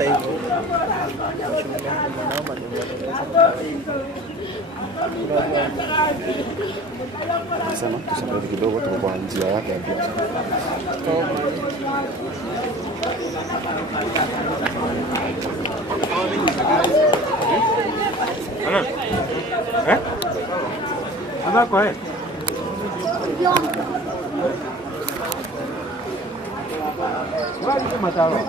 sasa hivi Sema tuseme kidogo tuko kwa njia yake ya biashara. Ada kwa hai? Wali matawa.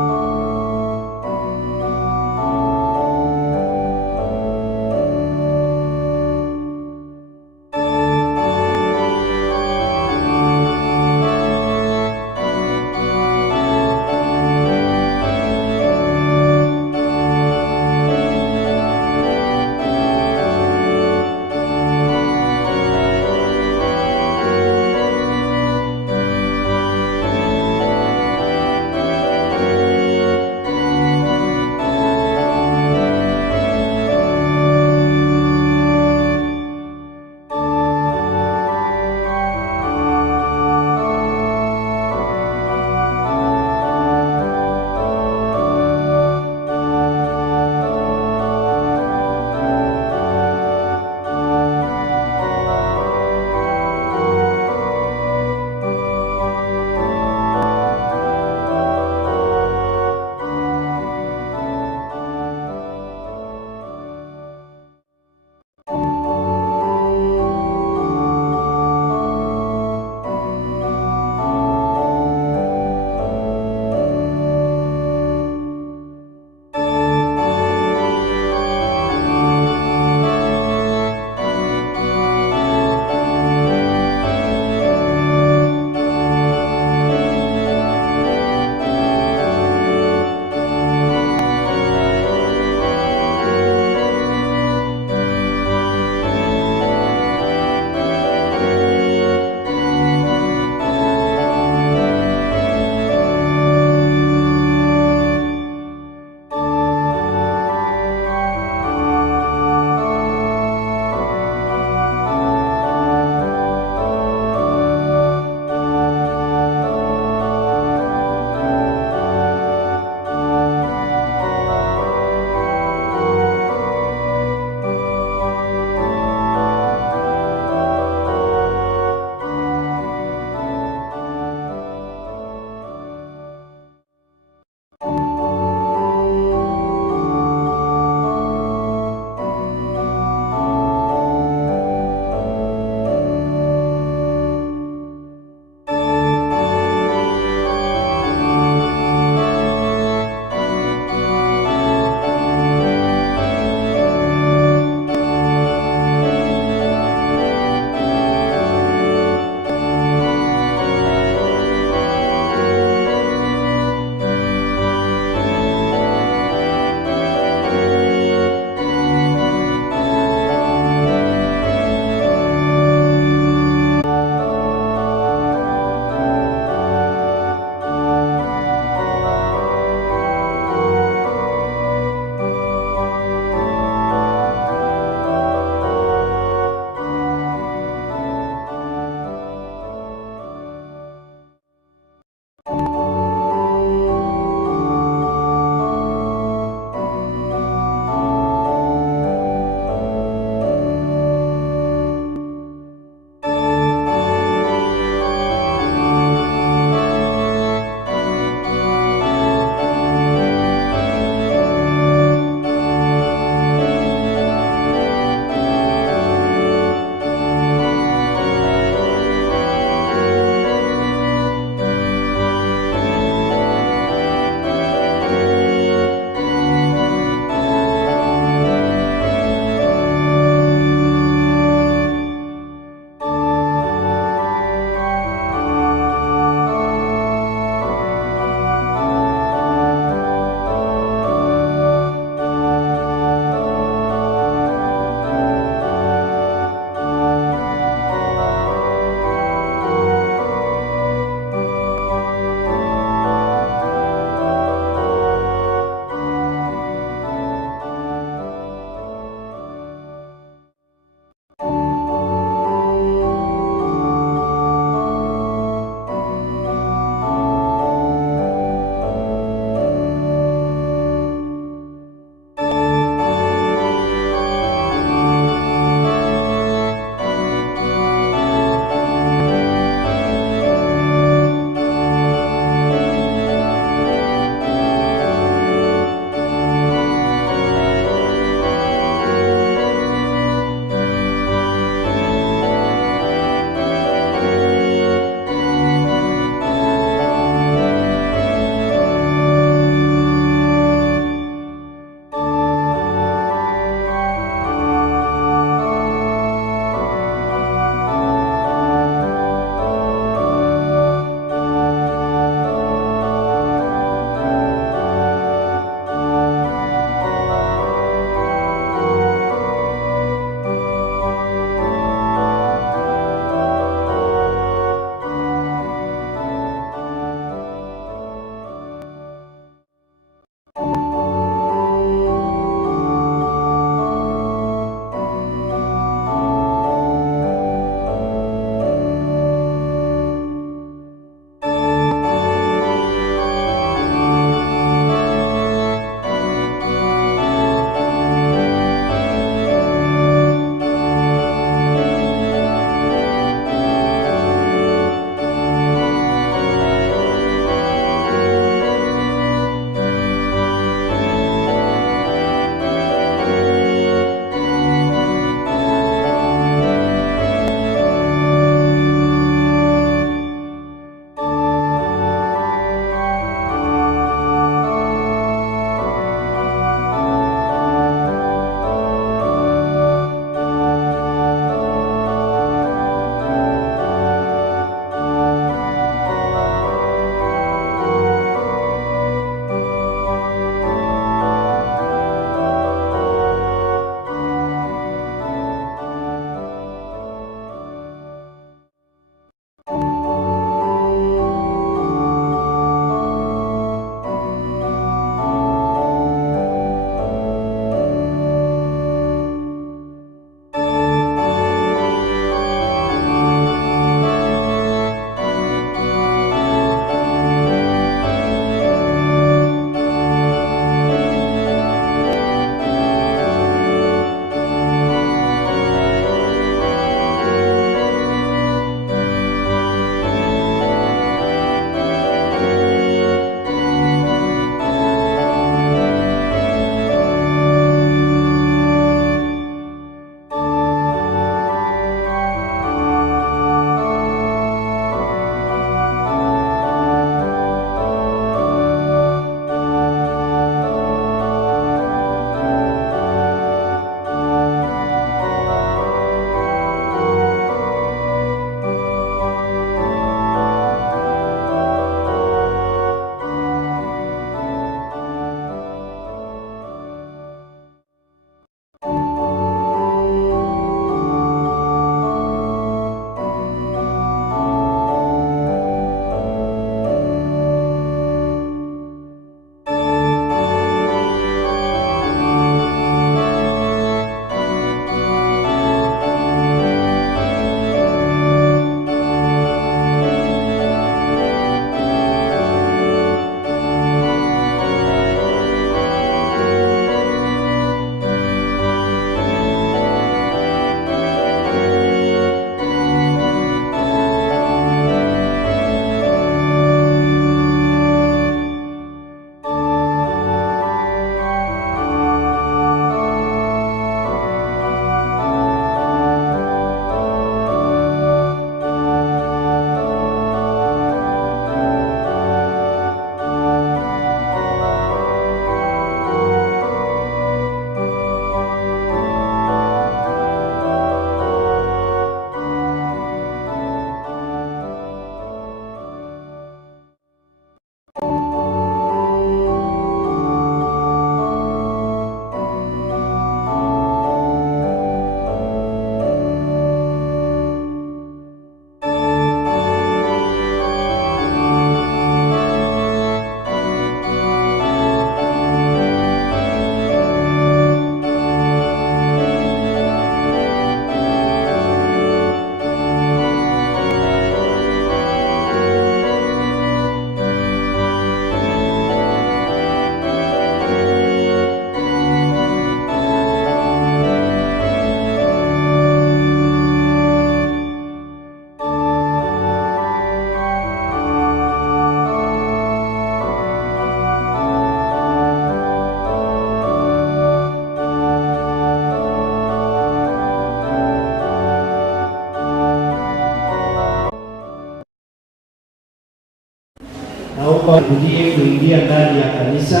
naomba urudie kuingia ndani ya kanisa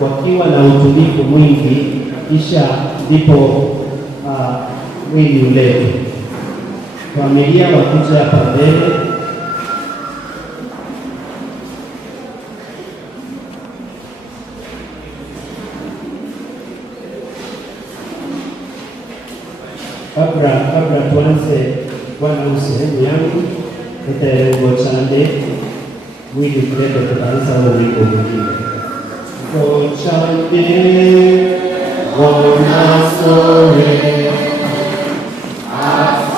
wakiwa na utulivu mwingi, kisha ndipo mwili uletwe. Familia wakuja hapa mbele. Kabla tuanze Bwana sehemu yangu nitagochane mwili kuleta tukaanza uliko mwingine gochane Bwana sore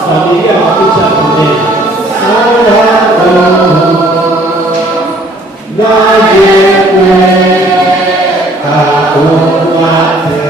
familia wakucha mbele na yewe kaumate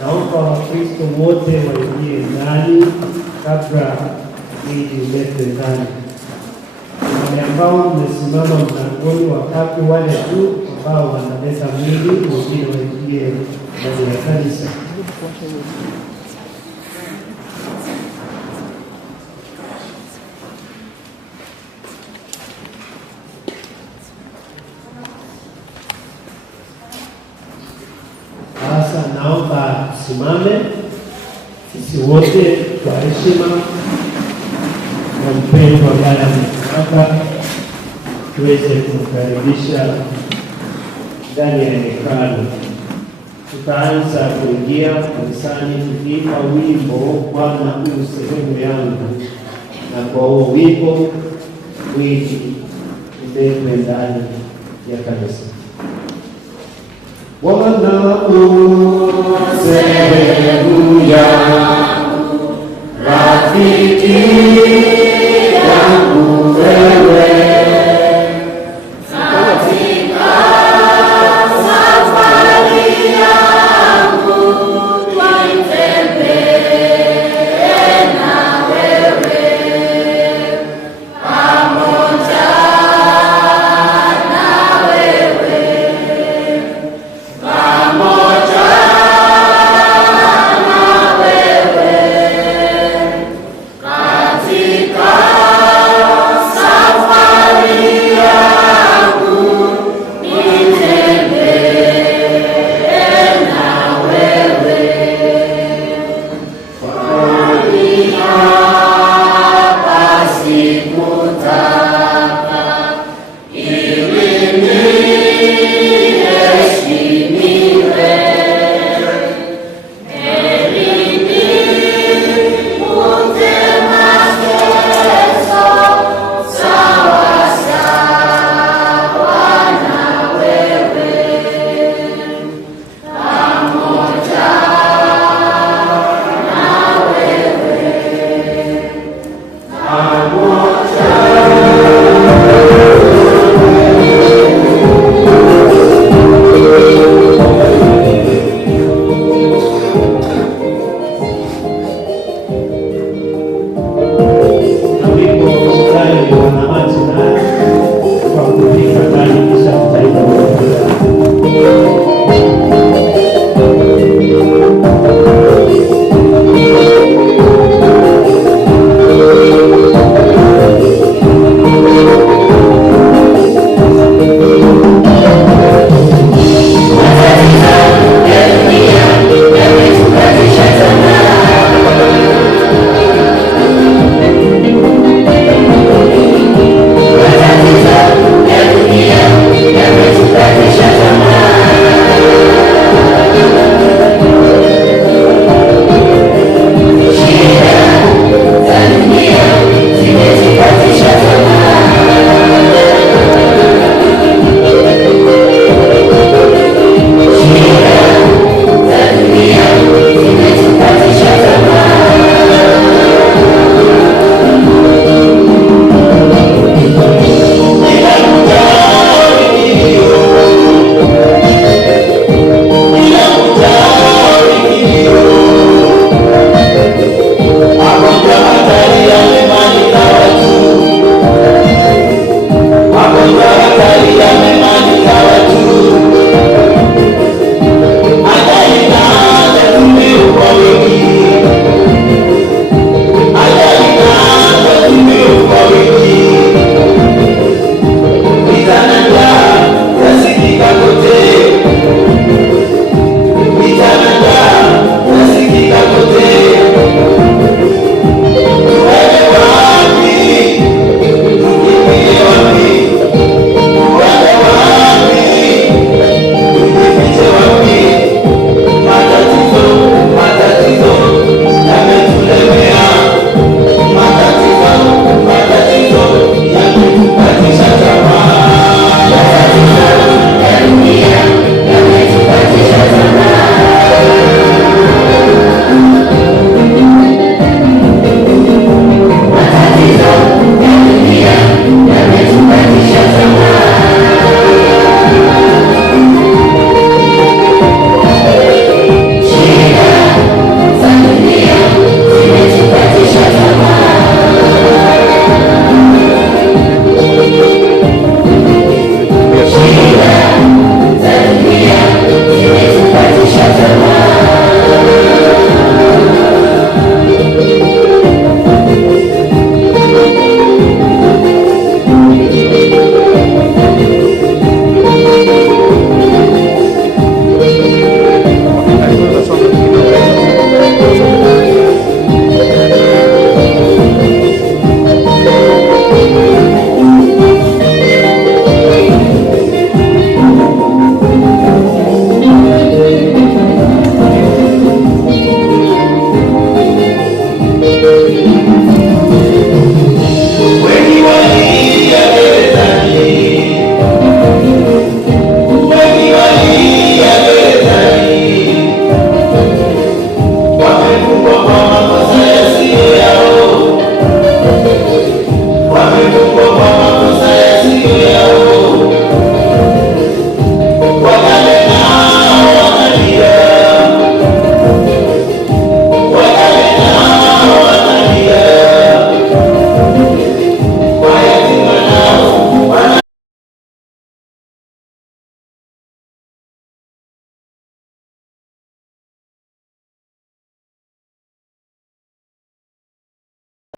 Naomba Wakristo wote waingie ndani kabla mwili uletwe ndani. Wale ambao mmesimama mlangoni, wakati wale tu ambao wanaleta mwili wengine waingie ndani ya kanisa. Sasa naomba simame sisi wote kwa heshima na mpendo ambaye ametaka tuweze kumkaribisha ndani ya hekalu. Tutaanza kuingia kanisani tukiimba wimbo Bwana u sehemu yangu, na kwa huo wimbo mwili uletwe ndani ya kanisa. Bwana u sehemu yangu, rafiki yangu wewe, katika safari yangu nitembee na wewe, pamoja na wewe, pamoja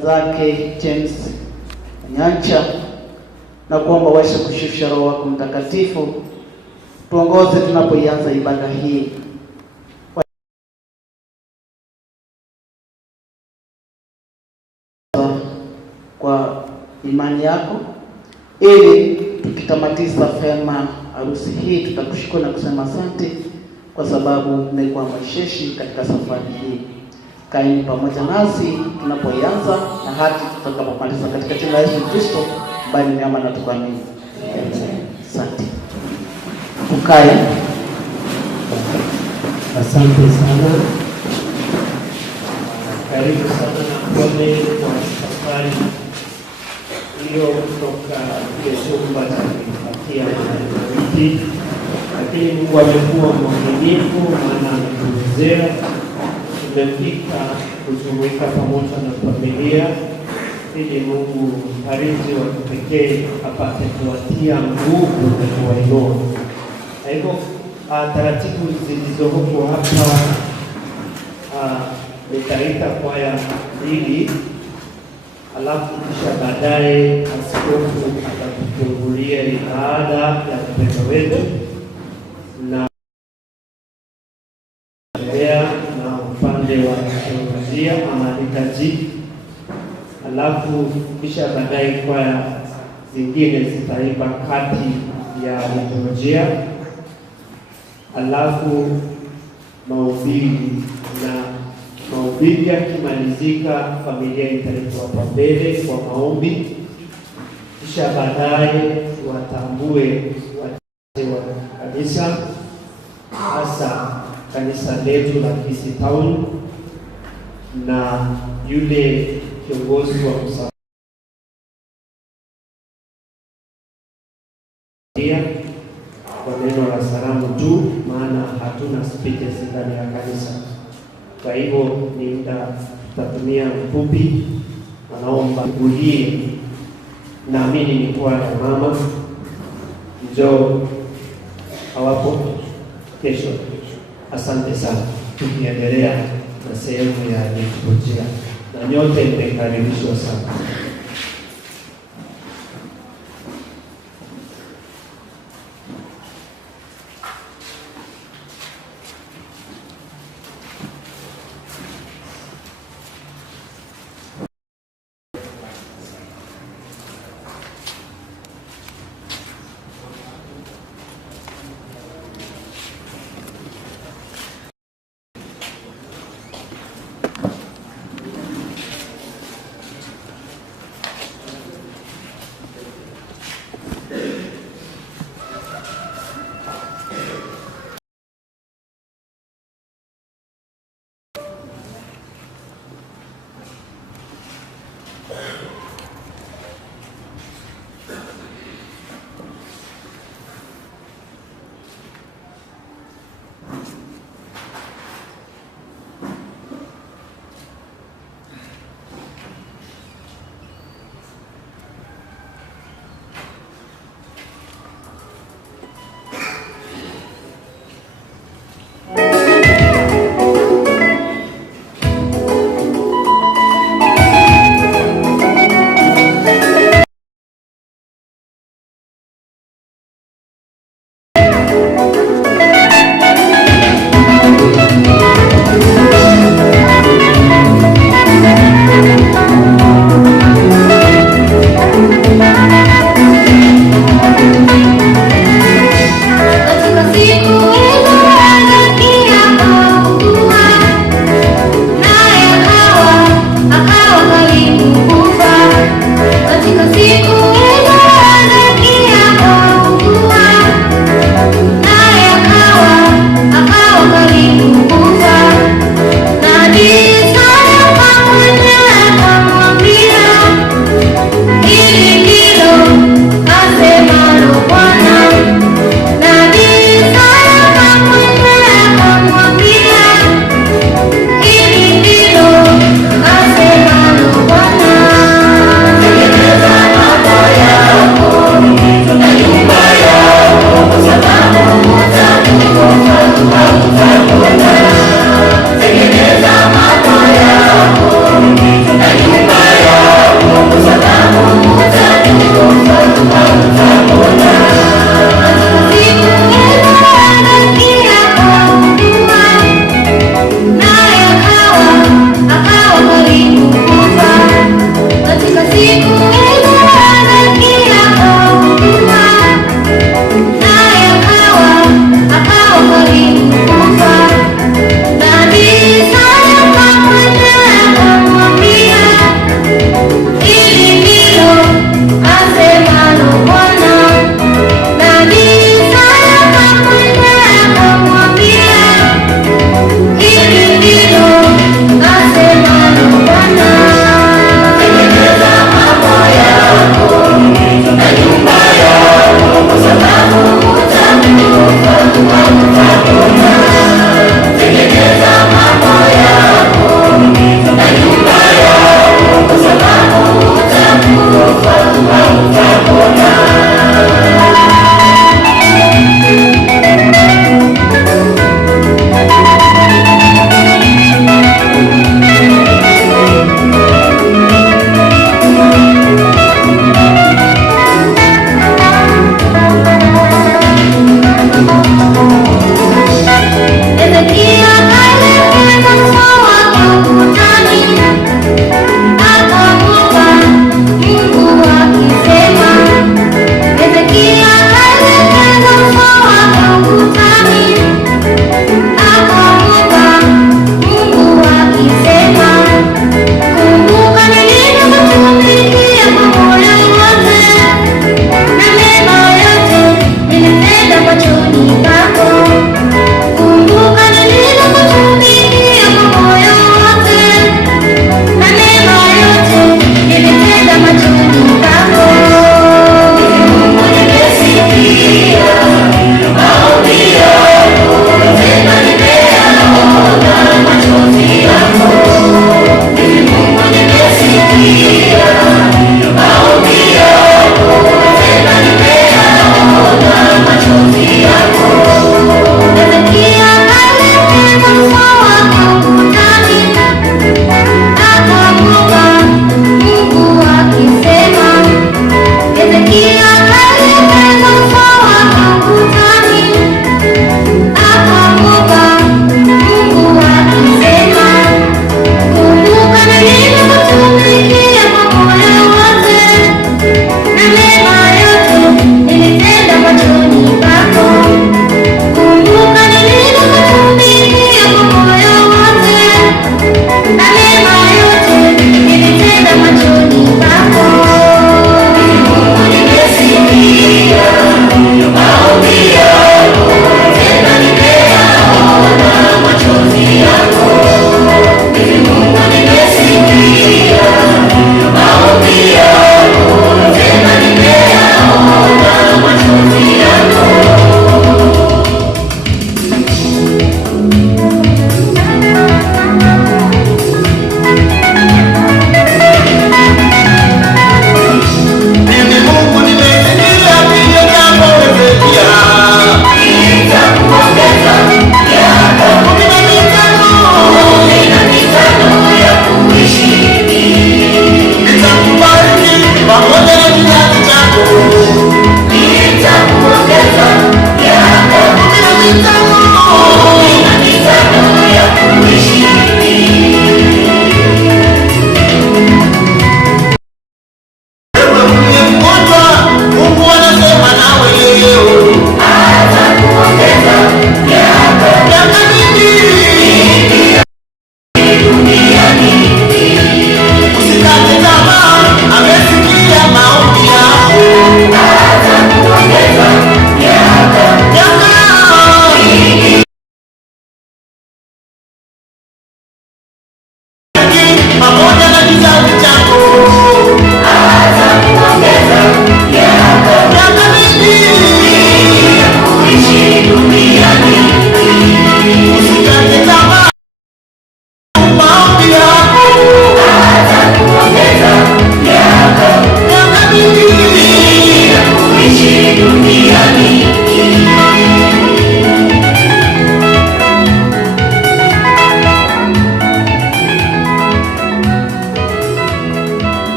zake James Nyancha, na kuomba uweze kushusha Roho wako Mtakatifu, tuongoze tunapoianza ibada hii kwa imani yako, ili tukitamatisha fema harusi hii tutakushukuru na kusema asante, kwa sababu umekuwa mwezeshaji katika safari hii. Kaeni pamoja nasi tunapoianza na hadi tutakapomaliza, katika jina la Yesu Kristo ambaye ni neema na tukuamini. Asante. Tukae. Asante sana. Karibu sana na pole kwa safari hiyo kutoka ile chumba cha kupatia maji, lakini Mungu amekuwa mwaminifu, maana ametuwezea tumefika kujumuika pamoja na familia, ili Mungu mfariji wa kipekee apate kuwatia nguvu na kuwainua. Kwa hivyo taratibu zilizoko hapa, nitaita kwaya mbili, alafu kisha baadaye askofu atatufungulia ibada ya mpendo wetu na upande wa teolojia ama liturgy, alafu kisha baadaye kwaya zingine zitaimba kati ya liturujia, alafu mahubiri, na mahubiri yakimalizika familia italetwa hapa mbele kwa maombi, kisha baadaye watambue wazee wa kanisa, hasa kanisa letu la Kisii Town, na yule kiongozi wa msafara kwa neno la salamu tu, maana hatuna speakers ndani ya kanisa. Kwa hivyo ni muda tutatumia mfupi, wanaomba kulie. Naamini ni kwa ya mama njoo hawapo kesho. Asante sana. Tukiendelea na sehemu ya liturujia, na nyote mmekaribishwa sana.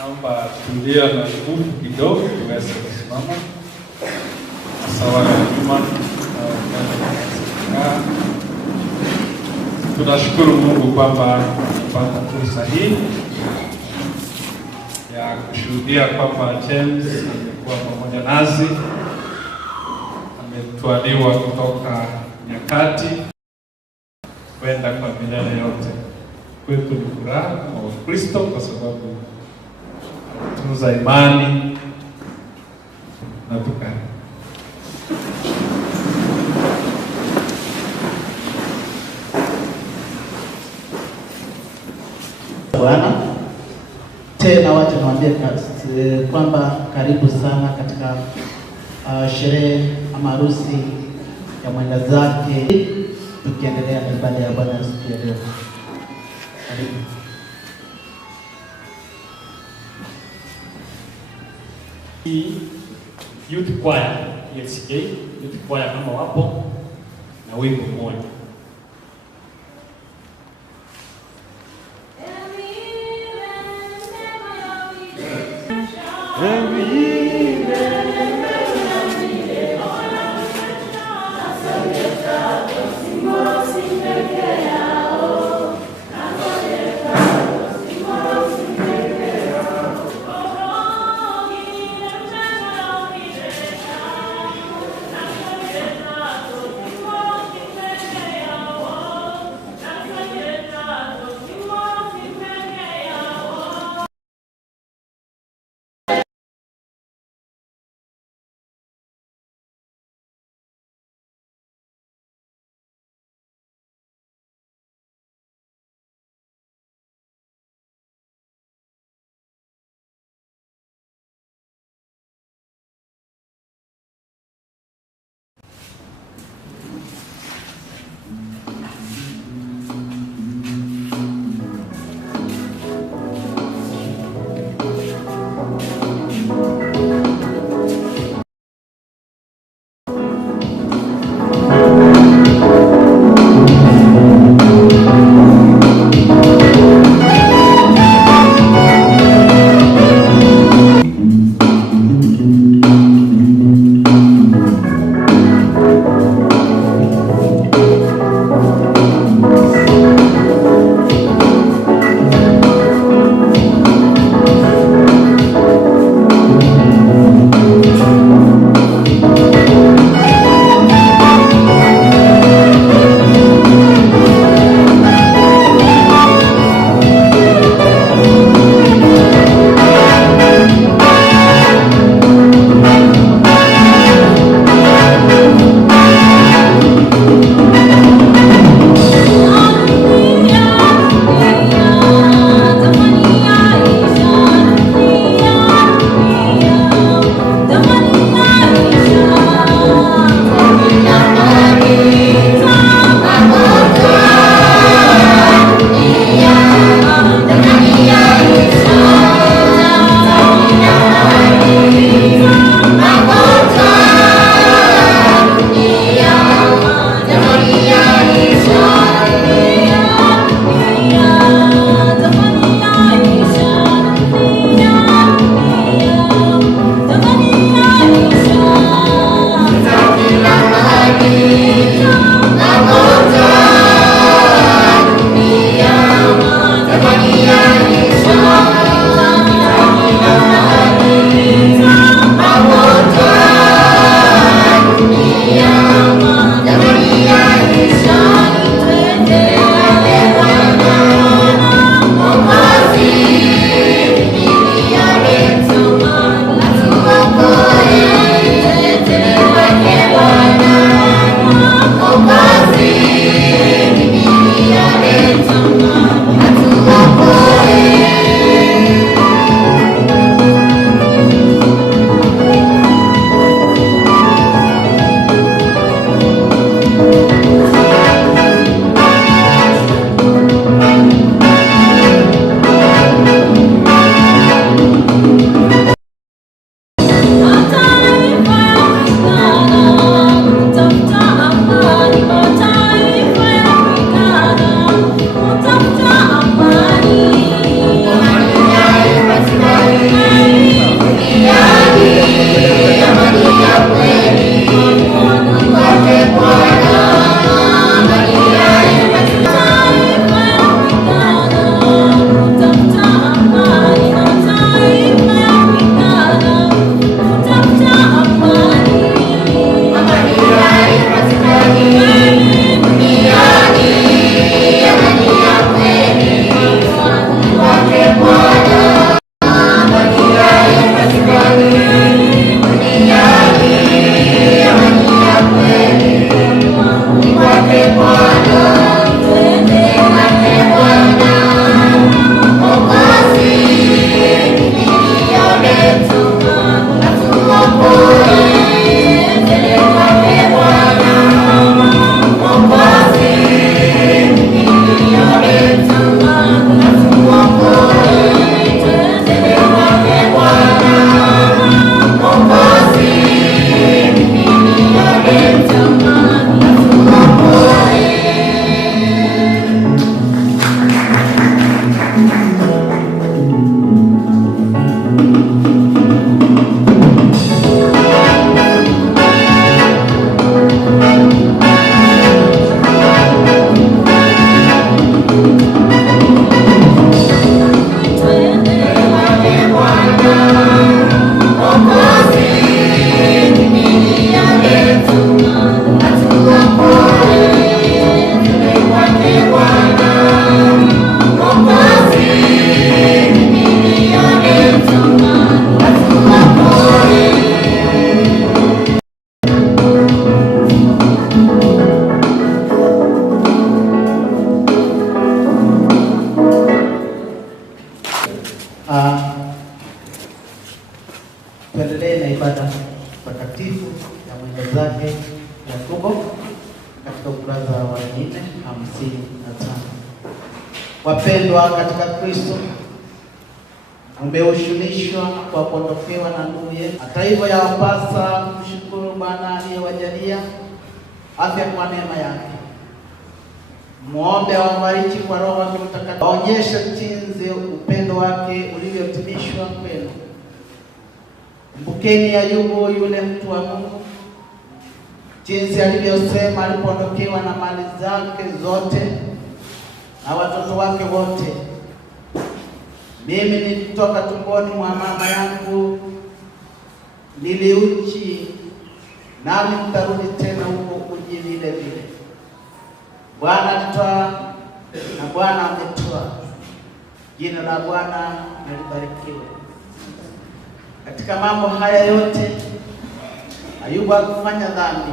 Naomba tulia na nguvu kidogo tuweze kusimama. Sawa na nyuma. Tunashukuru Mungu kwamba tumepata fursa hii ya kushuhudia kwamba James amekuwa pamoja nasi, ametwaliwa kutoka nyakati kwenda kwa milele yote. Kwetu ni furaha kwa Wakristo kwa sababu tunza imani na tukani. Bwana tena wacha niwaambie kwamba karibu sana katika sherehe ama harusi ya mwenda zake, tukiendelea na ibada ya Bwana siku ya leo. Karibu. Youth choir EFCK, youth choir kama wapo na wimbo mmoja. Wapendwa katika Kristo, mmehushunishwa kwa kuondokewa na ndugu yetu. Hata hivyo, yawapasa kumshukuru Bwana aliyewajalia afya kwa neema yake. Muombe awabariki kwa Roho wake Mtakatifu, aonyeshe jinsi upendo wake ulivyotimishwa kwenu. Kumbukeni Ayubu, yule mtu wa Mungu, jinsi alivyosema alipoondokewa na mali zake zote na watoto wake wote: mimi nilitoka tumboni mwa mama yangu niliuchi, nami nitarudi tena huko uji vile vile. Bwana alitoa na Bwana ametoa, jina la Bwana libarikiwe. Katika mambo haya yote Ayubu hakufanya dhambi,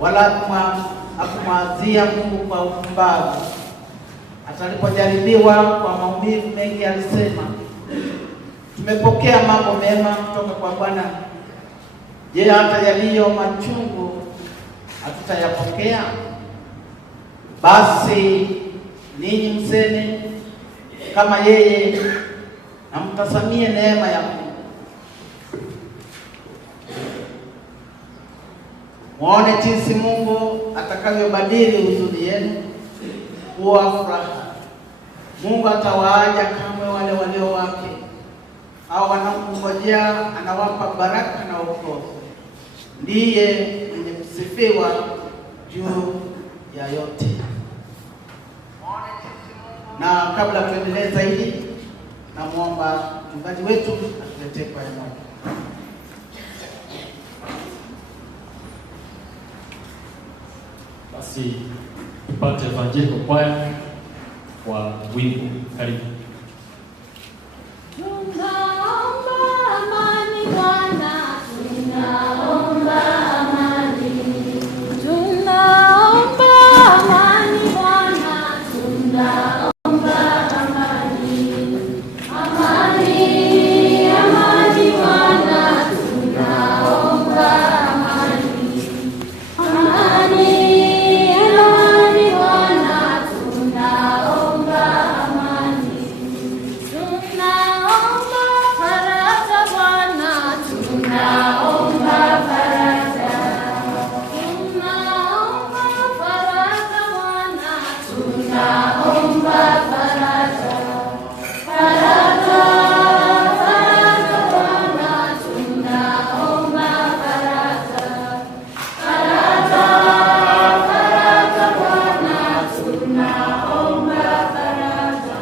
wala hakumwazia Mungu kwa upumbavu. Hata alipojaribiwa kwa maumivu mengi alisema, tumepokea mambo mema kutoka kwa Bwana. Je, hata yaliyo machungu hatutayapokea? Basi ninyi mseme kama yeye, na mtasamie neema ya Mungu. Muone jinsi Mungu atakavyobadili huzuni yenu kuwa furaha. Mungu atawaaja kamwe wale walio wake, au wanaomngojea anawapa baraka na wokovu. Ndiye mwenye kusifiwa juu ya yote. Na kabla tuendelee zaidi, namuomba mchungaji wetu atuletee kwaya moja. Basi tupate Evangelical Choir kwa wimbo. Karibu. Tunaomba amani Bwana, tunaomba amani. Tunaomba amani Bwana, tunaomba amani. Amani, amani Bwana, tunaomba amani. Amani, amani Bwana, tunaomba amani. Tunaomba faraja Bwana, tunaomba faraja. Tunaomba faraja Bwana, tunaomba faraja. Faraja, faraja Bwana, tunaomba faraja. Faraja, faraja Bwana, tunaomba faraja.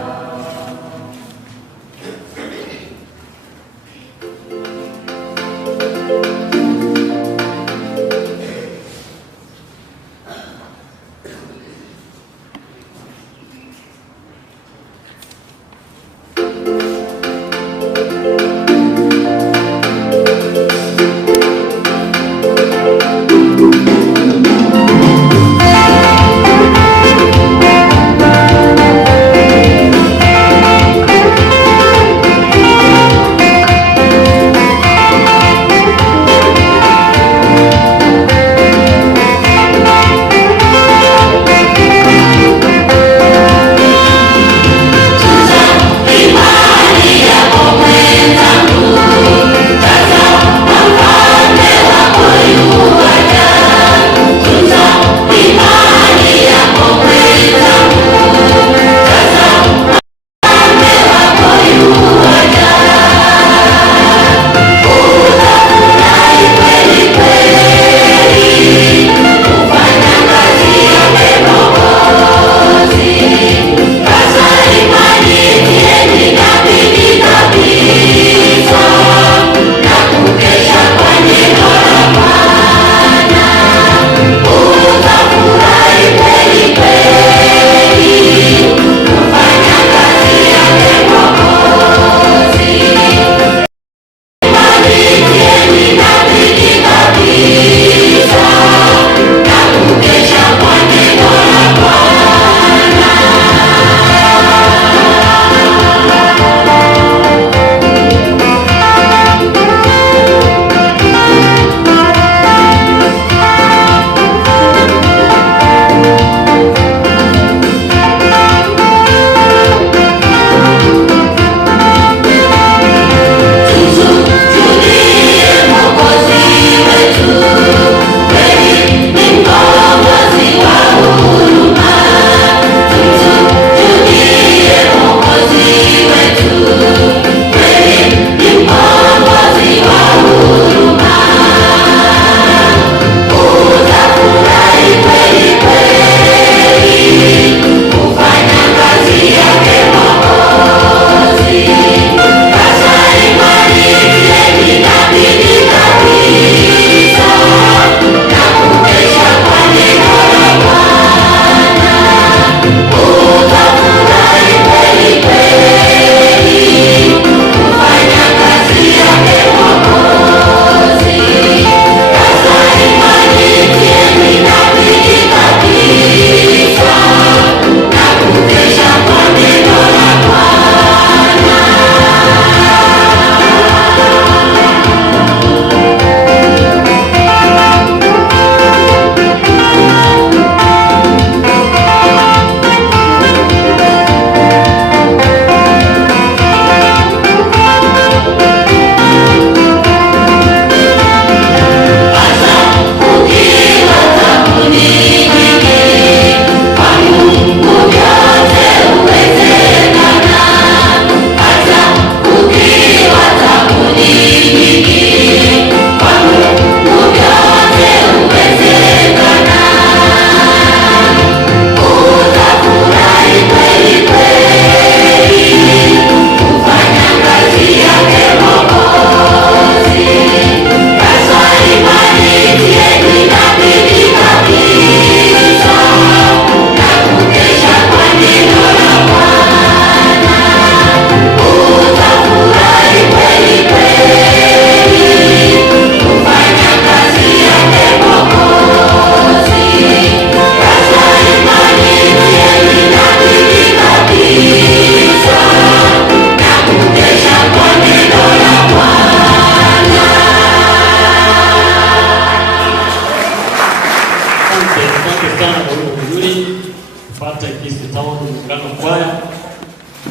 East Town Muungano Kwaya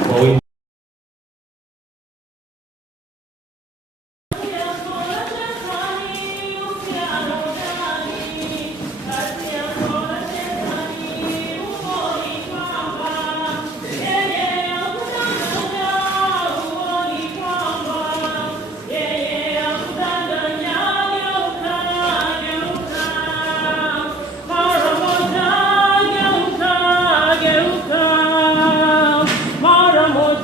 kwa wimbo Mara moja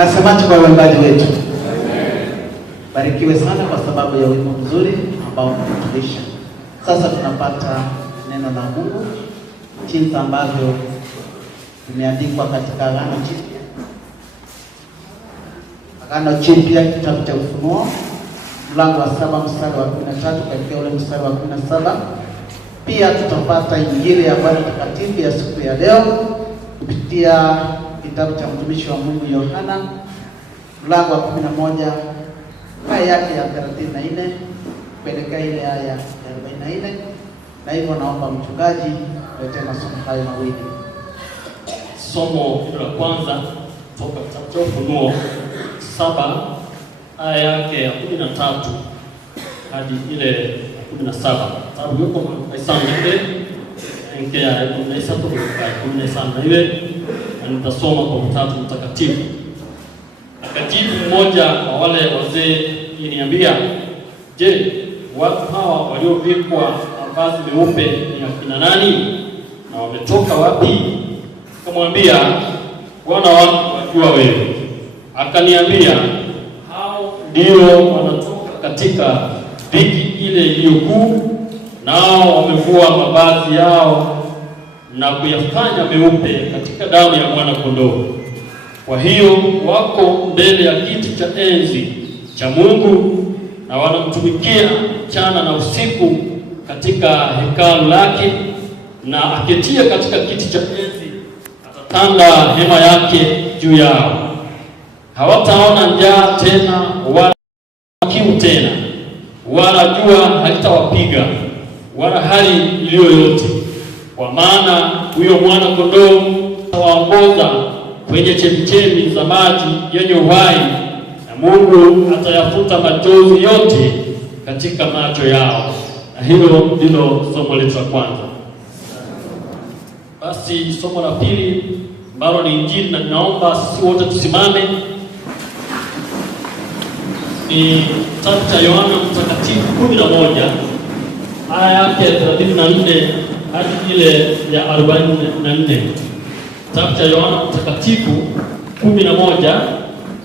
Nasemaje kwa waimbaji wetu? Barikiwe sana kwa sababu ya wimbo mzuri ambao umetulisha. Sasa tunapata neno la Mungu jinsi ambavyo imeandikwa katika Agano Jipya. Agano Jipya, kitabu cha Ufunuo, mlango wa 7 mstari wa 13 katika ule mstari wa 17. Pia tutapata Injili ya Bwana Mtakatifu ya siku ya leo kupitia kitabu cha mtumishi wa Mungu Yohana, mlango wa 11 aya yake ya 34 kuelekea ile aya ya 44. Na hivyo naomba mchungaji alete masomo hayo mawili. Somo la kwanza kutoka kitabu cha Ufunuo 7 aya yake ya 13 hadi ile 17. Sababu yuko maisani ile nke ya 17 kwa 17 ile nitasoma kwa Utatu Mtakatifu. Akajibu mmoja wa wale wazee aliniambia, "Je, watu hawa waliovikwa mavazi meupe ni akina nani? Na wametoka wapi?" Akamwambia, "Bwana wangu wajua wewe." Akaniambia, "Hao ndio wanatoka katika dhiki ile iliyokuu, nao wamevua mavazi yao na kuyafanya meupe katika damu ya mwana kondoo. Kwa hiyo wako mbele ya kiti cha enzi cha Mungu na wanamtumikia mchana na usiku katika hekalu lake, na aketia katika kiti cha enzi atatanda hema yake juu yao. Hawataona njaa tena wala kiu tena, wala jua halitawapiga wala hali iliyo yote, kwa maana huyo mwana kondoo atawaongoza kwenye chemchemi za maji yenye uhai, na Mungu atayafuta machozi yote katika macho yao." Na hilo ndilo somo letu la kwanza. Basi somo la pili ambalo ni Injili, na ninaomba sisi wote tusimame, ni kitabu cha Yohana Mtakatifu 11 aya yake 34 hadi ile ya 44. Kitabu cha Yohana Mtakatifu 11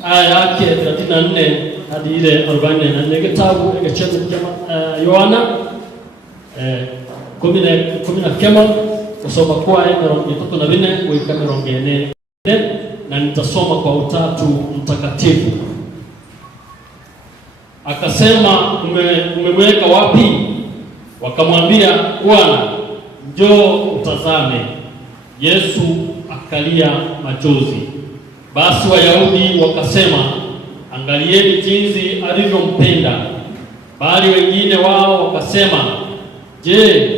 aya yake 34 hadi ile 44. Kitabu cha Yohana 10 kemo kusoma kwa mirongo 34 weka mirongo 4, na nitasoma kwa Utatu Mtakatifu. Akasema, "Umemweka wapi?" Wakamwambia, "Bwana, njoo utazame." Yesu akalia machozi. Basi Wayahudi wakasema, "Angalieni jinsi alivyompenda." Bali wengine wao wakasema, "Je,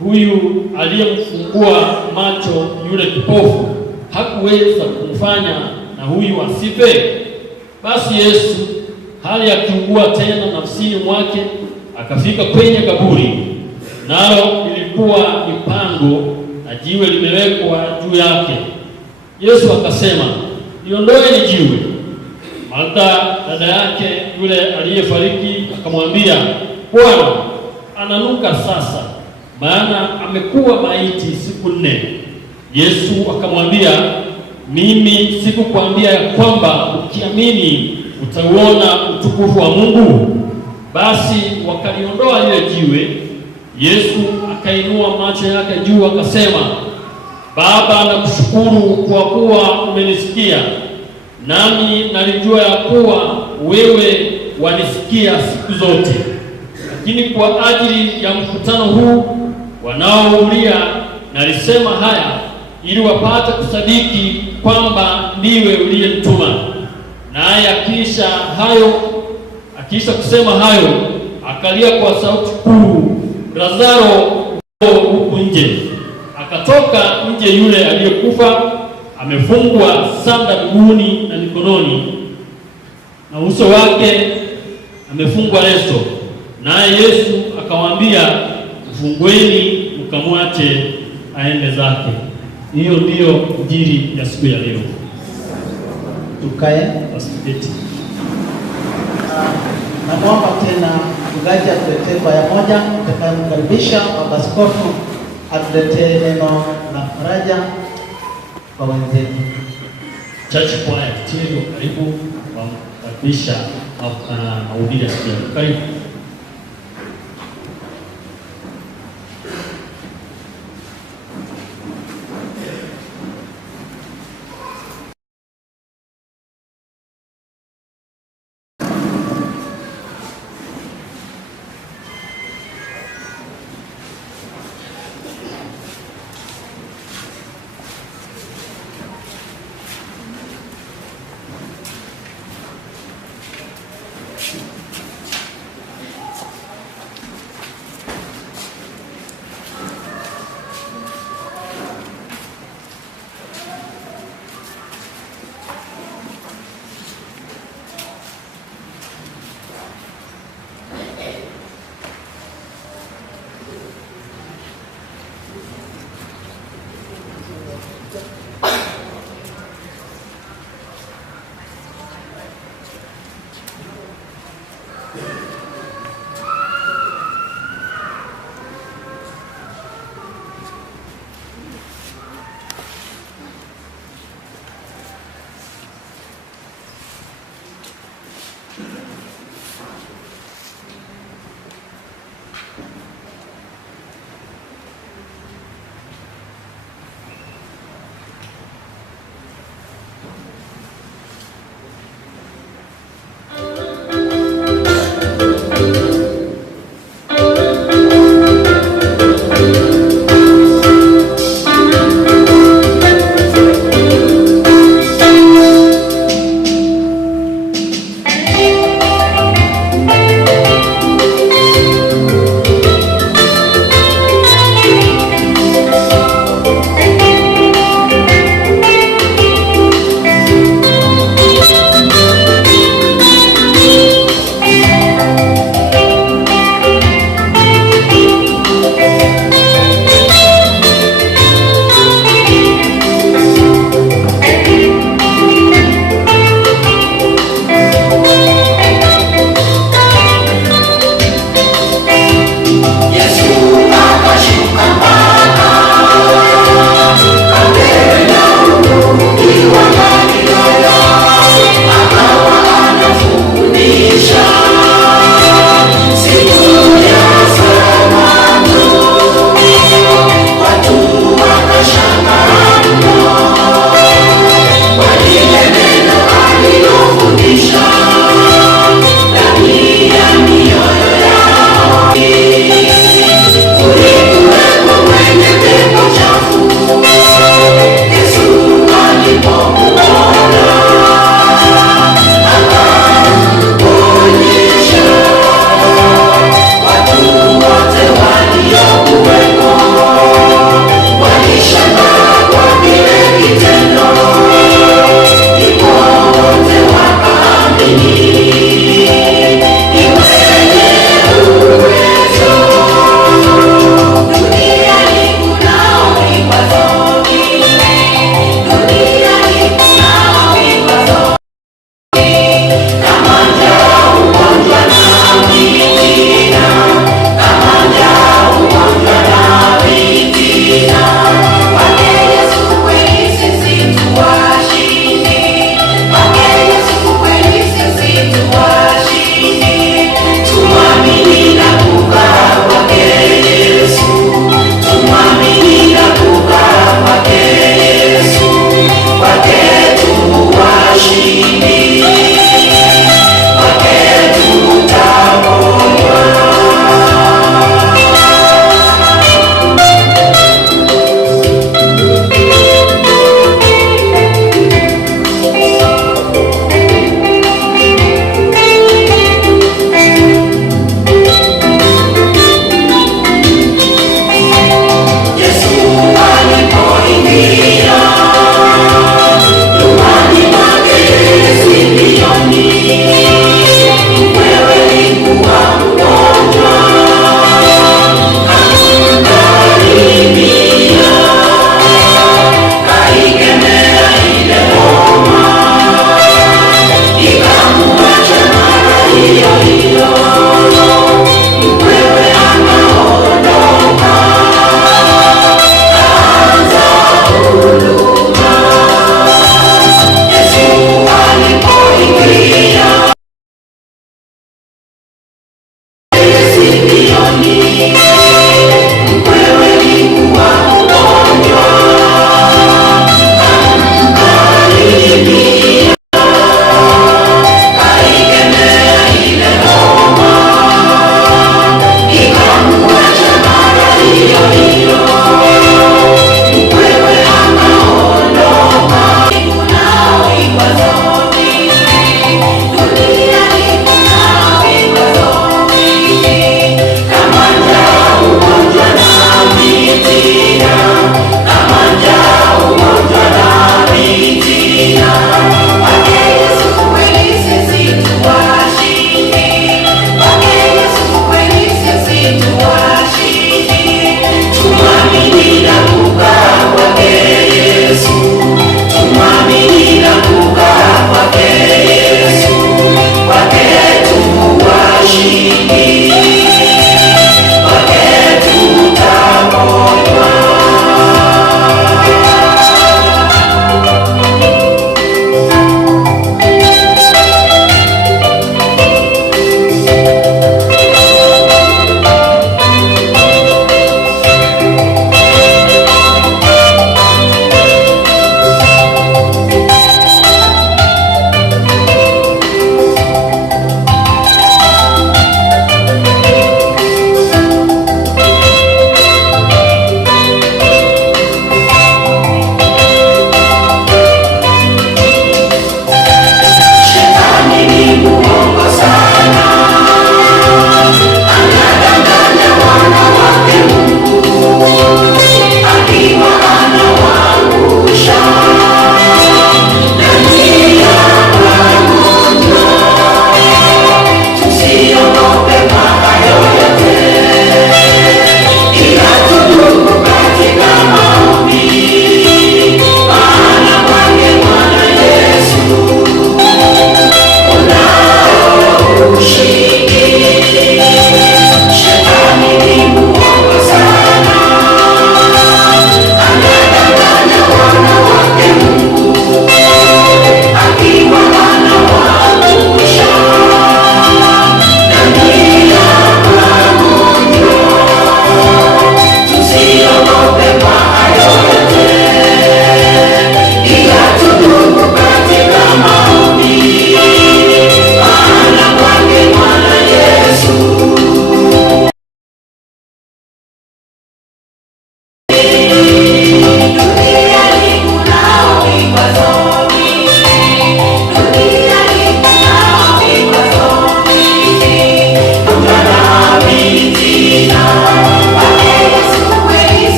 huyu aliyemfungua macho yule kipofu hakuweza kumfanya na huyu asife?" Basi Yesu hali akiugua tena nafsini mwake akafika kwenye kaburi, nalo ilikuwa ni pango na jiwe limewekwa juu yake. Yesu akasema, "Liondoeni jiwe." Martha dada yake yule aliyefariki akamwambia, "Bwana, ananuka sasa, maana amekuwa maiti siku 4. Yesu akamwambia, "Mimi sikukwambia ya kwamba ukiamini utauona utukufu wa Mungu?" Basi wakaliondoa lile jiwe. Yesu akainua macho yake juu akasema, "Baba, nakushukuru kwa kuwa umenisikia, nami nalijua ya kuwa wewe wanisikia siku zote. Lakini kwa ajili ya mkutano huu wanaohudhuria nalisema haya, ili wapate kusadiki kwamba ndiwe uliyemtuma." Naye akiisha kusema hayo, akalia kwa sauti kuu, "Lazaro, huku nje." Akatoka nje yule aliyekufa amefungwa sanda miguuni na mikononi, na uso wake amefungwa leso. Naye Yesu akawaambia, "Mfungueni mkamwache aende zake." Hiyo ndiyo Injili ya siku ya leo. Tukae. Naomba tena mchungaji atuletee kwaya moja tutakayomkaribisha Baba Askofu atuletee neno la faraja kwa wenzetu. Church Choir Tirio, karibu kukaribisha mahubiri ya siku. Karibu. Yesu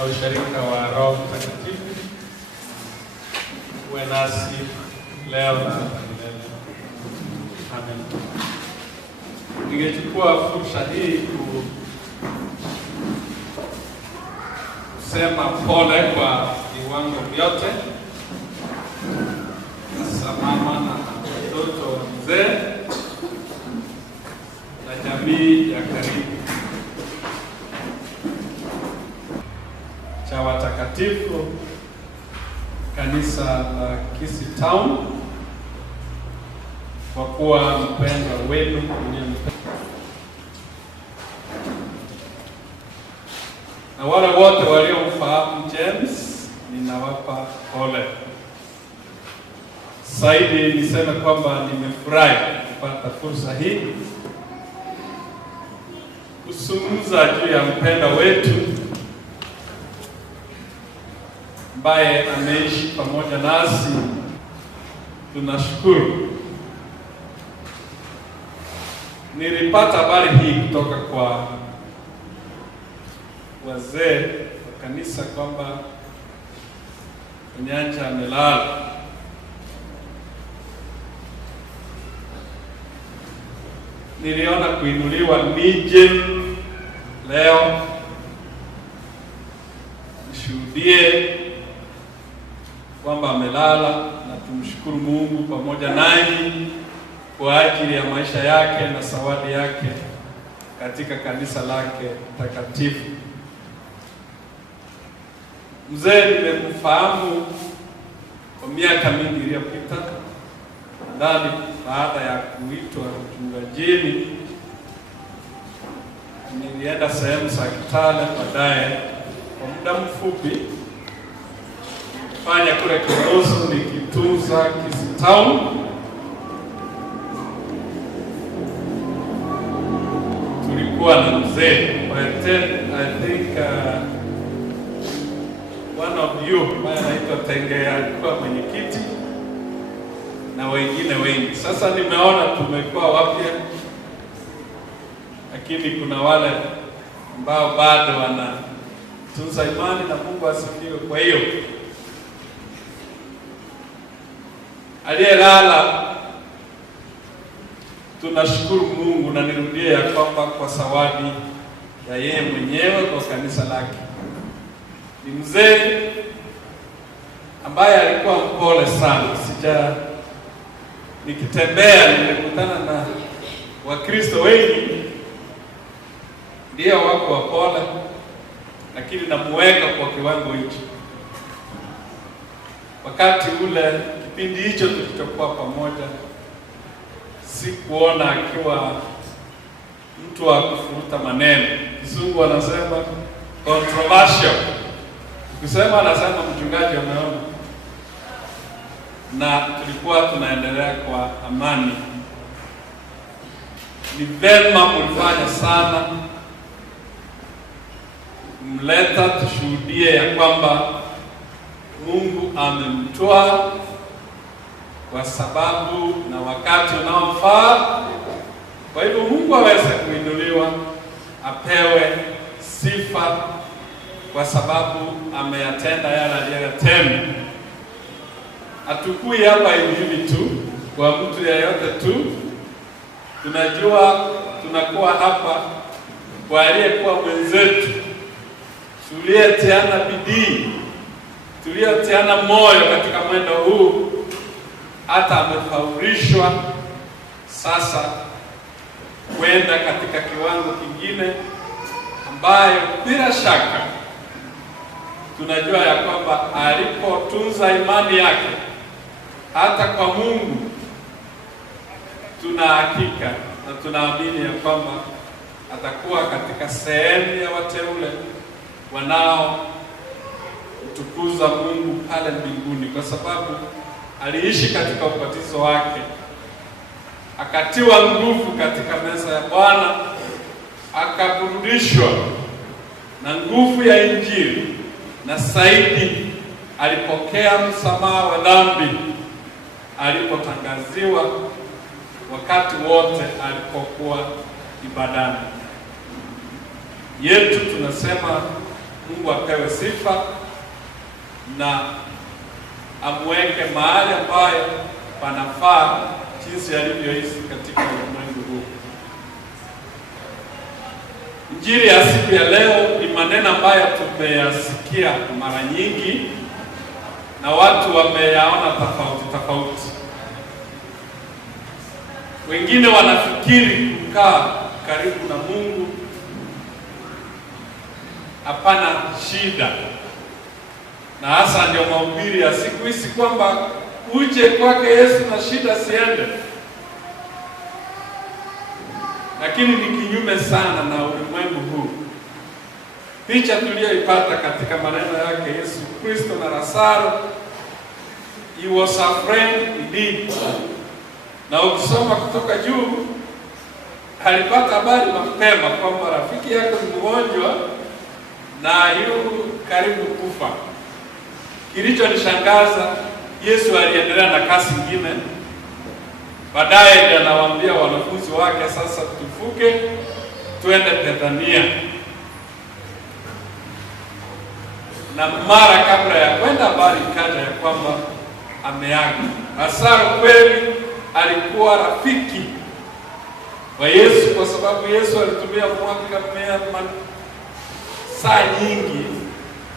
na ushirika wa Roho Mtakatifu uwe nasi leo na milele. Amen. Ningechukua fursa hii kusema pole kwa viwango vyote, hasa mama na watoto wazee na jamii ya karibu cha watakatifu kanisa la Kisii Town, kwa kuwa mpendwa wenu na wale wote waliomfahamu James, ninawapa pole. Zaidi niseme kwamba nimefurahi kupata fursa hii kuzungumza juu ya mpendwa wetu ambaye ameishi pamoja nasi. Tunashukuru. Nilipata habari hii kutoka kwa wazee wa kanisa kwamba Nyanja amelala. Niliona kuinuliwa nije leo nishuhudie kwamba amelala, na tumshukuru Mungu pamoja nanyi kwa ajili ya maisha yake na zawadi yake katika kanisa lake takatifu. Mzee nimemfahamu kwa miaka mingi iliyopita, ndani baada ya kuitwa mchungajini nilienda sehemu za Kitale, baadaye kwa muda mfupi fanya kule Koroso nikitunza Kisii Town. Tulikuwa na mzee I think one of you ambaye anaitwa Tenge alikuwa mwenyekiti na wengine wengi. Sasa nimeona tumekuwa wapya, lakini kuna wale ambao bado wanatunza imani na Mungu asifiwe. Kwa hiyo aliyelala tunashukuru Mungu, na nirudie ya kwamba kwa zawadi ya yeye mwenyewe kwa kanisa lake. Ni mzee ambaye alikuwa mpole sana. Nikitembea nimekutana na Wakristo wengi ndio wako wapole, lakini namuweka kwa kiwango hicho. Wakati ule kipindi hicho tulichokuwa pamoja, sikuona akiwa mtu wa kufuruta maneno. Kizungu anasema controversial. Kusema anasema mchungaji, umeona. Na tulikuwa tunaendelea kwa amani. Ni vema mlifanya sana mleta tushuhudie ya kwamba Mungu amemtoa kwa sababu na wakati unaofaa. Kwa hivyo Mungu aweze kuinuliwa, apewe sifa kwa sababu ameyatenda yale aliyotenda. Hatukui hapa hivi tu kwa mtu yeyote tu. Tunajua tunakuwa hapa kwa aliyekuwa mwenzetu, tuliyetiana bidii, tuliyetiana moyo katika mwendo huu, hata amefaulishwa sasa kwenda katika kiwango kingine ambayo bila shaka tunajua ya kwamba alipotunza imani yake hata kwa Mungu, tuna hakika na tunaamini ya kwamba atakuwa katika sehemu ya wateule wanao kutukuza Mungu pale mbinguni, kwa sababu aliishi katika ubatizo wake, akatiwa nguvu katika meza ya Bwana, akaburudishwa na nguvu ya Injili, na zaidi alipokea msamaha wa dhambi alipotangaziwa wakati wote alipokuwa ibadani. Yetu tunasema Mungu apewe sifa na amweke mahali ambayo panafaa jinsi alivyoishi katika ulimwengu huu. Injili ya siku ya leo ni maneno ambayo tumeyasikia mara nyingi na watu wameyaona tofauti. Wengine wanafikiri kukaa karibu na Mungu hapana shida, na hasa ndio mahubiri ya siku hizi kwamba uje kwake Yesu na shida siende. Lakini ni kinyume sana na ulimwengu huu. Picha tuliyoipata katika maneno yake Yesu Kristo na Lazaro, he was a friend indeed. Na ukisoma kutoka juu, alipata habari mapema kwamba rafiki yako ni mgonjwa na yu karibu kufa. Kilichonishangaza, Yesu aliendelea na kazi nyingine. Baadaye anawaambia wanafunzi wake, sasa tufuke tuende Bethania. Na mara kabla ya kwenda, habari ikaja ya kwamba ameaga. Lazaro kweli alikuwa rafiki wa Yesu, kwa sababu Yesu alitumia saa nyingi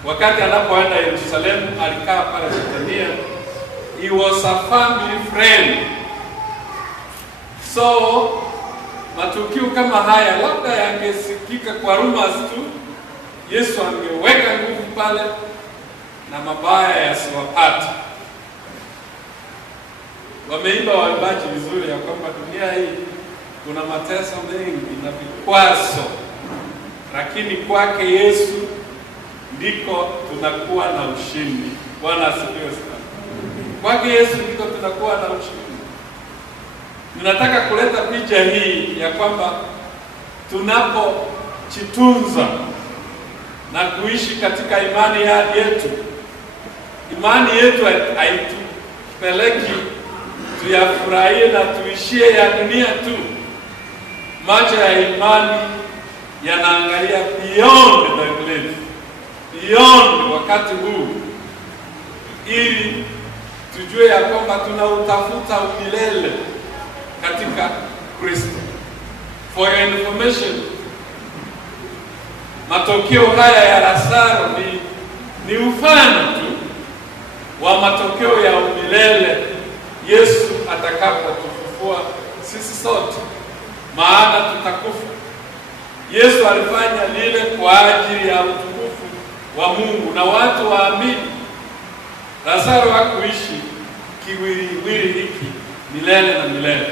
wakati anapoenda Yerusalemu, alikaa pale Bethania. He was a family friend. So matukio kama haya labda yangesikika kwa rumors tu, Yesu angeweka nguvu pale na mabaya yasiwapate. Wameimba waimbaji vizuri ya kwamba dunia hii kuna mateso mengi na vikwazo, lakini kwake Yesu ndiko tunakuwa na ushindi. Bwana asifiwe sana. Kwake Yesu ndiko tunakuwa na ushindi. Ninataka kuleta picha hii ya kwamba tunapojitunza na kuishi katika imani yetu, imani yetu haitupeleki tuyafurahie na tuishie ya dunia tu. Macho ya imani yanaangalia beyond the grave, beyond wakati huu, ili tujue ya kwamba tunautafuta umilele katika Kristo. For your information, matokeo haya ya Lazaro ni mfano tu wa matokeo ya umilele Yesu atakapotufufua sisi sote, maana tutakufa. Yesu alifanya lile kwa ajili ya utukufu wa Mungu na watu waamini. Lazaro hakuishi kiwiliwili hiki milele na milele.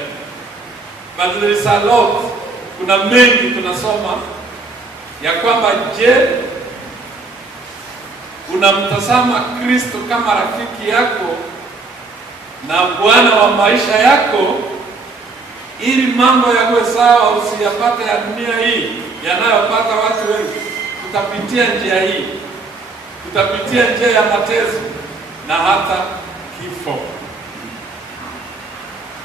But there is a lot, kuna mengi tunasoma ya kwamba je, unamtazama Kristo kama rafiki yako na Bwana wa maisha yako, ili mambo yawe sawa, usiyapate ya dunia hii yanayopata watu wengi. Tutapitia njia hii, tutapitia njia ya mateso na hata kifo.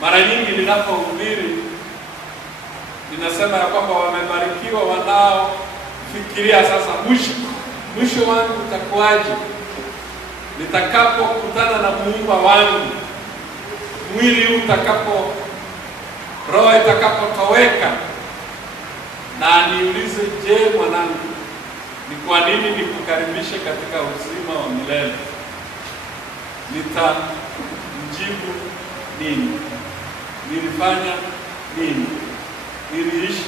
Mara nyingi ninapohubiri ninasema ya kwamba wamebarikiwa wanaofikiria sasa, mwisho wangu utakuwaje nitakapokutana na Muumba wangu, mwili utakapo, roho itakapotoweka. Na niulize, je, mwanangu, ni kwa nini nikukaribishe katika uzima wa milele? Nitamjibu nini? Nilifanya nini? Niliishi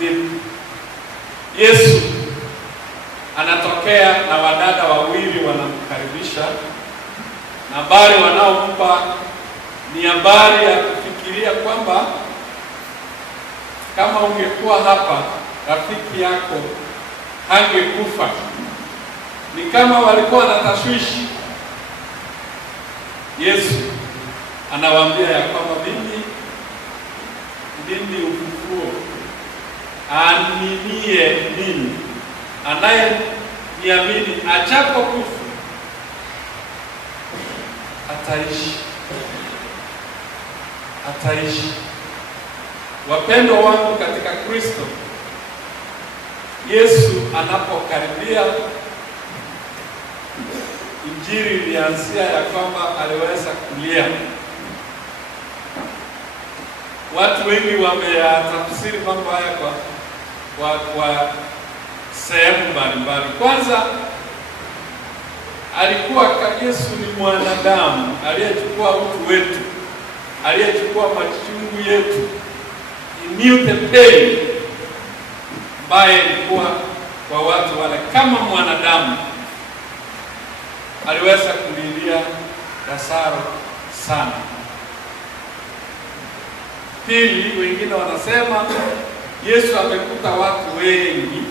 vipi? Yesu anatokea na wadada wawili wanamkaribisha, na habari wanaompa ni habari ya kufikiria kwamba kama ungekuwa hapa rafiki yako hangekufa. Ni kama walikuwa na tashwishi. Yesu anawaambia ya kwamba mimi ndimi ufufuo, aaminie mimi, anayeniamini ajapokufa ataishi. Wapendwa wangu katika Kristo, Yesu anapokaribia Injili ilianzia ya kwamba aliweza kulia. Watu wengi wameyatafsiri mambo haya kwa sehemu mbalimbali. Kwanza, Yesu ni mwanadamu aliyechukua utu wetu, aliyechukua machungu yetu. He knew the pain ambaye ilikuwa kwa watu wale. Kama mwanadamu aliweza kulilia Lazaro sana. Pili, wengine wanasema Yesu amekuta watu wengi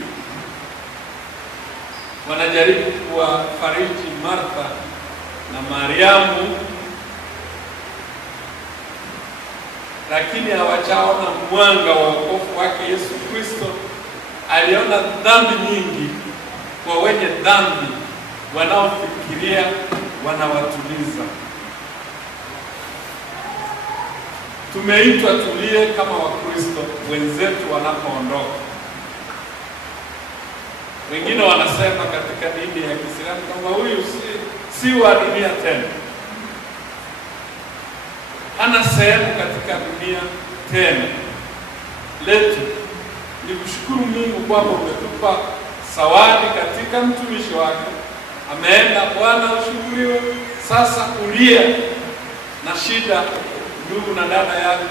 wanajaribu kuwafariji Martha na Mariamu, lakini hawajaona mwanga wa wokovu wake Yesu Kristo. Aliona dhambi nyingi kwa wenye dhambi wanaofikiria wanawatuliza. Tumeitwa tulie kama Wakristo wenzetu wanapoondoka. Wengine wanasema katika dini ya Kiislamu kwamba huyu si wa dunia tena, hana sehemu katika dunia tena. Letu ni kushukuru Mungu kwamba umetupa zawadi katika mtumishi wake. Ameenda, Bwana ushukuriwe. Sasa ulia na shida, ndugu na dada yangu,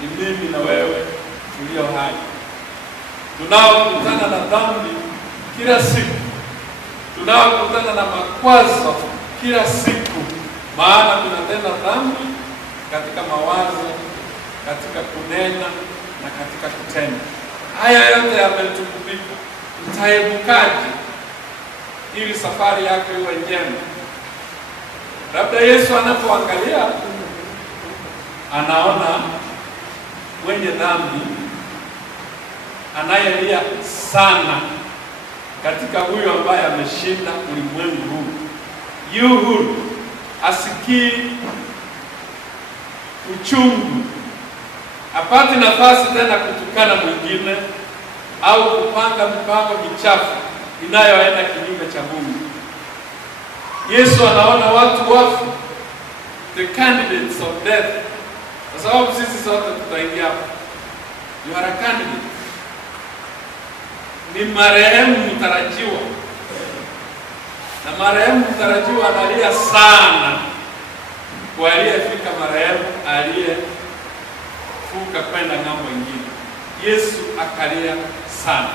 ni mimi na wewe tulio hai, tunaokutana na dhambi kila siku, tunaokutana na makwazo kila siku, maana tunatenda dhambi katika mawazo, katika kunena na katika kutenda. Haya yote yametubika. Utaepukaje ili safari yako iwe njema? Labda Yesu anapoangalia anaona mwenye dhambi anayelia sana katika huyo ambaye ameshinda ulimwengu huu. Yuhu asikii uchungu, apate nafasi tena kutukana mwingine au kupanga mipango michafu inayoenda kinyume cha Mungu. Yesu anaona watu wafu, the candidates of death, kwa sababu sisi sote tutaingia hapo. You are a candidate. Ni marehemu mtarajiwa, na marehemu mtarajiwa analia sana kwa aliyefika marehemu, aliyefuka kwenda ng'ambo nyingine. Yesu akalia sana.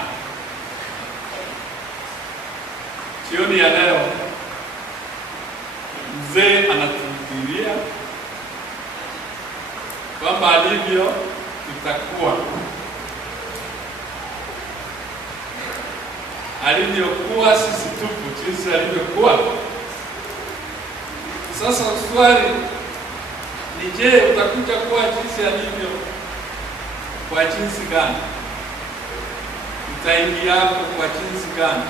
Jioni ya leo mzee anatuhubiria kwamba alivyo tutakuwa, alivyokuwa sisi tupo jinsi alivyokuwa. Sasa swali ni je, utakuja kuwa jinsi alivyo kwa jinsi gani? Utaingia hapo kwa jinsi gani?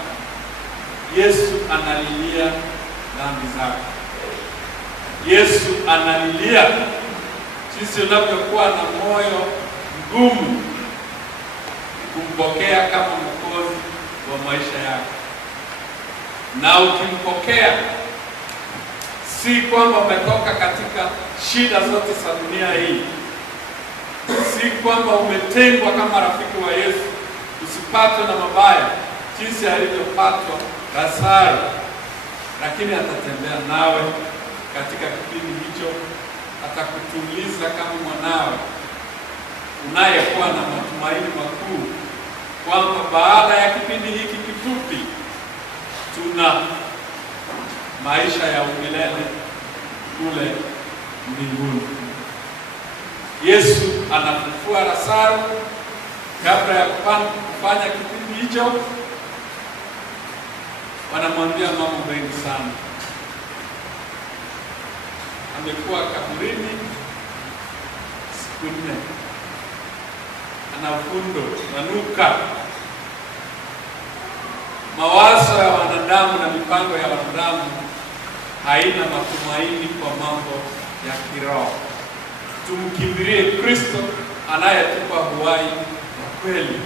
Yesu analilia dhambi zako. Yesu analilia jinsi unavyokuwa na moyo mgumu kumpokea kama Mwokozi wa maisha yako. Na ukimpokea, si kwamba umetoka katika shida zote za dunia hii, si kwamba umetengwa kama rafiki wa Yesu usipatwe na mabaya jinsi alivyopatwa Lazaro, lakini atatembea nawe katika kipindi hicho, atakutuliza kama mwanawe unayekuwa na matumaini makuu kwamba baada ya kipindi hiki kifupi tuna maisha ya umilele kule mbinguni. Yesu anafufua Lazaro. Kabla ya kufanya kipindi hicho, wanamwambia mambo mengi sana. Amekuwa kaburini siku 4, ana ufundo, nanuka. Mawazo ya wanadamu na mipango ya wanadamu haina matumaini kwa mambo ya kiroho. Tumkimbilie Kristo anayetupa uhai wa kweli.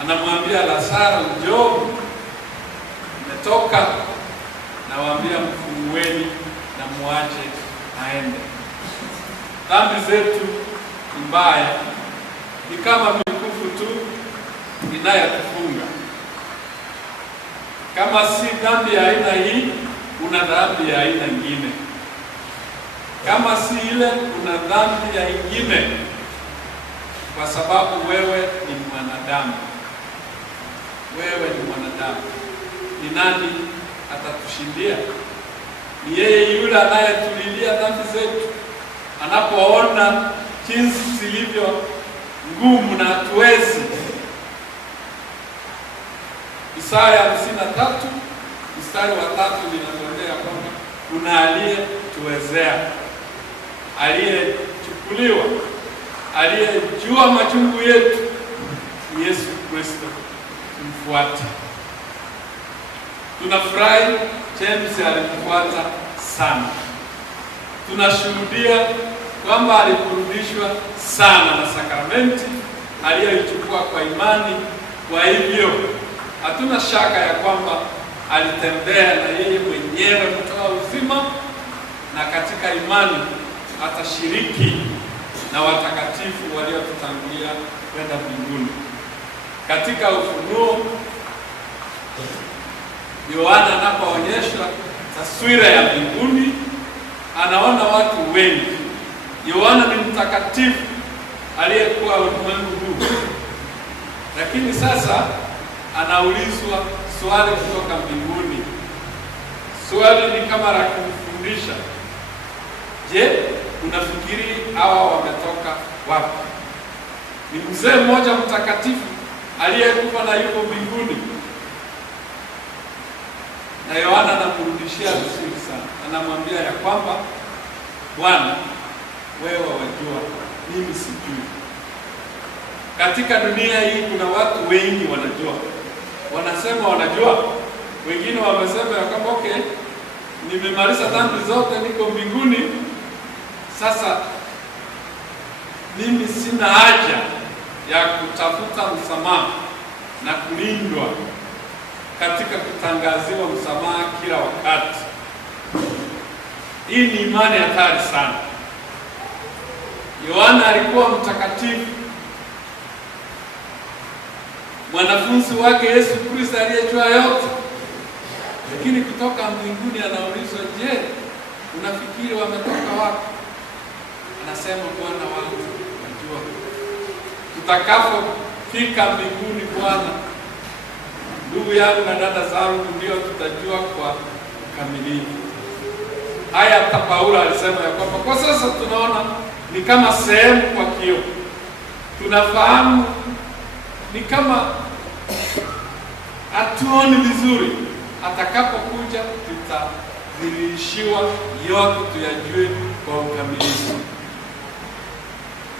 Anamwambia Lazaro, njoo, umetoka na nawaambia mfungueni na muache aende. Dhambi zetu mbaya ni kama mikufu tu inayotufunga. Kama si dhambi ya aina hii, una dhambi ya aina nyingine. Kama si ile, una dhambi ya ingine, kwa sababu wewe ni mwanadamu. Wewe ni mwanadamu. Ni nani atatushindia? Ni yeye yule anayetulilia dhambi zetu, anapoona jinsi zilivyo ngumu na hatuwezi. Isaya 53 mstari wa 3 linatuambia kwamba kuna aliyetuwezea, aliyechukuliwa, aliyejua machungu yetu, Yesu Kristo. Tumfuate. Tunafurahi James alitufuata sana. Tunashuhudia kwamba aliburudishwa sana na sakramenti aliyoichukua kwa imani. Kwa hivyo hatuna shaka ya kwamba alitembea na yeye mwenyewe kutoa uzima, na katika imani atashiriki na watakatifu waliotutangulia kwenda mbinguni. Katika Ufunuo, Yohana anapoonyeshwa taswira ya mbinguni, anaona watu wengi. Yohana ni mtakatifu aliyekuwa ulimwengu huu, lakini sasa anaulizwa swali kutoka mbinguni. Swali ni kama la kumfundisha. Je, unafikiri hawa wametoka wapi? Ni mzee mmoja mtakatifu aliyekufa na yuko mbinguni. Na Yohana anamrudishia vizuri sana. Anamwambia ya kwamba Bwana, wewe wajua, mimi sijui. Katika dunia hii kuna watu wengi wanajua. Wanasema wanajua. Wengine wamesema ya kwamba okay, nimemaliza dhambi zote, niko mbinguni. Sasa mimi sina haja ya kutafuta msamaha na kulindwa katika kutangaziwa msamaha kila wakati. Hii ni imani hatari sana. Yohana alikuwa mtakatifu, mwanafunzi wake Yesu Kristo aliyejua yote, lakini kutoka mbinguni anaulizwa, je, unafikiri wametoka wapi? Anasema, Bwana wangu wajua. Tutakapofika mbinguni, Bwana, ndugu yangu na dada zangu, ndio tutajua kwa ukamilifu. Haya hata Paulo alisema ya kwamba kwa sasa tunaona ni kama sehemu kwa kioo. Tunafahamu ni kama hatuoni vizuri. Atakapokuja tutadhihirishiwa yote, tuyajue kwa ukamilifu.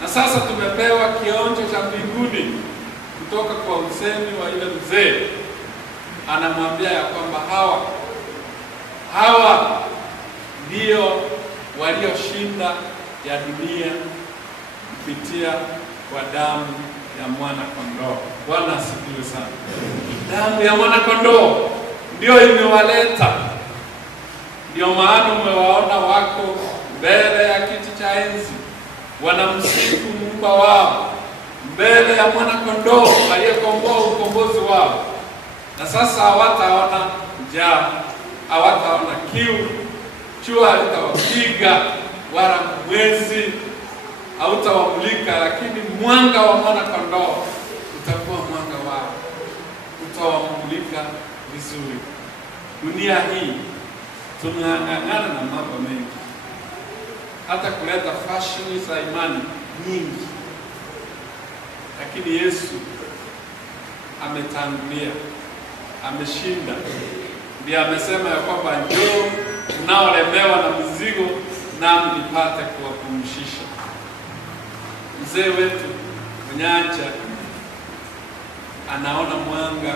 Na sasa tumepewa kionjo cha mbinguni kutoka kwa usemi wa ile mzee. Anamwambia ya kwamba hawa ndio walioshinda ya dunia kupitia kwa damu ya mwana kondoo. Bwana asifiwe sana. Damu ya mwana kondoo ndio imewaleta. Ndio maana umewaona wako mbele ya kiti cha enzi, wanamsifu Muumba wao mbele ya mwana kondoo aliyekomboa ukombozi wao. Na sasa hawataona njaa, hawataona kiu, jua halitawapiga wala mwezi hautawamulika, lakini mwanga wa mwana kondoo utakuwa mwanga wao, utawamulika vizuri. Dunia hii tunang'ang'ana na mambo mengi, hata kuleta fashion za imani nyingi, lakini Yesu ametangulia, ameshinda. Ndiye amesema ya kwamba njoo mnaolemewa na mizigo, nami nipate kuwapumzisha. Mzee wetu Mnyanja anaona mwanga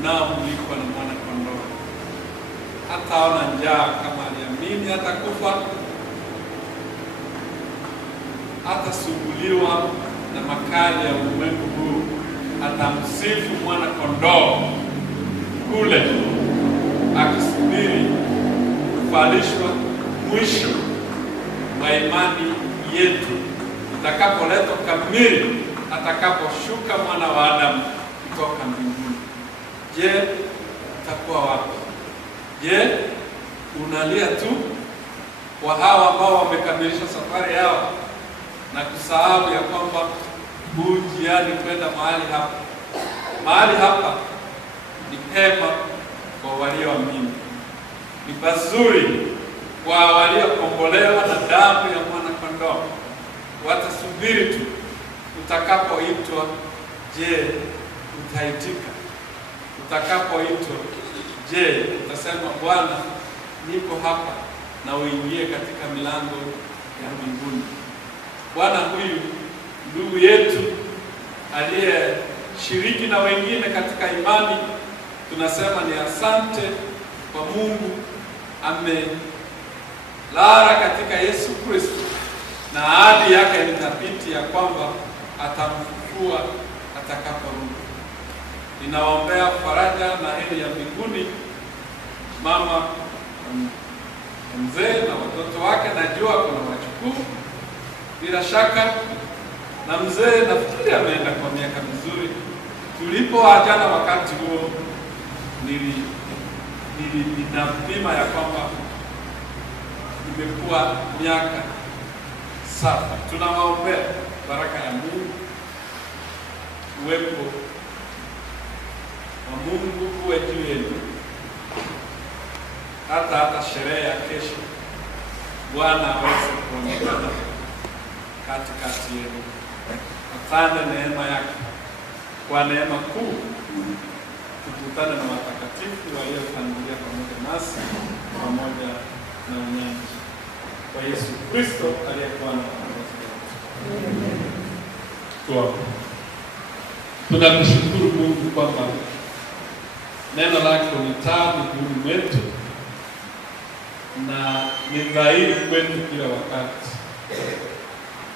unaomulikwa na mwana kondoo. Hataona njaa kama aliamini, hatakufa, hatasumbuliwa na makali ya ulimwengu huu. Atamsifu mwana kondoo kule akisifu itakapoletwa kamili, atakaposhuka mwana wa Adamu kutoka mbinguni. Je, utakuwa wapi? Je, unalia tu kwa hawa ambao wamekamilisha safari yao na kusahau ya kwamba huu njiani kwenda mahali hapa? Mahali hapa ni pema kwa walioamini, ni pazuri kwa waliokombolewa na damu ya mwana-kondoo. Watasubiri tu utakapoitwa. Je, utaitika? Utakapoitwa, je, utasema Bwana, niko hapa, na uingie katika milango ya mbinguni? Bwana huyu ndugu yetu aliyeshiriki na wengine katika imani, tunasema ni asante kwa Mungu. Amelala katika Yesu Kristo na ahadi yake ni thabiti ya kwamba atamfufua atakaporudi. Ninawaombea faraja na heri ya mbinguni mama mzee na watoto wake. Najua kuna wajukuu bila shaka, na mzee nafikiri ameenda kwa miaka mizuri. Tulipoachana wakati huo ninapima ya kwamba imekuwa miaka 7. Tunawaombea baraka ya Mungu, uwepo wa Mungu uwe juu yenu, hata sherehe ya kesho Bwana aweze kuonekana katikati yenu. Atande neema yake, kwa neema kuu tukutane na watakatifu waliotangulia pamoja nasi, pamoja na unyanji kwa Yesu Kristo aliyekuwa na tuombe. Tunamshukuru Mungu kwamba neno lako ni taa miguuni mwetu na ni dhahiri kwetu kila wakati.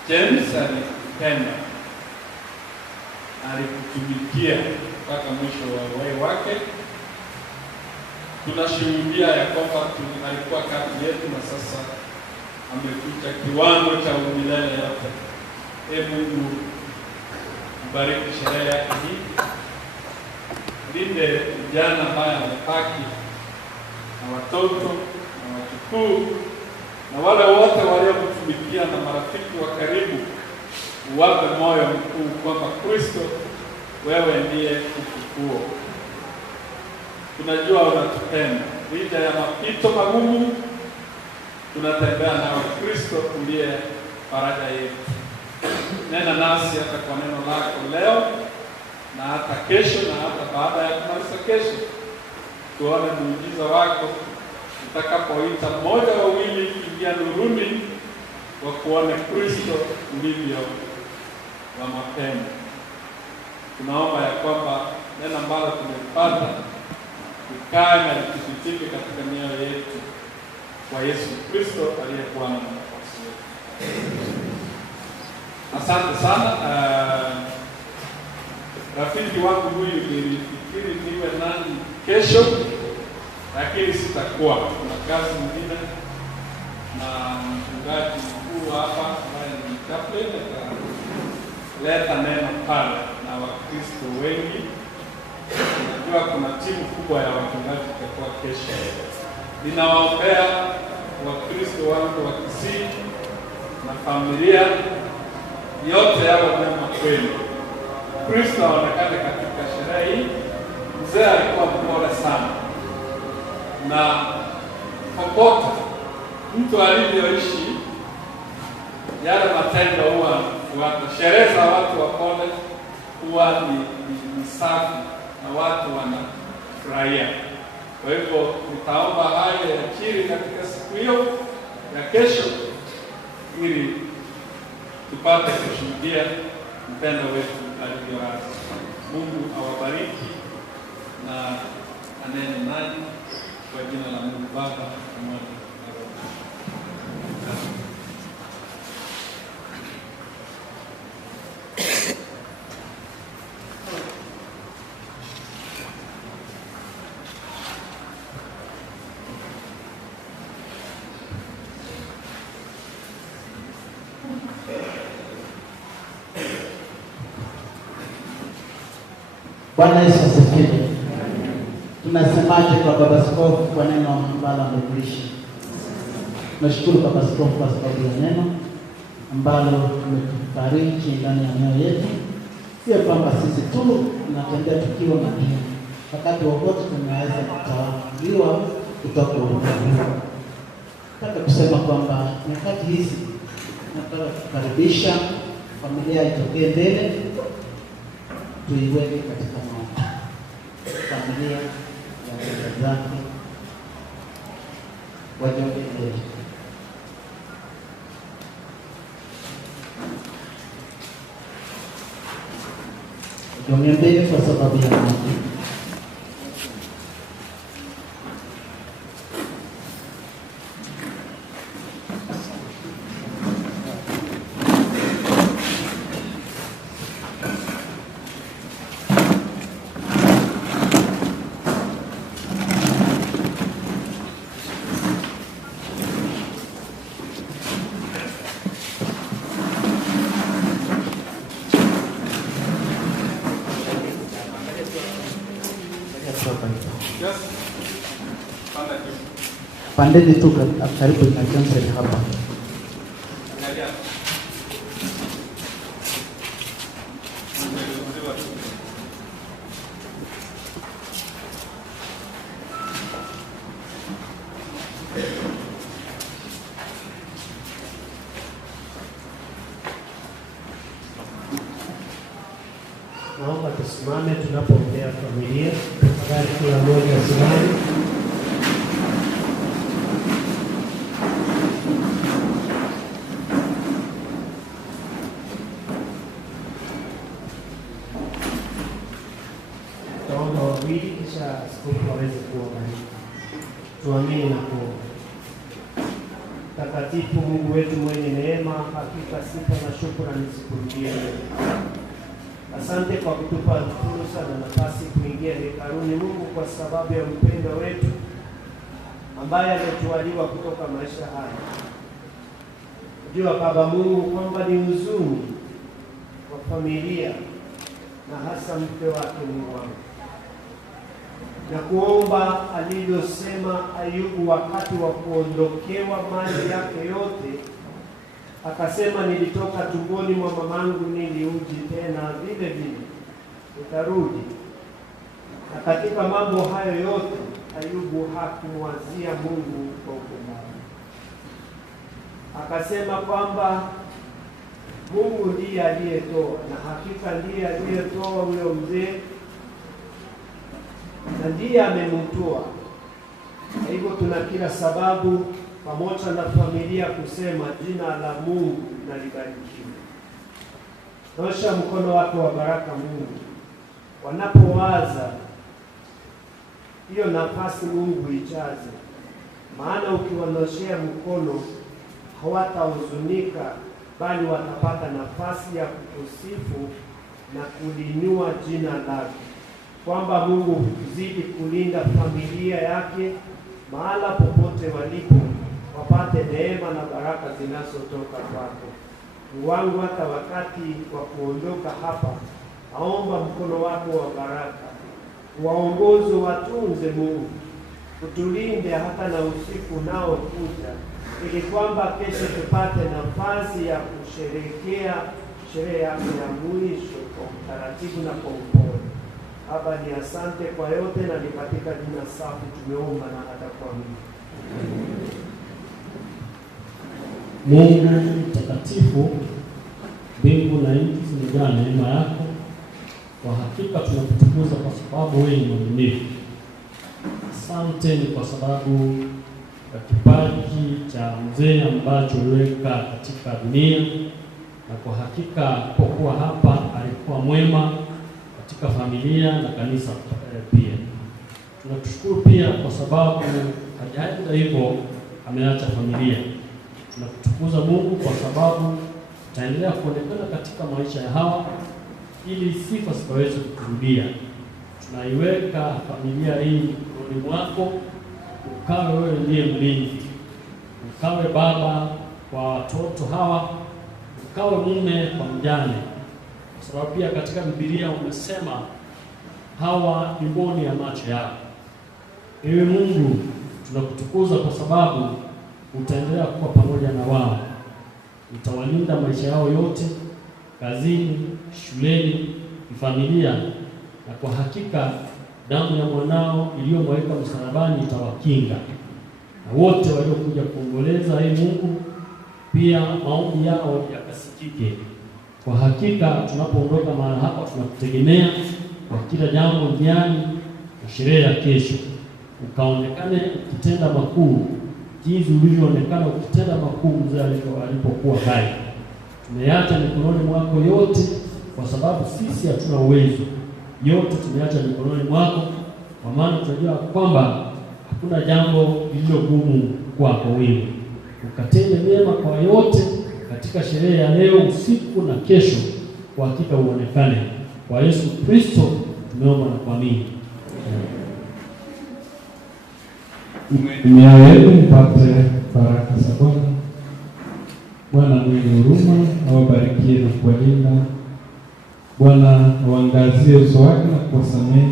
James alikupenda, alikutumikia mpaka mwisho wa uhai wake. Tunashuhudia ya kwamba alikuwa kati yetu na sasa amekuja kiwango cha umilele yote. Mungu mbariki sherehe yake hii, linde vijana ambaye amepaki na watoto na wajukuu na wale wote waliokutumikia na marafiki wa karibu. Uwape moyo mkuu kwamba Kristo, wewe ndiye ufufuo. Tunajua unatupenda licha ya mapito magumu, tunatembea nawe Kristo ndiye faraja yetu. Nena nasi hata kwa neno lako leo na hata kesho na hata baada ya kumaliza kesho. Tuone muujiza wako utakapoita mmoja wawili kuingia nuruni, wa kuone Kristo ulivyo wa mapema. Tunaomba ya kwamba neno ambalo tumepata ukae na likithibitike katika mioyo yetu, kwa Yesu Kristo aliyekuwa na nafasi yetu. Asante sana. Rafiki wangu huyu nilifikiri niwe nani kesho, lakini sitakuwa. Kuna kazi nyingine na mchungaji mkuu hapa ambaye ni chaplain ataleta neno pale na Wakristo wengi. Najua kuna timu kubwa ya wachungaji itakuwa kesho. Ninawaombea Wakristo wangu wa Kisii na familia yote yawe mema kweli. Kristo aonekane katika sherehe hii. Mzee alikuwa mpole sana, na popote mtu alivyoishi yale matendo huwa fuata. Sherehe za watu wapole huwa ni safi na watu wanafurahia. Kwa hivyo nitaomba haya yakiri katika siku hiyo ya kesho, ili tupate kushuhudia mpendo wetu alivyoanza. Mungu awabariki na anene nanyi kwa jina la Mungu Baba pamoja na Roho. Bwana Yesu asifiwe. Tunasemaje kwa Baba Askofu kwa neno ambalo ametulisha? Tunashukuru Baba Askofu kwa sababu ya neno ambalo tumefariki ndani ya mioyo yetu. Sio kwamba sisi tu tunatembea tukiwa na nia. Wakati wowote tunaweza kutawaliwa kutoka ulimwengu. Nataka kusema kwamba nyakati hizi nataka kukaribisha familia itokee mbele, tuiweke katika maombi. Familia ya wazazi wajoke mbele. Wajoke mbele kwa sababu ya maombi. Pandeni tu karibu na Johnson hapa. Naomba tusimame tunapoombea familia. Tafadhali kila mmoja asimame. Taomba wawili kisha askofu aweze kuomba. Tuamini na kuomba. Takatifu Mungu wetu mwenye neema, hakika sifa na shukrani zikurudie. Asante kwa kutupa fursa na nafasi kuingia hekaluni Mungu, kwa sababu ya mpendo wetu ambaye ametualiwa kutoka maisha haya. Jua Baba Mungu kwamba ni huzuni kwa familia na hasa mke wake Mungu wangu. Na kuomba alivyosema Ayubu wakati wa kuondokewa mali yake yote, akasema nilitoka tumboni mwa mamangu niliuji, tena vile vile nitarudi. Na katika mambo hayo yote Ayubu hakumwazia Mungu kwa upumbavu. Akasema kwamba Mungu ndiye aliyetoa, na hakika ndiye aliyetoa huyo mzee na ndiye amemtoa. Kwa hivyo tuna kila sababu pamoja na familia kusema jina la Mungu na libarikiwe. Nyosha mkono wako wa baraka Mungu wanapowaza hiyo nafasi, Mungu ijaze, maana ukiwanoshea mkono hawatahuzunika, bali watapata nafasi ya kukusifu na kulinua jina lako. Kwamba Mungu zidi kulinda familia yake mahala popote walipo, wapate neema na baraka zinazotoka kwako. Wangu hata wakati wa kuondoka hapa, naomba mkono wako wa baraka waongoze, watunze Mungu, utulinde hata na usiku nao kuja, ili kwamba kesho tupate nafasi ya kusherehekea sherehe yako ya mwisho kwa utaratibu na kwa upole. Baba, ni asante kwa yote, na ni katika jina safi tumeomba na hata kuamini. Mungu mtakatifu, mbingu na nchi zimejaa neema yako. Kwa hakika tunakutukuza kwa sababu wewe ni mwaminifu. Asante ni kwa sababu ya kipaji cha mzee ambacho uliweka katika dunia, na kwa hakika alipokuwa hapa alikuwa mwema katika familia na kanisa pia. Tunatushukuru pia kwa sababu hajaenda hivyo ameacha familia. Tunakutukuza Mungu kwa sababu utaendelea kuonekana katika maisha ya hawa ili sifa zikaweze kukurudia. Tunaiweka familia hii mikononi mwako, ukawe wewe ndiye mlinzi, ukawe baba kwa watoto hawa, ukawe mume kwa mjane, kwa sababu pia katika Biblia umesema hawa ni mboni ya macho yako. Ewe Mungu, tunakutukuza kwa sababu utaendelea kuwa pamoja na wao, utawalinda maisha yao yote, kazini, shuleni, familia, na kwa hakika damu ya mwanao iliyomwagika msalabani itawakinga. Na wote waliokuja kuomboleza, ee Mungu, pia maombi yao yakasikike. Kwa hakika tunapoondoka mahali hapa tunakutegemea kwa kila jambo duniani na sherehe ya kesho. Ukaonekane ukitenda makuu jinsi ulivyoonekana ukitenda makuu mzee alipokuwa hai. Tumeacha mikononi mwako yote, kwa sababu sisi hatuna uwezo. Yote tumeacha mikononi mwako, kwa maana tunajua kwamba hakuna jambo lililo gumu kwako wewe. Ukatende mema kwa yote katika sherehe ya leo, usiku na kesho, kwa hakika uonekane. Kwa Yesu Kristo tumeomba na kuamini. Mioyo yenu mpate baraka za Bwana. Bwana mwenye huruma awabarikie na kuwalinda. Bwana awaangazie uso wake na kuwasamehe.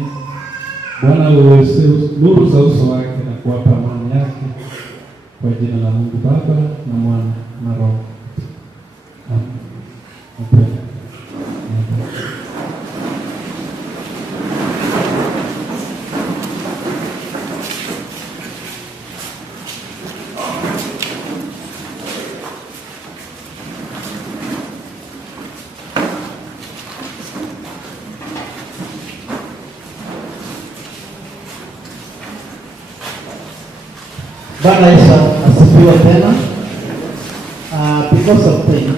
Bwana awaweze nuru za uso wake na kuwapa amani yake. Kwa jina la Mungu Baba na Mwana na Roho. Amen. Bwana Yesu asifiwe tena. Because of time,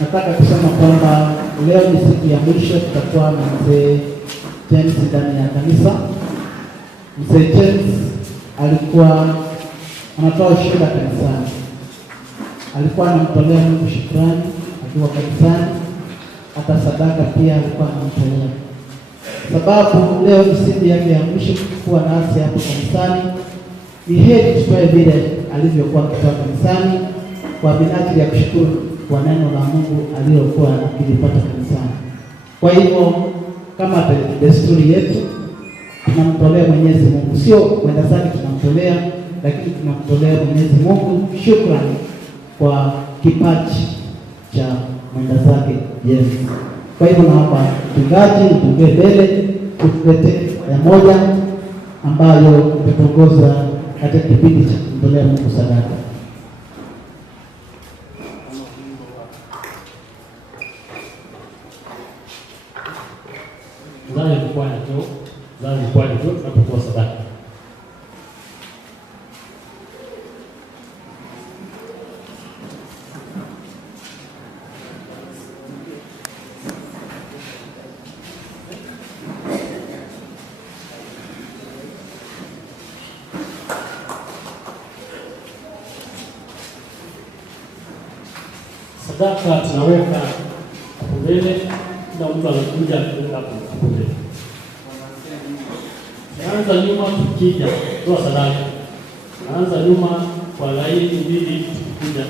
nataka kusema kwamba leo ni siku ya mwisho tutakuwa na mzee James ndani ya kanisa. Mzee James alikuwa anatoa ushuhuda kanisani. Alikuwa anamtolea Mungu shukrani akiwa kanisani, hata sadaka pia alikuwa anamtolea. Sababu leo ni siku yake ya mwisho kuwa nasi hapo kanisani, ni heri tutoe vile alivyokuwa akitoa kanisani kwa minajili ya kushukuru kwa neno la Mungu aliyokuwa akilipata kanisani. Kwa hivyo kama desturi yetu tunamtolea Mwenyezi Mungu, sio kwenda zake tunamtolea, lakini tunamtolea Mwenyezi Mungu shukrani kwa kipaji cha mwenda zake Yesu. Kwa hivyo naomba mchungaji utupe mbele tutulete ya moja ambayo itatongoza katika kipindi cha kumtolea Mungu sadaka. Zani kwa nito tunapotoa sadaka. Sadaka tunaweka hapo mbele, kila mtu anakuja kuweka hapo mbele. Tunaanza nyuma tukija toa sadaka. Tunaanza nyuma kwa laini mbili tukija.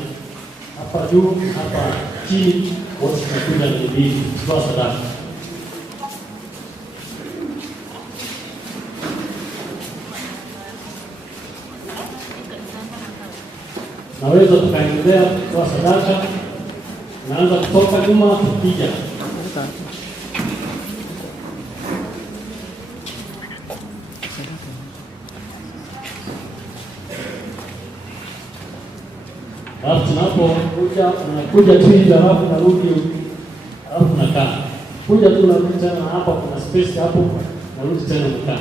Hapa juu, hapa chini, wote tunakuja mbili toa sadaka. Naweza tukaendelea kutoa sadaka. Naanza kutoka nyuma tukija. Alafu tunapokuja unakuja tu hivi, alafu narudi, alafu nakaa. Kuja tu narudi tena, hapa kuna space hapo, narudi tena nakaa.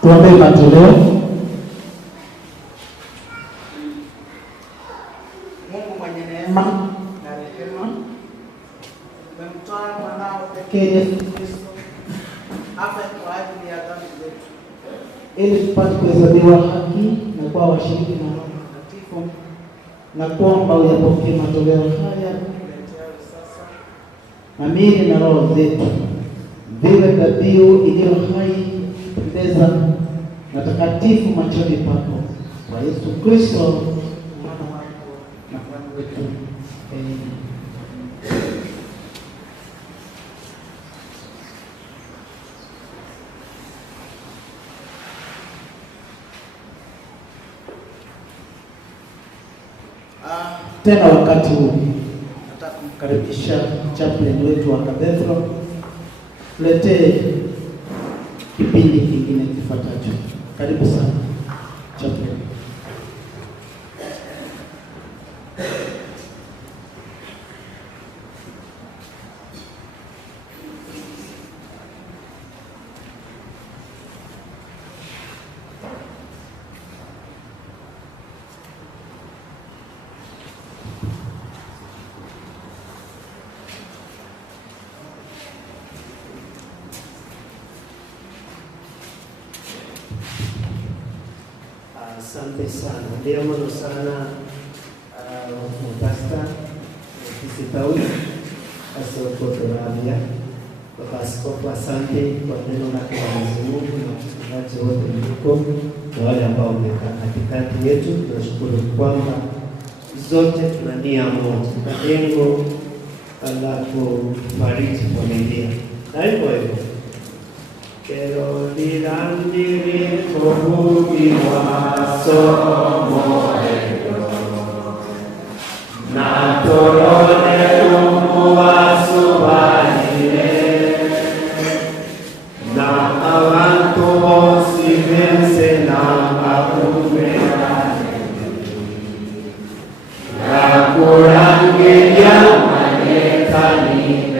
Tuombe matoleo. Mungu mwenye neema na rehema, umemtoa mwanao pekee Yesu Kristo hapa kwa ajili ya dhambi zetu, ili tupate kuhesabiwa haki na kuwa washiriki na Roho Mtakatifu, na kuomba uyapokee matoleo haya tuleteayo sasa na miili na roho zetu vile dhabihu iliyo hai, kupendeza na takatifu machoni pako, kwa Yesu Kristo mwana wako na Bwana wetu. Amen. Tena wakati huu nataka kumkaribisha chaplain wetu wa Cathedral tuletee kipindi kingine kifuatacho. Karibu sana chaplain. Asante sana. Ndio mno sana Pastor Kisitawi Asokotorabia. Baba Askofu, asante kwa neno lako la Mwenyezi Mungu na wachungaji wote mliko na wale ambao wamekaa katikati yetu. Tunashukuru kwamba zote tuna nia moja na lengo la kufariji familia. Na hivyo hivyo pero dirandiri kuhugi wa somo na torone umuwa subahire na avantu bosi vense na akumberane na kurangiria manetani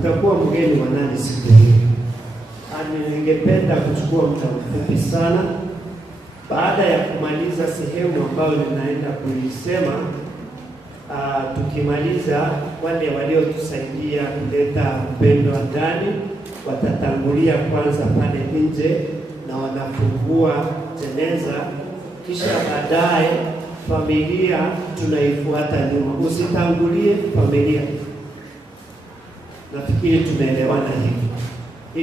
utakuwa mgeni wa nani siku hii. Ningependa kuchukua muda mfupi sana baada ya kumaliza sehemu ambayo ninaenda kuisema. Tukimaliza, wale waliotusaidia kuleta upendo wa ndani watatangulia kwanza pale nje na wanafungua jeneza, kisha baadaye familia tunaifuata nyuma. Usitangulie familia. Nafikiri tumeelewana hivi,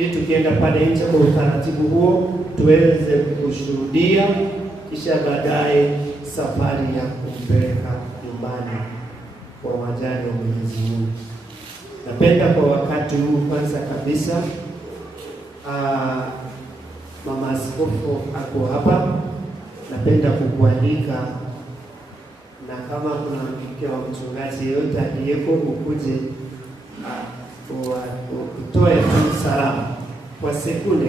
ili tukienda pale nje kwa utaratibu huo tuweze kushuhudia, kisha baadaye safari ya kumpeleka nyumbani kwa wajane wa Mwenyezi Mungu. Napenda kwa wakati huu kwanza kabisa, Mama Askofu ako hapa, napenda kukualika, na kama kuna mke wa mchungaji yeyote aliyeko ukuje utoe tu salamu kwa sekunde.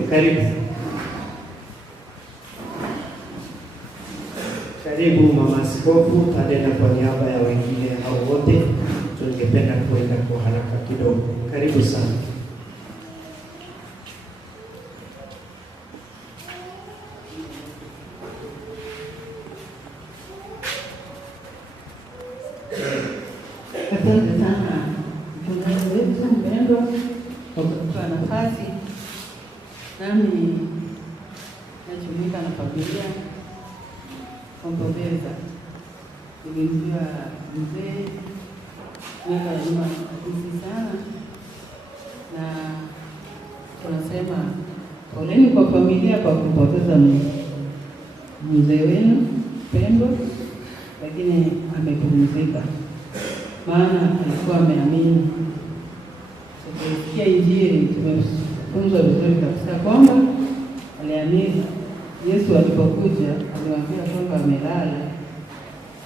Karibu Mama Askofu, tadena kwa niaba ya wengine hao wote. Tungependa kuenda kwa haraka kidogo. Karibu sana. Asante sana mchungaji wetu mpendwa kwa kutupa nafasi, nami najumuika na familia kumpongeza. Nilimjua mzee miaka ya nyuma sana, na tunasema poleni kwa familia kwa kumpoteza mzee wenu mpendwa, lakini amepumzika, maana alikuwa ameamini. Tukisikia Injili tumefunzwa vizuri kabisa kwamba aliamini. Yesu alipokuja aliwaambia kwamba amelala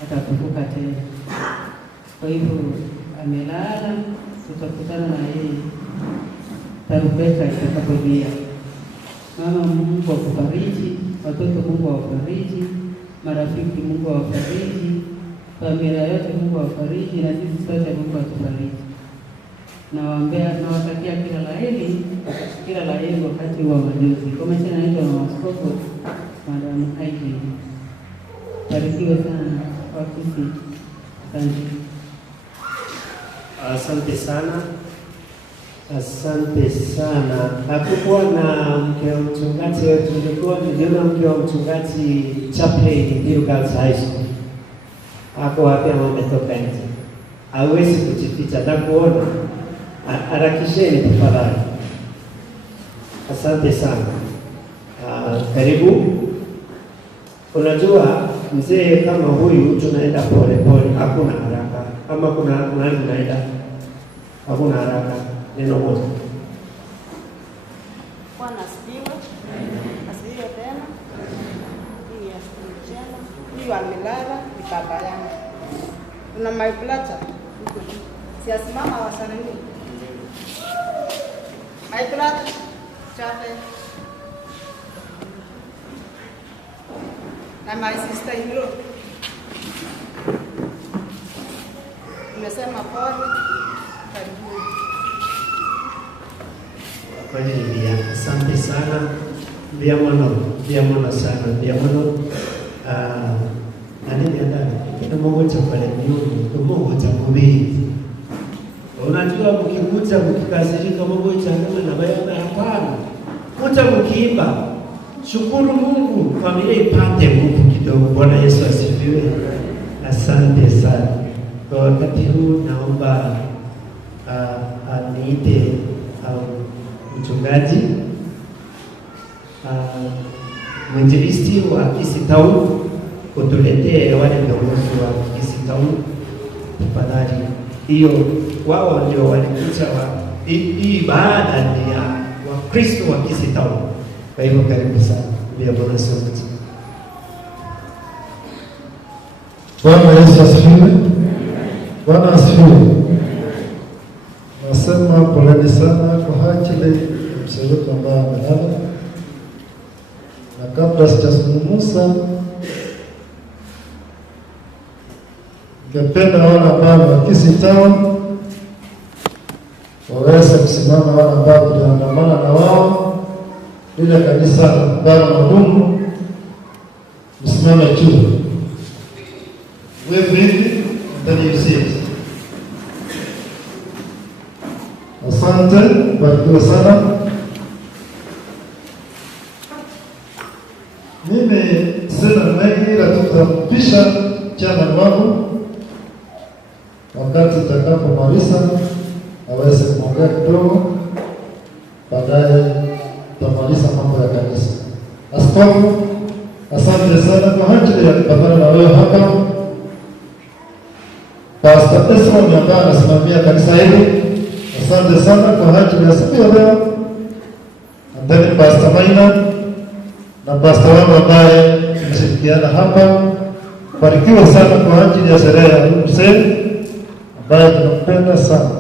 atafufuka tena. Kwa hivyo amelala, tutakutana na yeye tarumbeta itakapolia. Mama Mungu akufariji, watoto Mungu awafariji, marafiki Mungu awafariji, familia yote Mungu awafariji, na sisi sote Mungu atufariji. Nawatakia kila la heri wakati wa majonzi. Kwa majina naitwa Mama Askofu Madam Haidi. Barikiwe sana kwa kisi. Asante sana. Asante sana. Hakukuwa na mke wa mchungaji wetu, niliona mke wa mchungaji chaplain Hill Girls High School. Hapo wapi ametoka nje. Hawezi kujificha na kuona. Harakisheni tafadhali. Asante sana. Karibu. Unajua mzee kama huyu tunaenda pole pole, hakuna haraka. Kama kuna mahali tunaenda, hakuna haraka. Neno moja. Bwana asifiwe. Asifiwe tena. Hii asifiwe. Huyu amelala ni baba yangu. Kuna my brother. Siasimama wasanani. My brother, Chape. And my sister-in-law. Nimesema pole, karibuni. Kwani ndia, asante sana. Biamono sana. Biamono nani ndani? Kuna Mungu cha pale miungu, Mungu cha kubiri. Unajua mkikuja mkikasirika Mungu cha kama na baya hapana. Kuja mkiimba. Shukuru Mungu, familia ipate Mungu kidogo. Bwana Yesu asifiwe. Asante sana. Kwa wakati huu naomba niite mchungaji mwinjilisti wa Kisii Town kutuletee wale viongozi wa Kisii Town. Tafadhali, hiyo wao ndio walikuja hii baada ya Wakristo wa Kisii Town. Kwa hivyo karibu sana. Bia Bwana sote. Bwana Yesu asifiwe. Bwana asifiwe. Nasema poleni sana kwa ajili ya mzee wetu ambaye amelala. Na kabla sijazungumza, ningependa wale ambao wa Kisii Town waweze kusimama, wale ambao tuliandamana na wao ile kanisa ambalo madumu, msimame juu. Wave hivi, then you see it. Asante, barikiwe sana. Mimi sina mengi ila tutampisha chama wangu wakati tutakapomaliza aweze kuongea kidogo, baadaye tutamaliza mambo ya kanisa. Askofu, asante sana kwa ajili ya kupambana na wewe hapa. Pastor Esron ambaye anasimamia kanisa hili, asante sana kwa ajili ya siku ya leo. And then Pastor Maina na pastor wangu ambaye tunashirikiana hapa, barikiwa sana kwa ajili ya sherehe ya mzee ambaye tunampenda sana.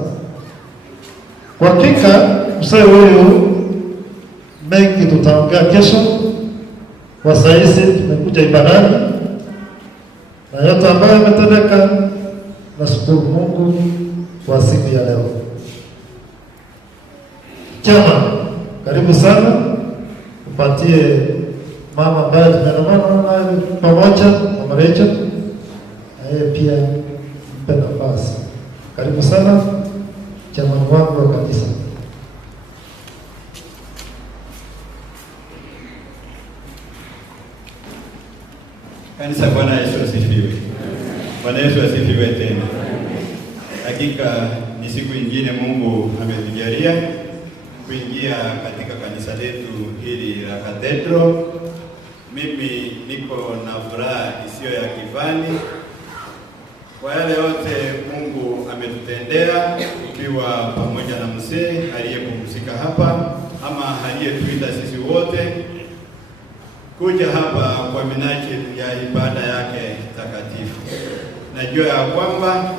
Kwa hakika mzee huyu mengi tutaongea kesho. Kwa sasa tumekuja ibadani na yote ambayo yametendeka, nashukuru Mungu kwa siku ya leo. Chama, karibu sana. Upatie mama ambaye tumeandamana naye pamoja, Mama Rachel, na yeye pia mpe nafasi. Karibu sana chama wangu wa kanisa. Kanisa, Bwana Yesu asifiwe. Bwana Yesu asifiwe tena. Hakika ni siku nyingine Mungu ametujalia kuingia katika kanisa letu hili la Cathedral. Mimi niko na furaha isiyo ya kifani kwa yale yote Mungu ametutendea, ukiwa pamoja na mzee aliyepumzika hapa ama aliyetuita sisi wote kuja hapa kwa minajili ya ibada yake takatifu. Najua ya kwamba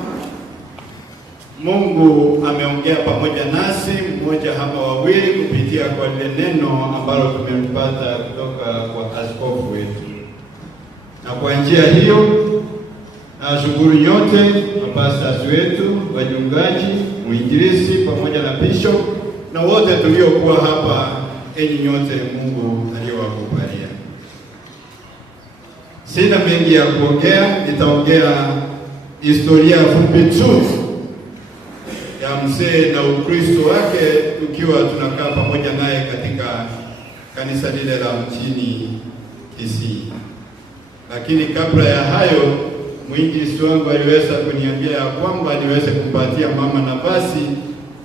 Mungu ameongea pamoja nasi mmoja hapa wawili kupitia kwa lile neno ambalo tumempata kutoka kwa askofu wetu. Na kwa njia hiyo nashukuru nyote mapastors wetu, wachungaji, mwinjilisti pamoja na bishop na wote tuliokuwa hapa, enyi nyote Mungu aliyowakubalia. Sina mengi ya kuongea, nitaongea historia fupi tu ya mzee na Ukristo wake tukiwa tunakaa pamoja naye katika kanisa lile la mjini Kisii. Lakini kabla ya hayo, mwinjilisti wangu aliweza kuniambia ya kwamba niweze kumpatia mama nafasi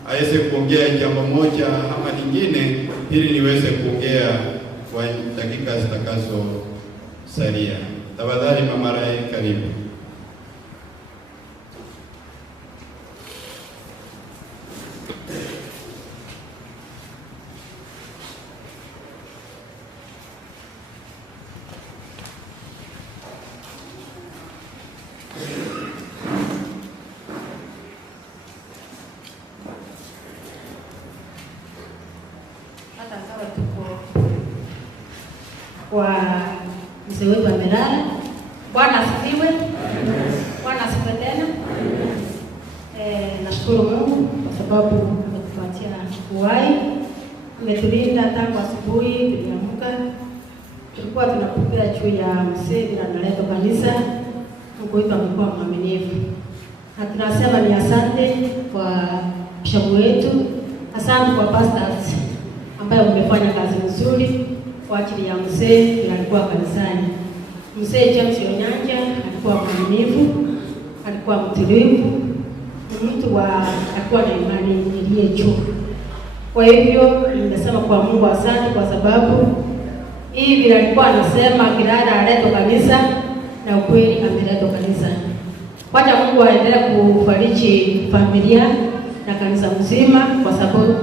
aweze kuongea jambo moja ama lingine ili niweze kuongea kwa dakika zitakazo salia. Tafadhali Mama Rai, karibu. Hapa tuko kwa mzee wetu amelala. Bwana asifiwe. Bwana asifiwe tena. Nashukuru Mungu kwa sababu ametupatia uhai. Umetulinda tangu asubuhi tuliamka. Tulikuwa tunapokea juu ya mzee bila analeta kanisa. Mungu wetu amekuwa mwaminifu. Na tunasema ni asante kwa mshauri wetu. Asante kwa pastors ambaye umefanya kazi nzuri kwa ajili ya mzee alikuwa kanisani. Mzee James Onyanja alikuwa mwaminifu, alikuwa mtulivu, mtu alikuwa na imani iliyo juu. Kwa hivyo ninasema kwa Mungu asante kwa sababu hii vile alikuwa anasema kirada aletwe kanisa na ukweli ameletwa kanisa. Wacha Mungu aendelee kufariji familia na kanisa mzima kwa sababu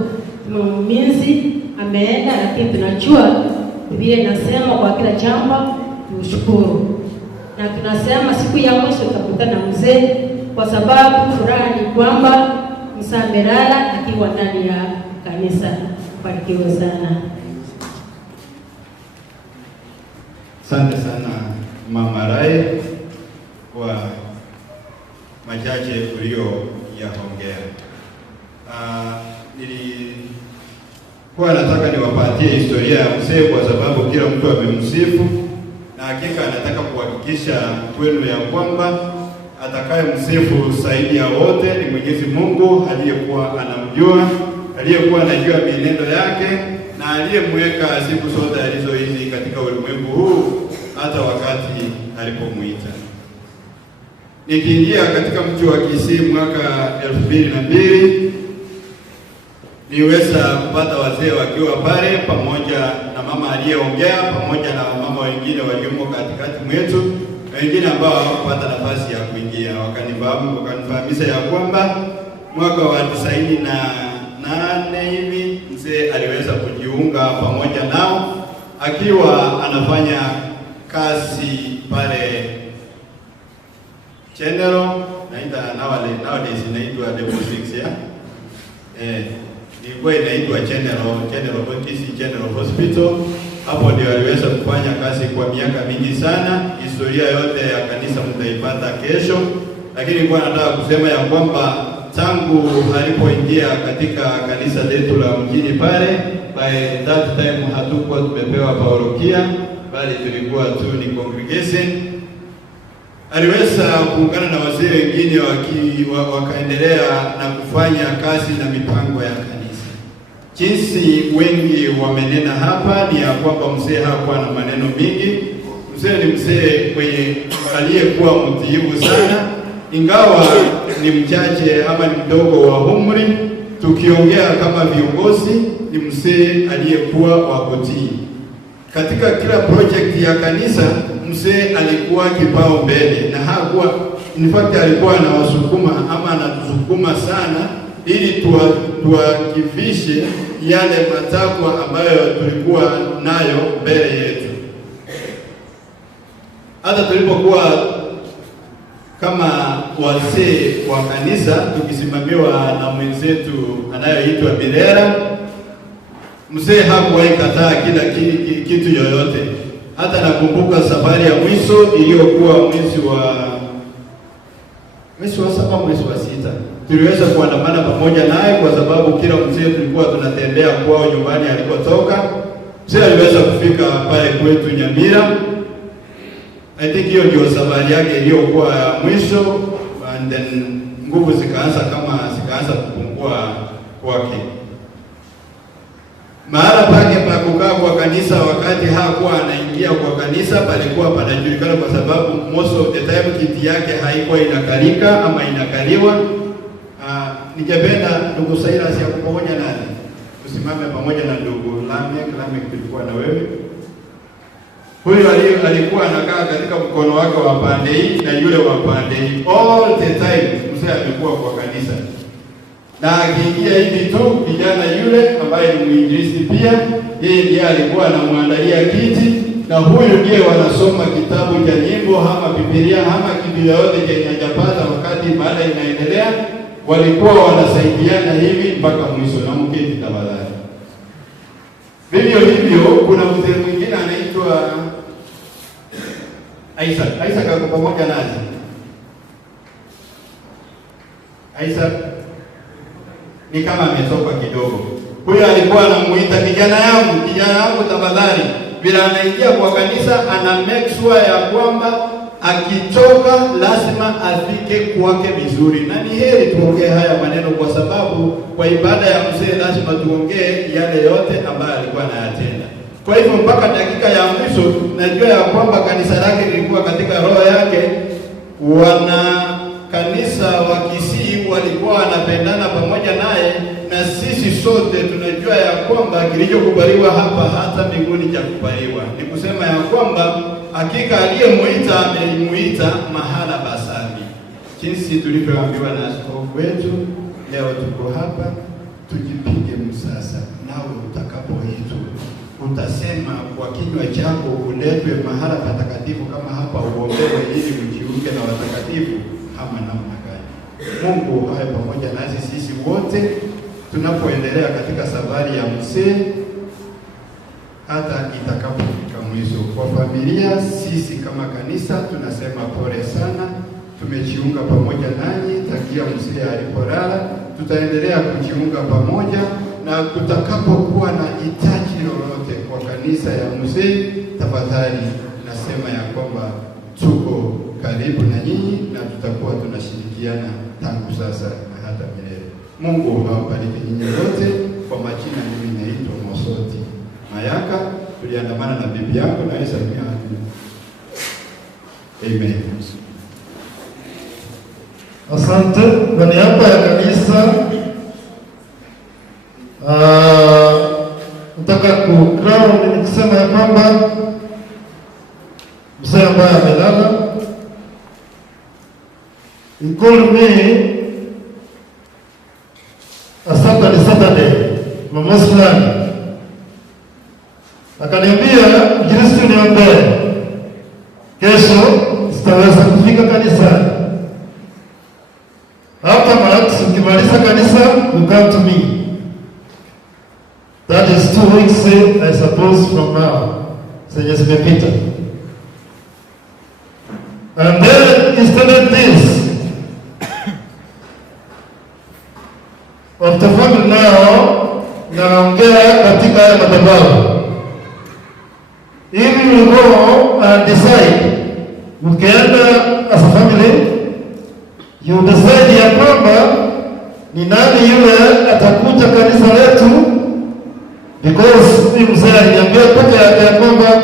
mminzi ameenda, lakini tunajua Biblia inasema kwa kila jambo tushukuru. Na tunasema siku ya mwisho tutakutana na mzee kwa sababu furaha ni kwamba mzee amelala akiwa ndani ya kanisa. Barikiwe sana. Asante sana Mama Rai kwa machache uliyoyaongea. Nilikuwa nataka niwapatie historia ya mzee kwa sababu kila mtu amemsifu, na hakika anataka kuhakikisha kwenu ya kwamba atakaye msifu zaidi ya wote ni Mwenyezi Mungu aliyekuwa anamjua, aliyekuwa anajua mienendo yake na aliyemweka siku zote alizoishi katika ulimwengu huu hata wakati alipomuita. Nikiingia katika mji wa Kisii mwaka 2002 niweza kupata wazee wakiwa pale pamoja na mama aliyeongea pamoja na mama wengine waliomo katikati mwetu, wengine ambao hawakupata nafasi ya kuingia. Wakanifahamisha ya kwamba mwaka wa 98 hivi mzee aliweza kujiunga pamoja nao akiwa anafanya kazi pale General nowadays inaitwa Level 6 ya ilikuwa inaitwa General Hospital. Hapo ndio aliweza kufanya kazi kwa miaka mingi sana. Historia yote ya kanisa mtaipata kesho, lakini nilikuwa nataka kusema ya kwamba tangu alipoingia katika kanisa letu la mjini pale, by that time hatukuwa tumepewa parokia, bali tulikuwa tu ni congregation. Aliweza kuungana na wazee wengine wakaendelea na kufanya kazi na mipango ya kanisa. Jinsi wengi wamenena hapa ni ya kwamba mzee hakuwa na maneno mingi. Mzee ni mzee mwenye aliyekuwa mtiifu sana, ingawa ni mchache ama ni mdogo wa umri. Tukiongea kama viongozi, ni mzee aliyekuwa wa kutii. Katika kila project ya kanisa mzee alikuwa kipao mbele, na hakuwa in fact alikuwa anawasukuma ama anatusukuma sana ili tuakifishe yale matakwa ambayo tulikuwa nayo mbele yetu. Hata tulipokuwa kama wazee wa kanisa tukisimamiwa na mwenzetu anayeitwa Birera, mzee hakuwahi kataa kila kitu yoyote. Hata nakumbuka safari ya mwisho iliyokuwa mwezi wa 7 mwezi wa 6 tuliweza kuandamana pamoja naye kwa sababu kila mzee tulikuwa tunatembea kwao nyumbani alikotoka. Mzee aliweza kufika pale kwetu Nyamira. I think hiyo ndio safari yake iliyokuwa ya mwisho, and then nguvu zikaanza kupungua kwake. Mahala pake pa kukaa kwa kanisa wakati hakuwa anaingia kwa kanisa palikuwa panajulikana kwa sababu most of the time kiti yake haikuwa inakalika ama inakaliwa. Ningependa ndugu Silas ya pamoja nani usimame pamoja na ndugu Lamek tulikuwa na wewe. Huyu alikuwa anakaa katika mkono wake wa pande hii na yule wa pande hii all the time. Mzee alikuwa kwa kanisa, na akiingia hivi tu kijana yule ambaye ni Mwinjilisti pia, yeye ndiye alikuwa anamwandalia kiti, na huyu ndiye wanasoma kitabu cha nyimbo ama Biblia ama kitu yoyote chenye hajapata wakati baada inaendelea. Walikuwa wanasaidiana hivi mpaka mwisho. Na mketi tafadhali. Vivyo hivyo kuna mzee mwingine anaitwa Isaac. Isaac ako pamoja nasi. Isaac ni kama ametoka kidogo. Huyo alikuwa anamuita kijana yangu tafadhali. Bila anaingia kwa kanisa ana make sure ya kwamba akitoka lazima afike kwake vizuri. Na ni heri tuongee haya maneno kwa sababu kwa ibada ya mzee lazima tuongee yale yote ambayo alikuwa anayatenda. Kwa hivyo mpaka dakika ya mwisho najua ya kwamba kanisa lake lilikuwa katika roho yake, wana kanisa wa Kisii walikuwa wanapendana pamoja naye, na sisi sote tunajua ya kwamba kilichokubaliwa hapa hata mbinguni cha kubaliwa. Ni kusema ya kwamba hakika aliyemuita amelimuita mahala pasafi. Jinsi tulivyoambiwa na askofu wetu, leo tuko hapa, tujipige msasa. Nawe utakapoitwa utasema kwa kinywa chako, uletwe mahala patakatifu kama hapa, uombewe ili ujiunge na watakatifu kama namna gani. Mungu haye pamoja nasi sisi wote tunapoendelea katika safari ya mzee hata itakapofika mwisho. Kwa familia, sisi kama kanisa tunasema pole sana, tumejiunga pamoja nanyi tangia mzee alipolala. Tutaendelea kujiunga pamoja, na kutakapokuwa na hitaji lolote kwa kanisa ya mzee, tafadhali nasema ya kwamba tuko karibu na nyinyi na tutakuwa tunashirikiana tangu sasa na hata milele. Mungu awabariki nyinyi wote. Kwa majina mimi naitwa Mosoti Mayaka, tuliandamana na bibi yangu na Yesu aliye. Amen. Asante. Kwa niaba ya kanisa nataka ku-crown nikisema ya kwamba mzee ambaye amelala, he called me a Saturday, Mamos fulani, akaniambia Kristo niombee, kesho sitaweza kufika kanisani. Afterwards, ukimaliza kanisa, you come to me. That is 2 weeks, I suppose, from now. Zenye zimepita. And then he started this. Of the family now, naongea katika haya madhabahu. If you go and decide, ukienda as a family, you decide ya kwamba ni nani yule atakuja kanisa letu, because ni mzee aliniambia peke yake ya kwamba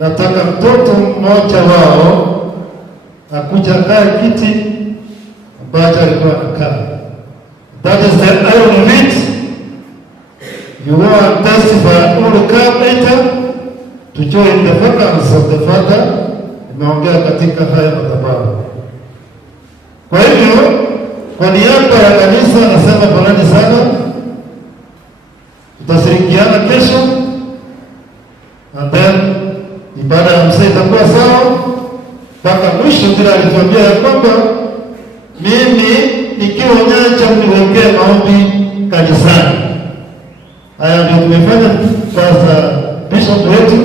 nataka mtoto mmoja wao akuja kaa kiti ambacho alikuwa anakaa. That is the irony of it. You go and testify, who will come later to join the vacance of the Father. Nimeongea katika haya madhabahu. Kwa hivyo, kwa niaba ya kanisa nasema poleni sana. Tutashirikiana kesho, and then ibada ya mzee itakuwa sawa mpaka mwisho. Bila alituambia ya kwamba mimi nikiwa Nyancha mniwekee maombi kanisani. Haya ndio tumefanya kwa bishop wetu,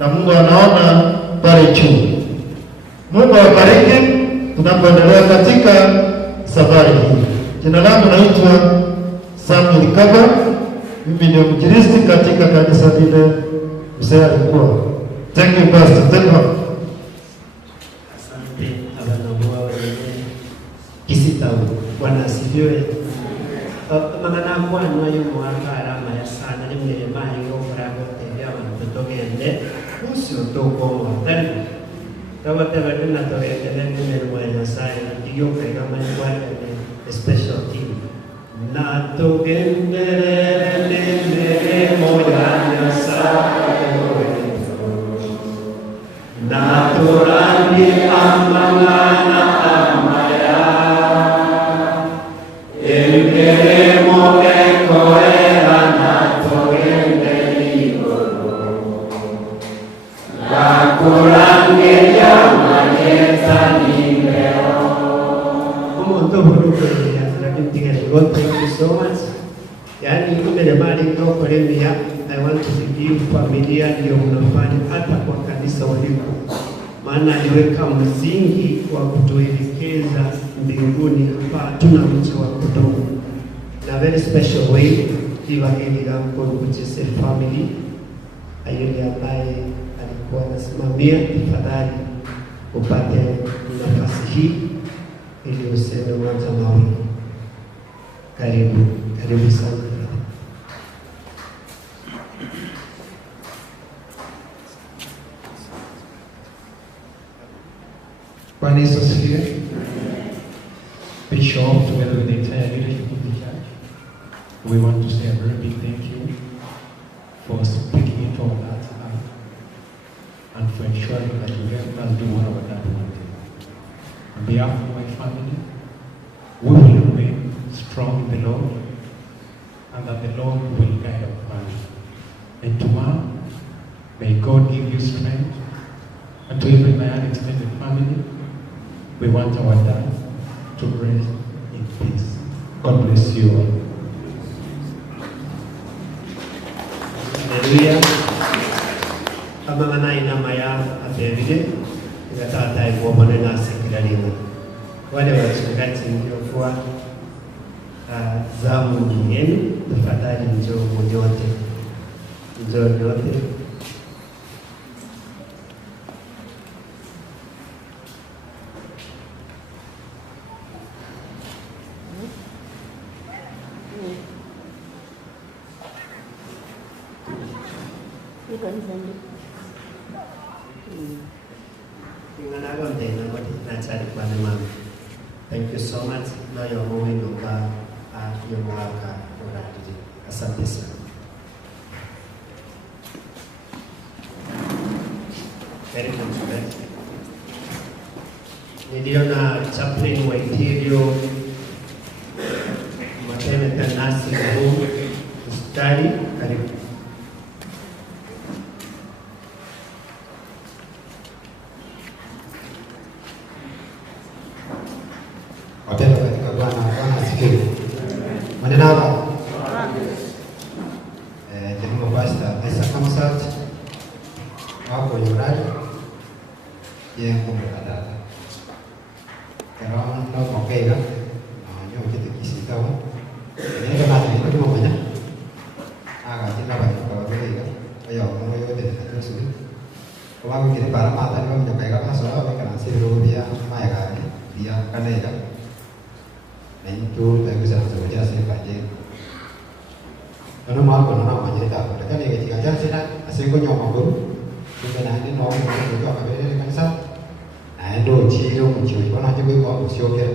na Mungu anaona pale juu. Mungu awabariki tunapoendelea katika safari hii. Jina langu naitwa Samuel Kaba. Mimi ndio mjiristi katika kanisa lile mzee alikuwa. Thank you pastor. Thank you. Asante abana wao wenyewe kisita. Bwana asifiwe. Magana kwa nayo mwaka alama ya sana ni mwenye mai ngora gote ya mtoto gende usio toko watani. Kama tawadu na tawekele ni mwenye sai na diyo kama ni kwa special team. Na togendere ne moya sato naturali amangana amaya engeremo ekoera natogenderi bakurange yamanyeta ningeo. Thank you so much. Yaani ile mali ndio premia. I want to give familia ndio mnafanya hata kwa kanisa uliko. Maana aliweka msingi wa kutuelekeza mbinguni, hapa hatuna mche wa kutoka. Na very special way Kivageni Gamko which is a family ayule ambaye alikuwa anasimamia, tafadhali upate nafasi hii ili useme moja mawili. Karibu sana. Bwana Yesu asifiwe. Bishop, together with the entire leadership of the church, we want to say a very big thank you for speaking into our hearts and for ensuring that you help us do what our dad wanted. On behalf of my family, we will remain strong in the Lord, and that the Lord will guide our family. And to Mom, may God give you strength, and to every man extended family, we want our dad to rest in peace. God bless you all. Haleluya. Kama na ina maya atevile ngatata iko maneno asikilaliwa. Wale wachungaji ndio kwa zamu yenu, tafadhali njoo nyote. Njoo nyote. Thank you so much. Now you're moving over your work. Asante sana. Very good. Niliona chaplain wa Interior Maternity Nursing Home Hospitali karibu. Wapendwa katika Bwana asifiwe. Maneno hapa. Ndio pastor Isaac Kamsat. Hapo yurali. Yeye ngombe kadada. Karawa ndo mokega. Nyo kitu kisitawa. Ndio basi ndio mmoja. Jina basi kwa vile ayo ngoyo yote ndio suri. Kwa sababu kile para mata ndio mjapeka kwa sababu kana siri dia maya dia kanega. Na itu tak bisa saja saya kaji. Karena maaf kalau nama jadi tak. Mereka ni ketika jalan sini, asyik kau nyawa guru. Kita nanti mau itu apa beda dengan sah. Nah itu ciri muncul. Kalau nanti kau buat usia ke,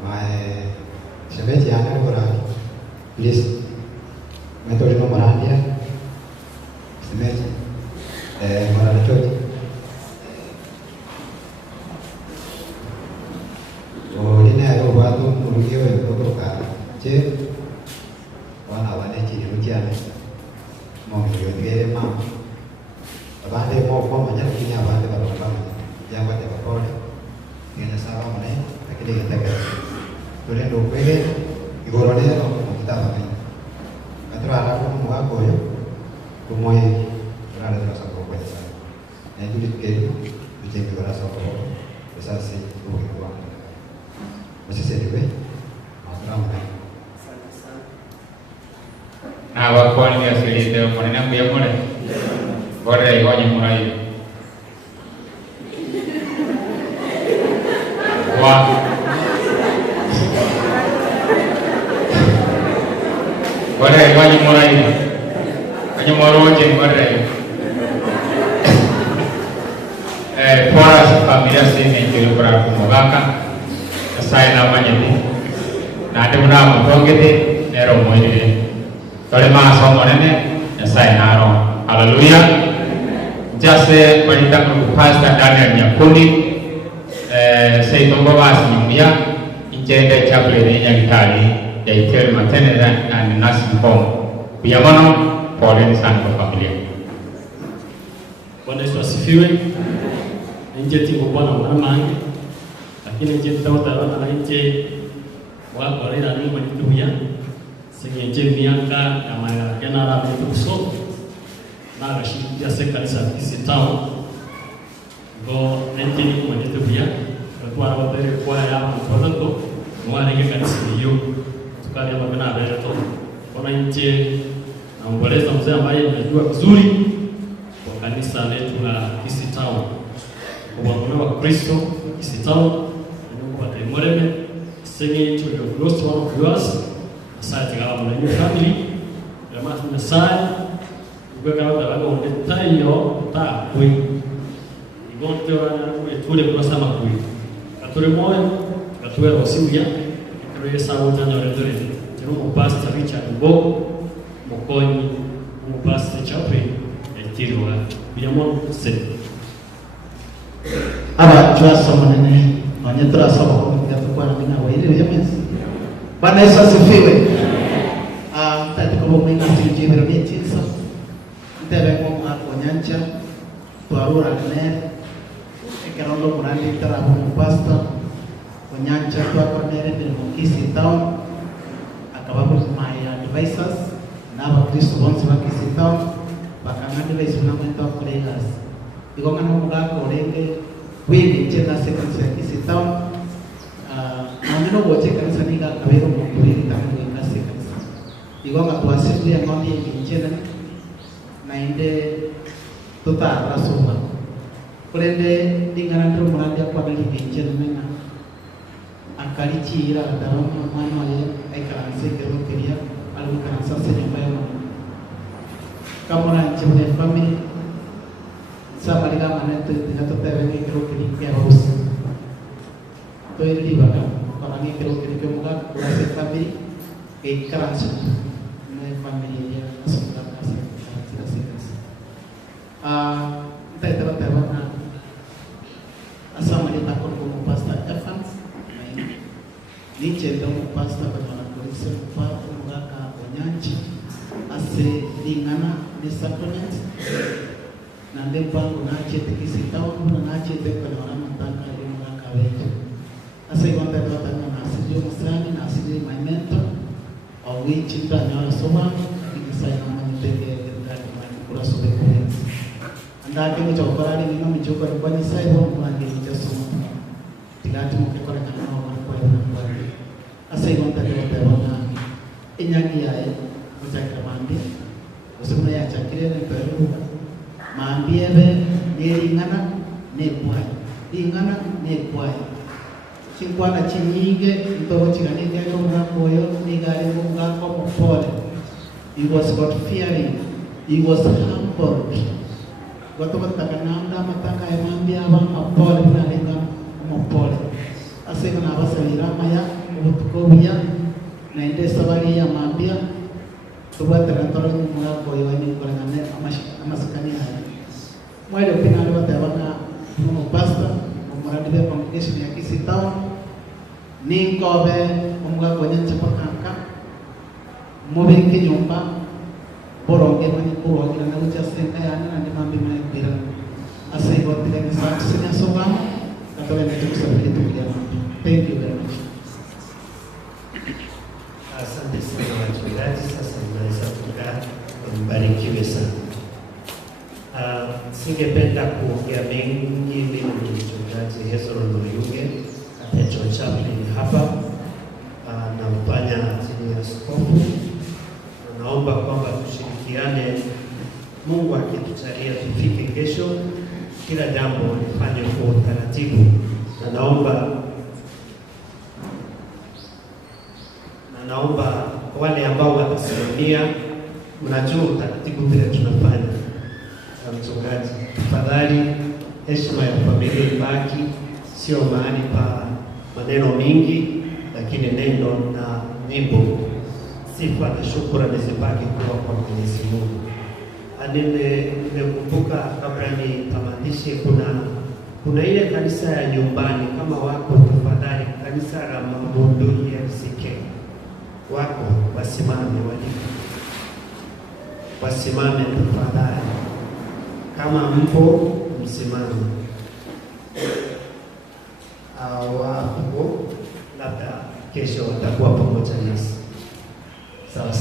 mai sebenarnya anda orang please metode nomor dia. Sebenarnya mana ada cuci. Oh ini ada waktu mungkin ada beberapa cek. Wana wane chini mjane. Mungu yeye mama. Abande mo manya kinya abande barabara. Jamba te bakole. Ngene sawa mane akili kitaka. Tule ndo kwele igorone no kitaba ni. Katra ala ko mo ako yo. Kumoy rada rasa ko kwa sana. Na nduli kelu bijenge rasa ko. Pesa si ko kwa. Masih sedih. Makram na. Na wakwani asili ndio maneno ya mole. Bora iwaje murai. Wa. Bora iwaje murai. Kanya moroje bora. Fora familia sini ndio bora kumogaka. Saya namanya ni. Na ada nama tongete nero moile. Tole masomo nene Nyasaye naro. Haleluya. Jase balita ku Pastor Daniel Nyakuni seitongo basi nyumia injende chaplain ya Itali ya Interior Maternity and Nursing Home. Biyamono pole sana kwa familia. Bwana Yesu asifiwe. Nje tingo Bwana mwanamani. Lakini nje tawata na nje wako leo ni mwanituya. sengeje miaka ya magana na betuso na gashikia sekanisa kisitao go nentini kumanyete pia kwa wabere kwa ya mtoto mwanenge kanisa hiyo tukali hapa na bere to kwa nje na mboleza mzee ambaye anajua vizuri kwa kanisa letu la Kisitao kwa mwana wa Kristo Kisitao ndio kwa Temoreme singing to the close one of yours aside kama mwenye family ya matu Messiah ubeka wala wala ndetayo ta kwa igonte wana kule kwa sama kwa katore moyo katore wasiuya katore sawa tano redore tino pastor Richard Bo Mokoni pastor Chape etirwa biamo se aba jwasa manene wanyetra sawa kwa na mina waile yamesi Bwana Yesu asifiwe. Tatu kwa mwenga tujie mermetinsa ndebe kwa akonyancha tuarura ne ekerondo kurandi tara kwa pastor konyancha kwa konere de Kisitao akabapo my advisors na Bakristo bonse wa Kisitao bakangande besuna mwento kolegas igonga no mugako renge wewe chena sekansi ya Kisitao Mamino wote kanisa niga kabero mkulini tangu ina sekansi igonga tuasili ya ngoni nchena na inde tota rasoma kulende dingana ndo murandi kwa bali nchena mena akalichi ira dawa mwana wale aikaranse kero keria alu kansa se nyumba ya kama na nchena family sama liga maneto tinatotewe kero keria ya house to ili baka para mí creo que muga clase family e clase na familia na casa taitara tawana asama ni takon como pastor Evans ni chendo como pastor kwa polisi kwa muga ka onyanchi ase lingana ni sacrament na ndempango na chete Kisitao na chete kwa na matanga ni muga ka wewe asa igonda kwa tanga na asili musani na asili my mentor au wichi tanya soma ikisai na mtenge ndani kwa kula sobe kwa ndake ni chokorani ni mimi choko kwa ni sai wa mwangi ni soma tigati mkekora kana kwa kwa asa igonda kwa tanga inyaki yae mutaka mambi usema ya chakire ni peru mambi ebe ni lingana ni kwai Chingwana chinyige ndogo chikanike kwa moyo ni gari kwa mpole. He was God fearing. He was humble. Watu watakananda mataka ya mambi aba mpole na lenga mpole. Asema na basa irama ya utukobia na ende sabari ya mambia tubata kantoro ni mwa kwa yoni kwa ngane amasikani haya. Mwele pinalo watawana mo pastor muradi ya congregation ya Kisitao ninkobe umga konyancha pakanka mobenge nyumba boronge mani boronge na ucha senka yana na mambi mani bira asai bote ni saatu sinya soga katoka ni kusafiri tukia. Thank you very much. Asante sana wachungaji, sasa mnaweza kukaa, mbarikiwe sana. Singependa kuongea mengi, mimi ni mchungaji Hezron Oyuge Petro Chaplain hapa na mfanya chini ya askofu. Naomba kwamba tushirikiane, Mungu akitujalia tufike kesho, kila jambo lifanye kwa utaratibu, na naomba wale ambao watasimamia, mnajua utaratibu vile tunafanya. Mchungaji, tafadhali heshima ya familia ibaki, sio mahali pa maneno mingi, lakini neno na nyimbo, sifa na shukrani zibaki kuwa kwa Mwenyezi Mungu. Nimekumbuka kabla nitamatishe, kuna ile kanisa ya nyumbani, kama wako tafadhali, kanisa la Mabondo LCK wako wasimame tafadhali. Kama mpo msimame. Wapo labda kesho watakuwa pamoja nasi. Sawa.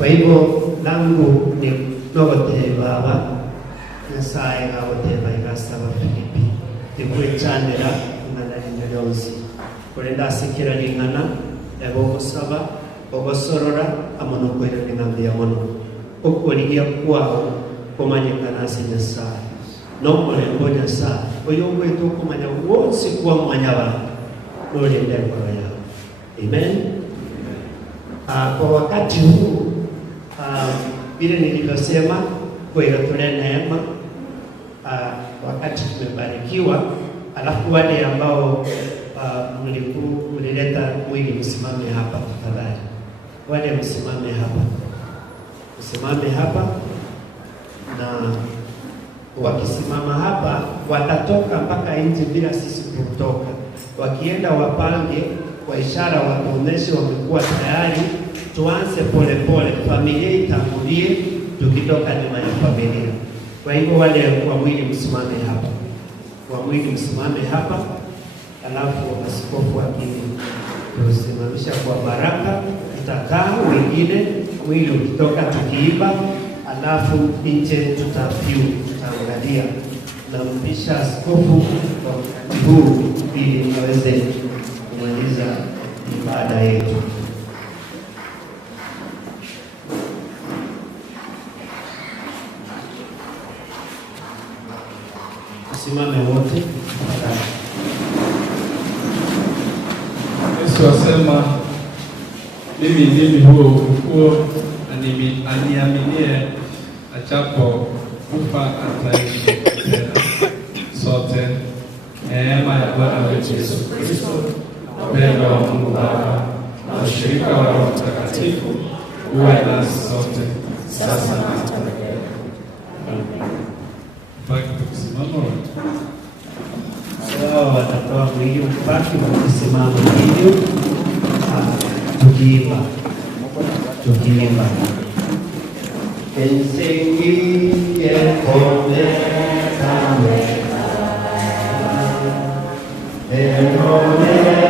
Kwa hivyo langu ni nogote baba Nyasaye gagoteba igasaba Filipi igwichanira ingana rinyonsi kurenda asikira ringana egogosaba ogosorora amono kwera ngambia mono okorigia kwao komanyekana ase Nyasaye nomurembo Nyasaye oyo gwetu okomanya wonsi kwa mwanyaba nolinde kwa yao. Amen. Kwa wakati huu vile nilivyosema kwa hiyo tule neema wakati tumebarikiwa, alafu wale ambao mlileta mwili msimame hapa tafadhali. Wale msimame hapa na wakisimama hapa watatoka mpaka nje bila sisi kutoka. Wakienda wapange kwa ishara, watuoneshe wamekuwa tayari. Tuanze polepole, familia itangulie, tukitoka nyuma ya familia. Kwa hivyo wale wa mwili msimame hapa, alafu askofu akitusimamisha kwa baraka, tutakaa wengine mwili ukitoka tukiimba, alafu nje tutaangalia. Nampisha askofu kwa wakati huu ili aweze kumaliza ibada yetu. Simame wote. Yesu asema mimi ndimi huo ufufuo, aniaminie ajapo kufa ataishi tena. Sote neema ya Bwana wetu Yesu Kristo, upendo wa Mungu Baba na ushirika wa Roho Mtakatifu uwe nasi sote sasa na hata milele. Sawa, watatoa mwili mpaki wakisimama hivyo, tukiimba ensingie kome kame enone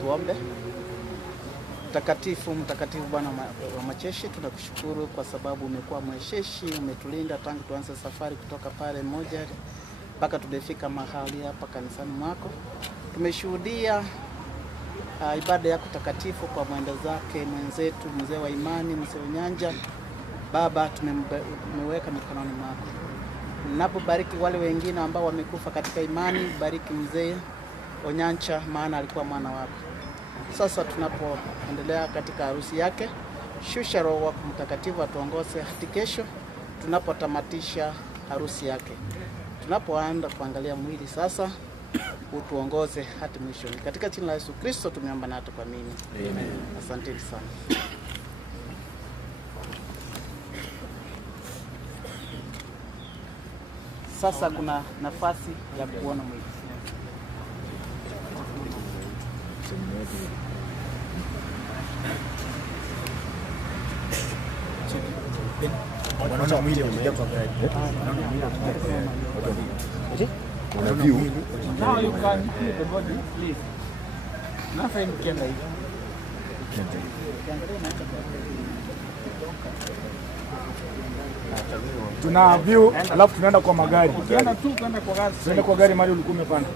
Tuombe. Mtakatifu, mtakatifu Bwana wa majeshi, tunakushukuru kwa sababu umekuwa mwesheshi, umetulinda tangu tuanze safari kutoka pale moja mpaka tumefika mahali hapa kanisani mwako. Tumeshuhudia ibada yako takatifu kwa mwenda zake mwenzetu, mzee wa imani, mzee Nyanja. Baba, tumeweka mikononi mwako. Unapobariki wale wengine ambao wamekufa katika imani, bariki mzee Onyancha, maana alikuwa mwana wako. Sasa tunapoendelea katika harusi yake, shusha Roho wako Mtakatifu atuongoze hadi kesho tunapotamatisha harusi yake. Tunapoanza kuangalia mwili sasa, utuongoze hadi mwisho. Katika jina la Yesu Kristo tumeomba na tukuamini. Amen. Asante sana. Sasa kuna nafasi ya kuona mwili. Wanaona mwili umejaa kwa gari. Wana view. Now you can see the body, please. Nothing can like. Tuna view alafu tunaenda kwa magari. Ukienda tu kwenda kwa gari. Tunaenda kwa gari mahali ulikuwa umepanda.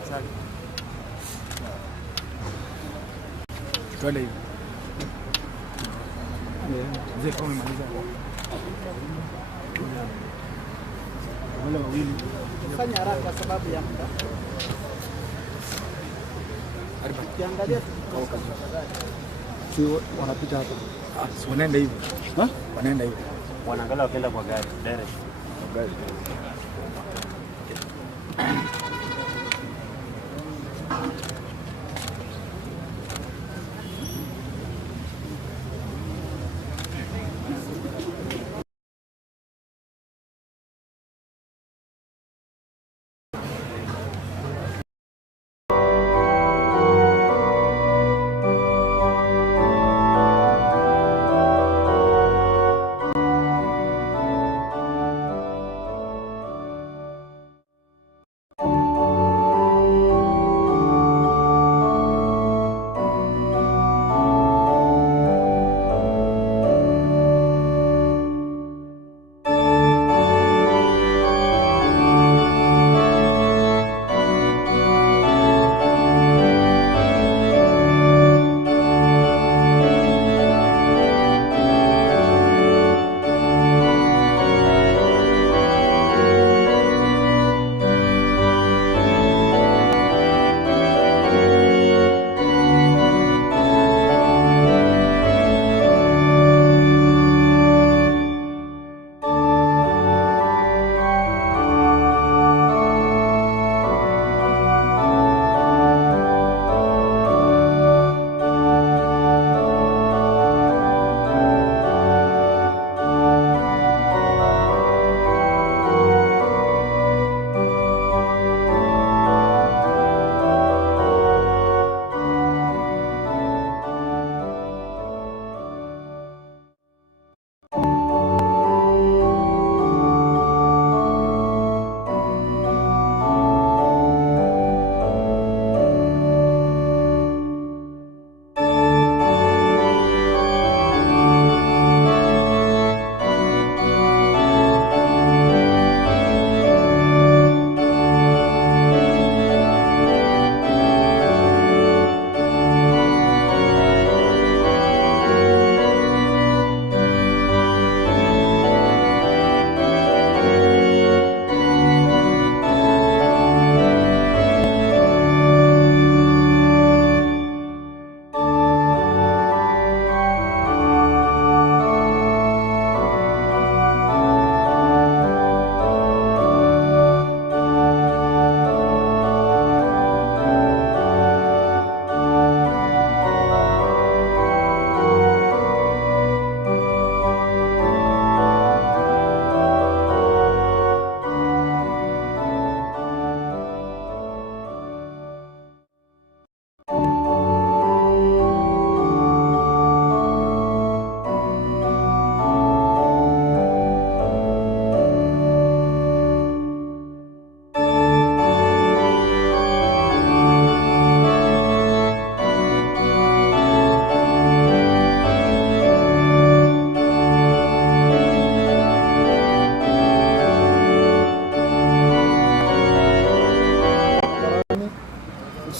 Twende hivi. Mzee kama umemaliza. Wale wawili. Fanya haraka kwa sababu ya muda. Kiangalia tu wanapita hapo. Si wanaenda hivi. Wanaenda hivi. Wanaangalia wakienda kwa gari direct. Kwa gari.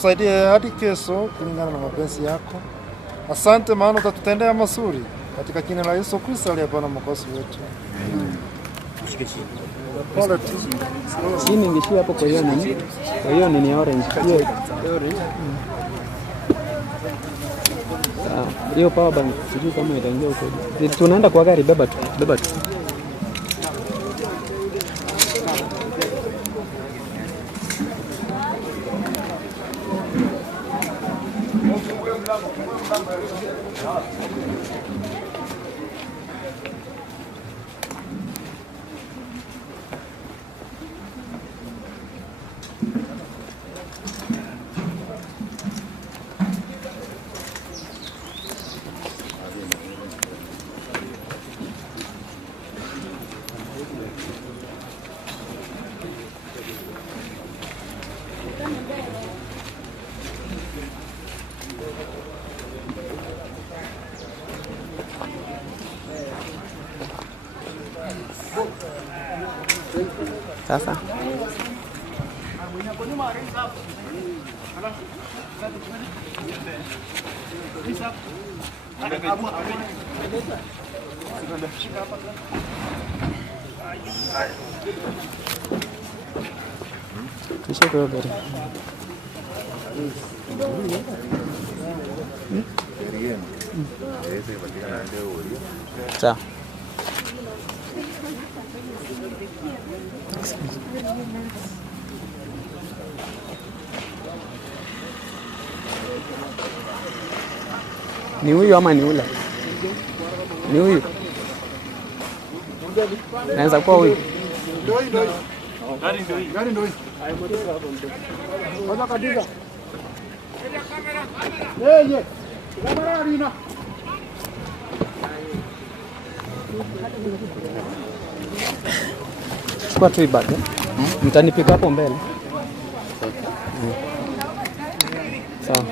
utusaidie hadi kesho kulingana na mapenzi yako. Asante maana utatutendea mazuri katika jina la Yesu Kristo aliye Bwana Mwokozi wetu. Pole tu. Chini ingeshia hapo kwa hiyo nini? Kwa hiyo nini orange? Hiyo orange. Hiyo power bank sijui kama itaingia huko. Tunaenda kwa gari, beba tu. Beba tu. Sasa kisha kwa gari. Sawa. Ni huyu ama ni ule? Ni huyu. Naweza kuwa huyu. Gari ndio hii. Kwanza kabisa. Yeye. Kamera alina. Chukua tu ibada. Mtanipiga hapo mbele. Sawa.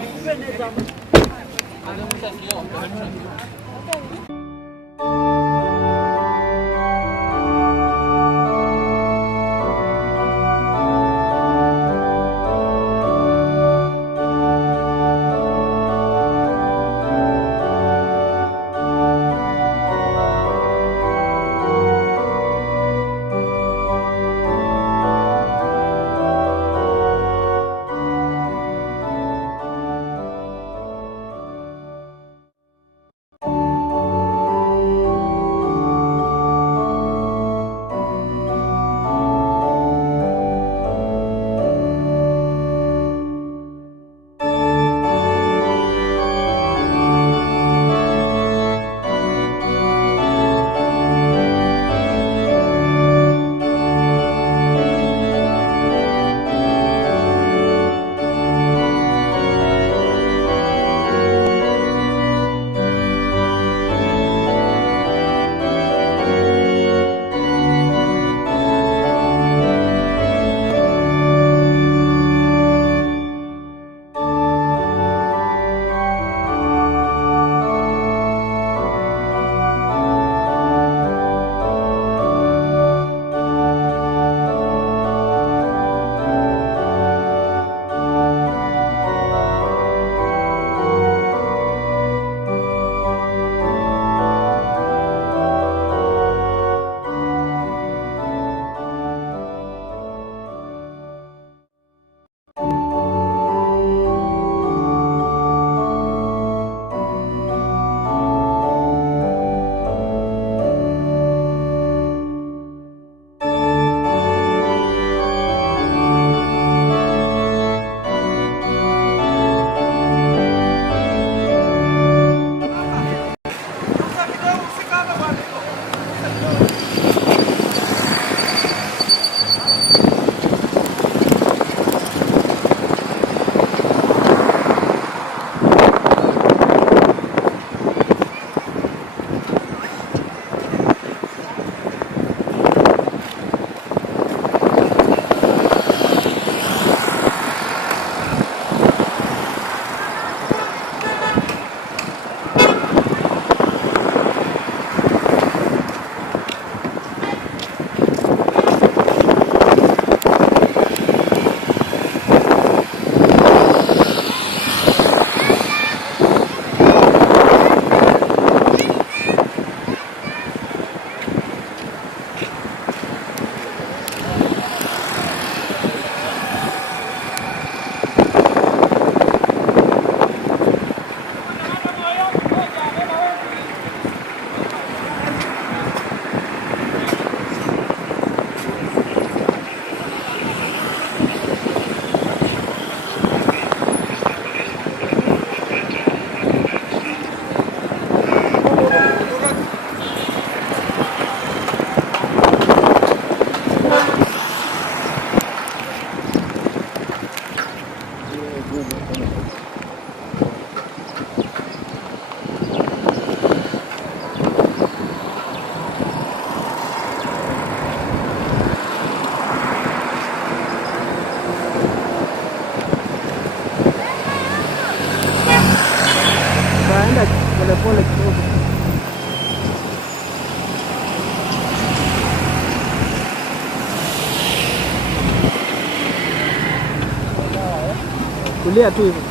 pole kidogo. Kulia tu hivyo.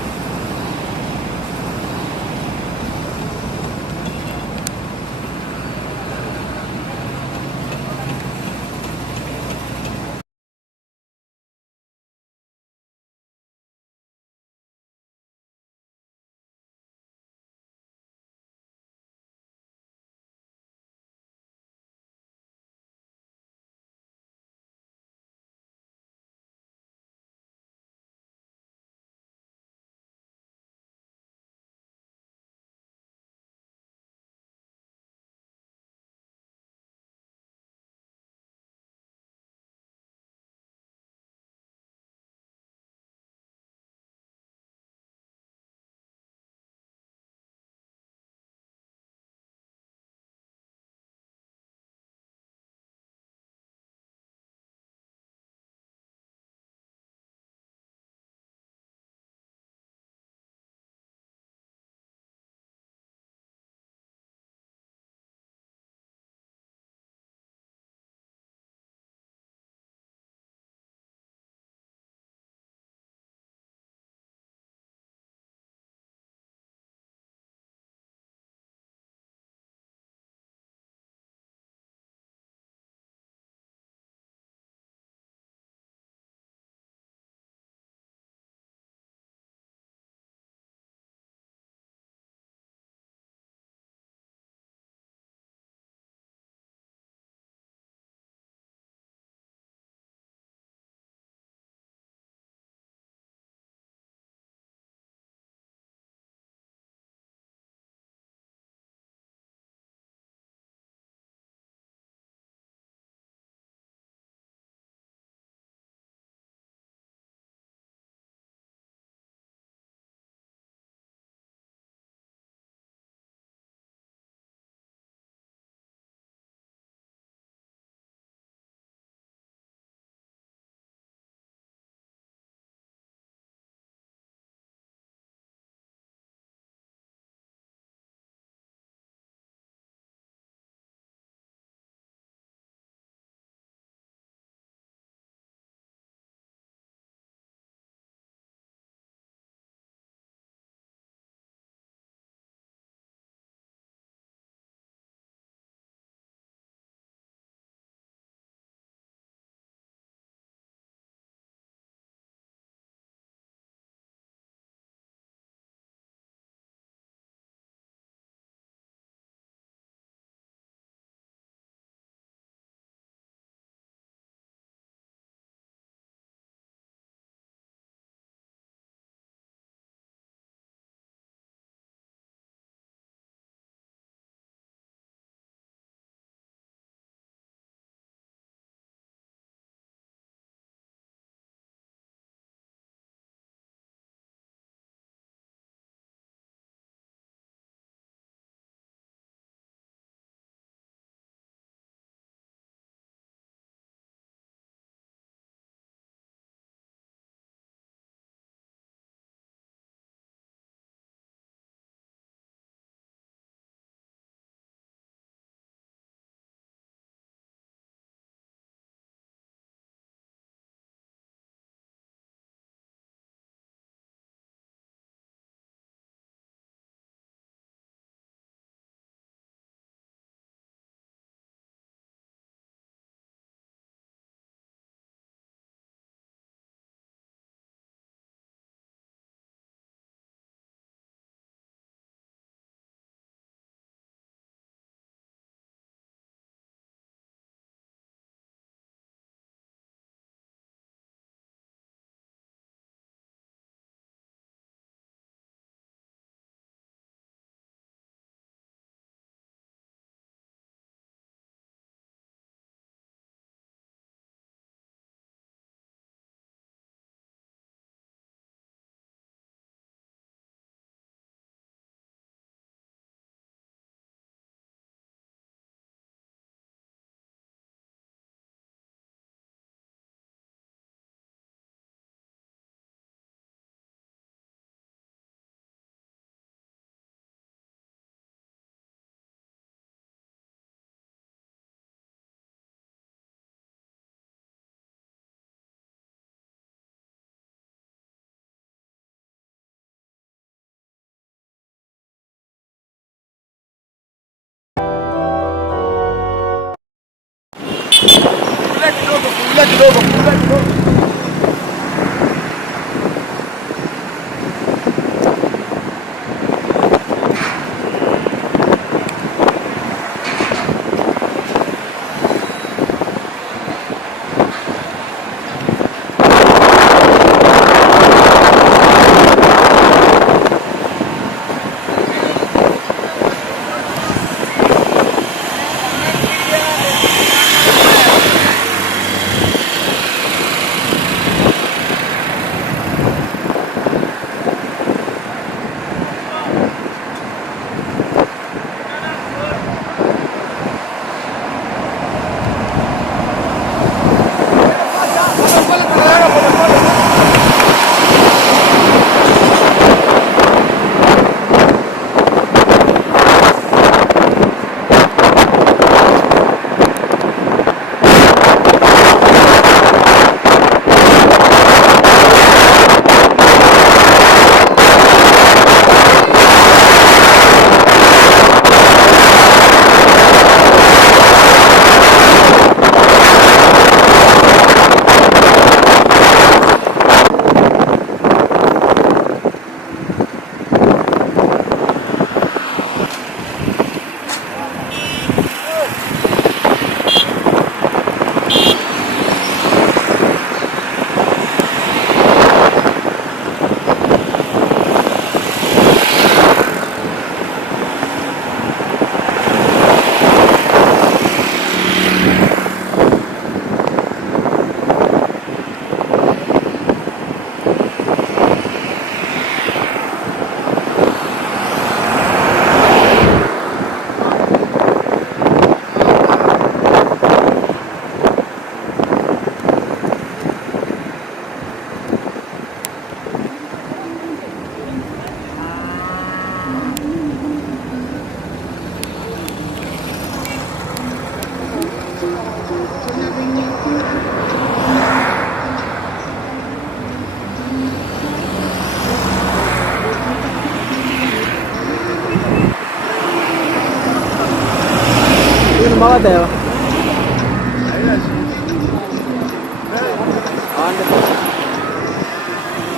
Mawadeo.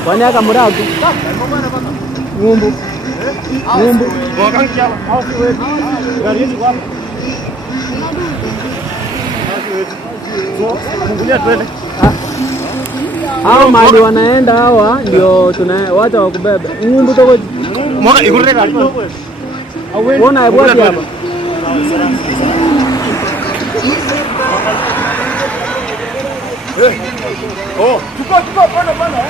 Wanyaka muragu. Ngumbu. Ngumbu. Hao mali wanaenda hawa ndio watu wa kubeba. Ngumbu toko. Mwaka ikureka. Ona ebwati hapa. Oh, tuko bana.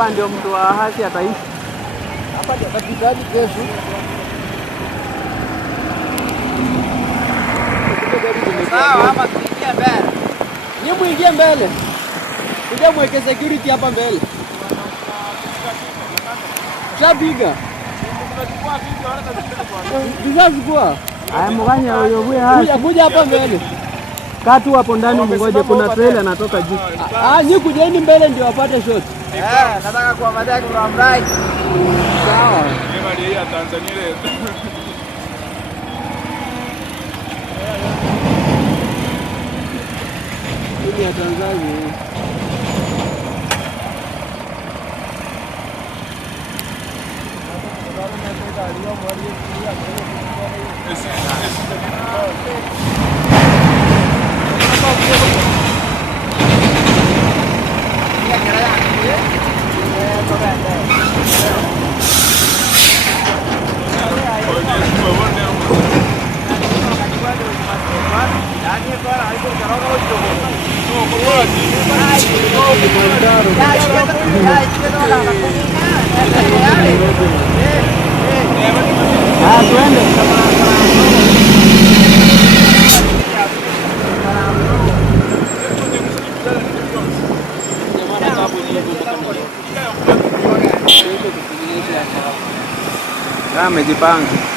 hapa ndio mtu wa hasi ataishi. Hapa ndio atapitaje kesho? Sawa, ama tuingie mbele. Nyinyi muingie mbele. Kuja mweke security hapa mbele. Shabiga. Vizazi kwa. Aya mganya huyo huyo. Kuja hapa mbele. Katu hapo ndani mngoje, kuna trailer anatoka juu. Nyinyi kujeni mbele ndio wapate shot. Nataka kuangalia from right. Sawa. Ni mali ya Tanzania ile. Hii ya Tanzania. Tuende. Amejipanga.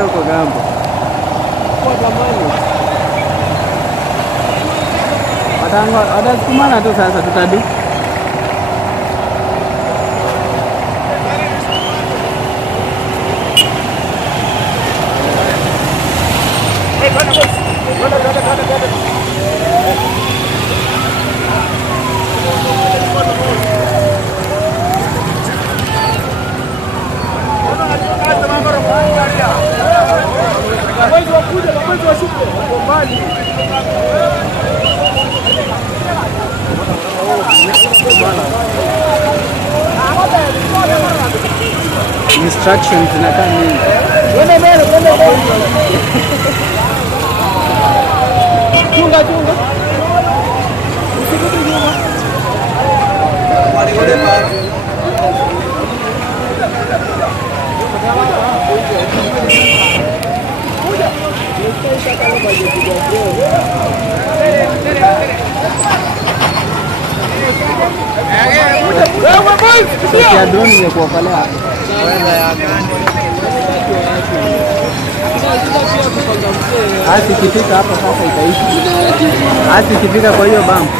Tunaonana huko Gambo. Kwa zamani. Watasukumana tu sasa tutadu. Instructions zinakaa mingi. Chunga. Usikute nyuma. Sasa drone imekuwa pale hapo. Hasi ikifika hapo sasa itaishi. Hasi ikifika kwa hiyo bump.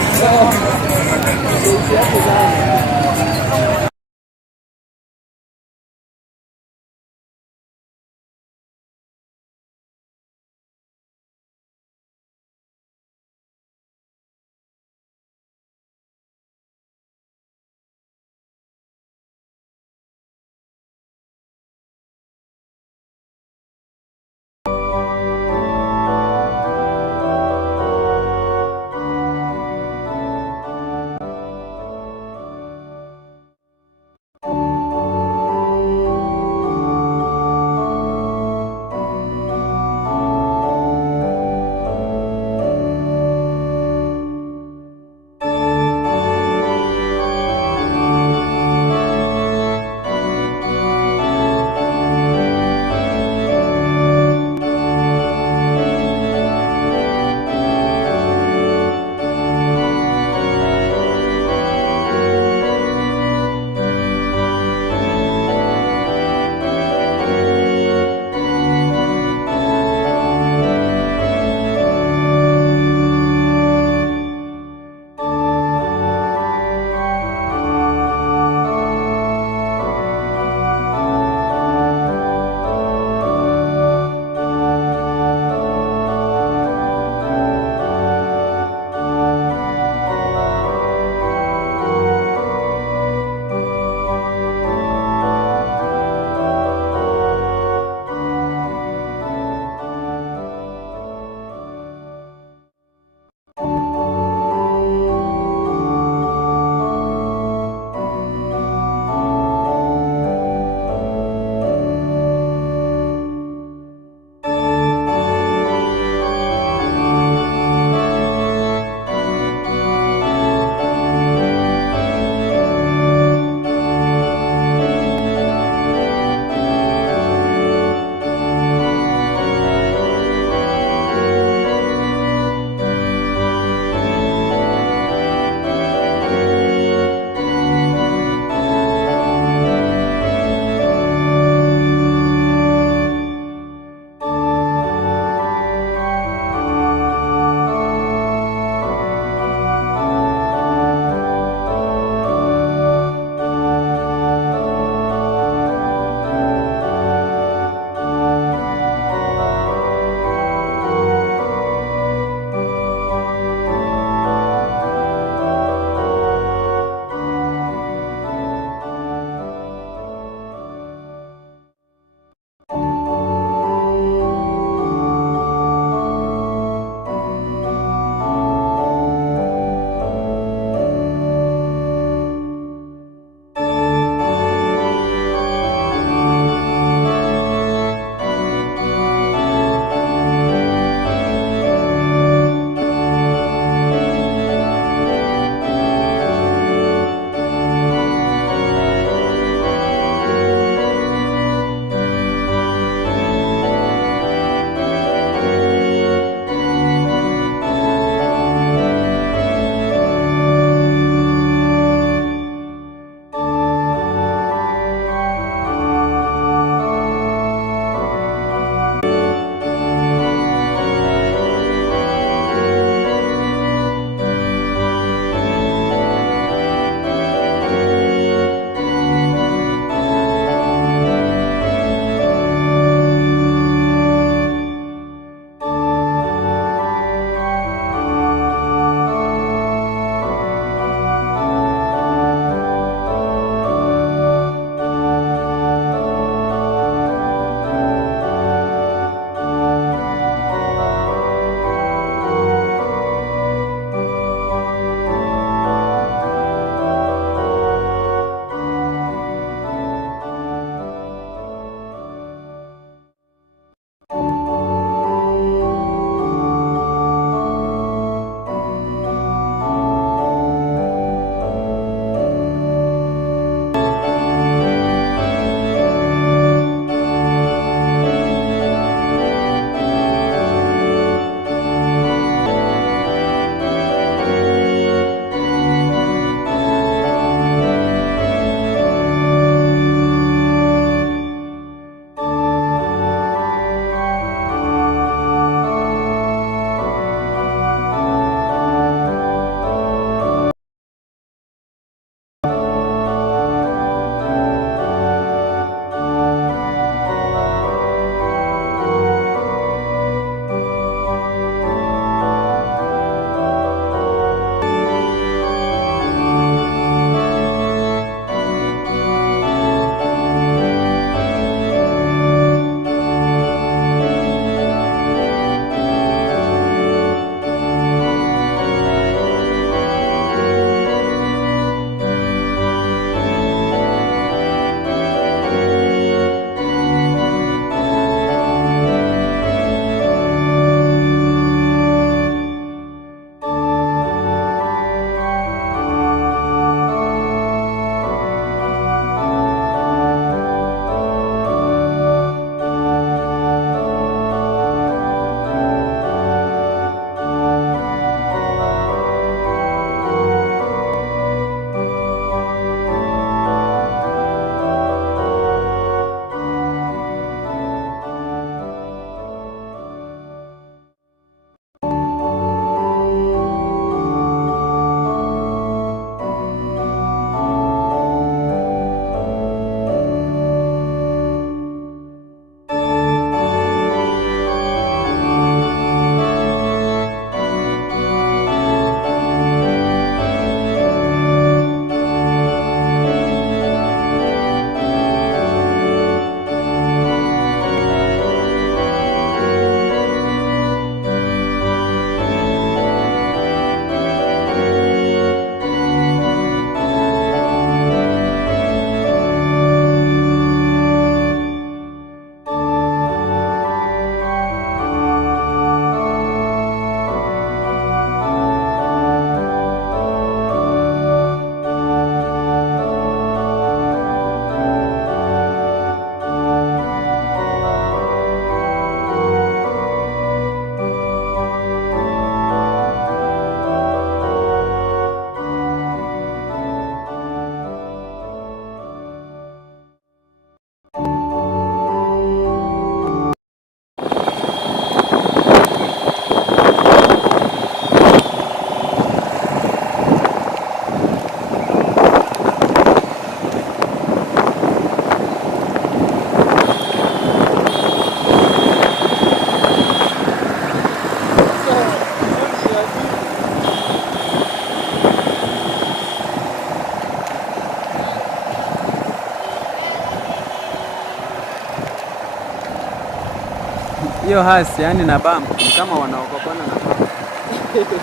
hiyo hasi yani na bamba ni kama wanaokopana na bamba.